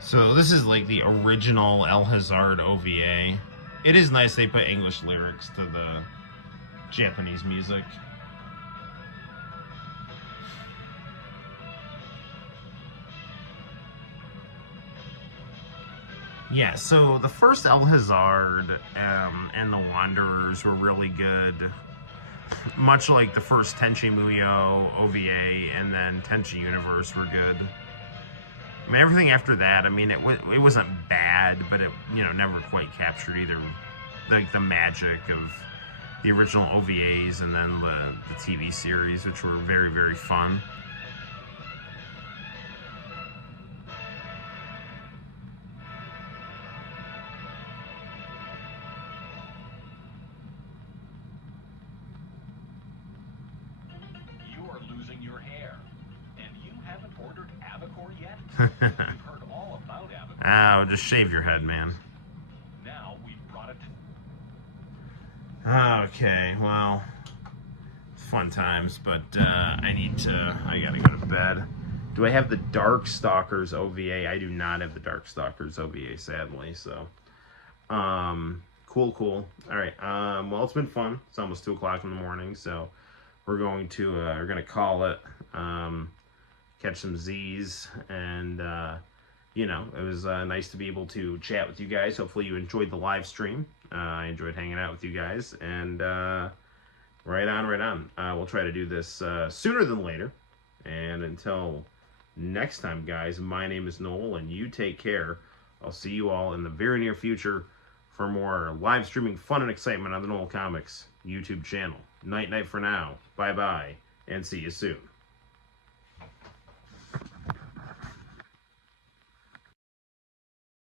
So this is like the original El Hazard OVA. It is nice they put English lyrics to the Japanese music. Yeah, so the first El Hazard and the Wanderers were really good. Much like the first Tenchi Muyo OVA and then Tenchi Universe were good. I mean, everything after that, I mean, it wasn't bad, but it, you know, never quite captured either, like, the magic of the original OVAs and then the TV series, which were very, very fun. You are losing your hair, and you haven't ordered Avacor yet. You've heard all about Avacor. Oh, just shave your head, man. Now we've brought it. Okay, well, fun times, but I gotta go to bed. Do I have the Darkstalkers OVA? I do not have the Darkstalkers OVA, sadly, so. Cool. All right, well, it's been fun. It's almost 2 o'clock in the morning, so we're gonna call it, catch some Z's, and, you know, it was nice to be able to chat with you guys. Hopefully you enjoyed the live stream. I enjoyed hanging out with you guys, and right on. We'll try to do this sooner than later. And until next time, guys, my name is Noel, and you take care. I'll see you all in the very near future for more live streaming fun and excitement on the Noel ComiX YouTube channel. Night for now. Bye-bye, and see you soon.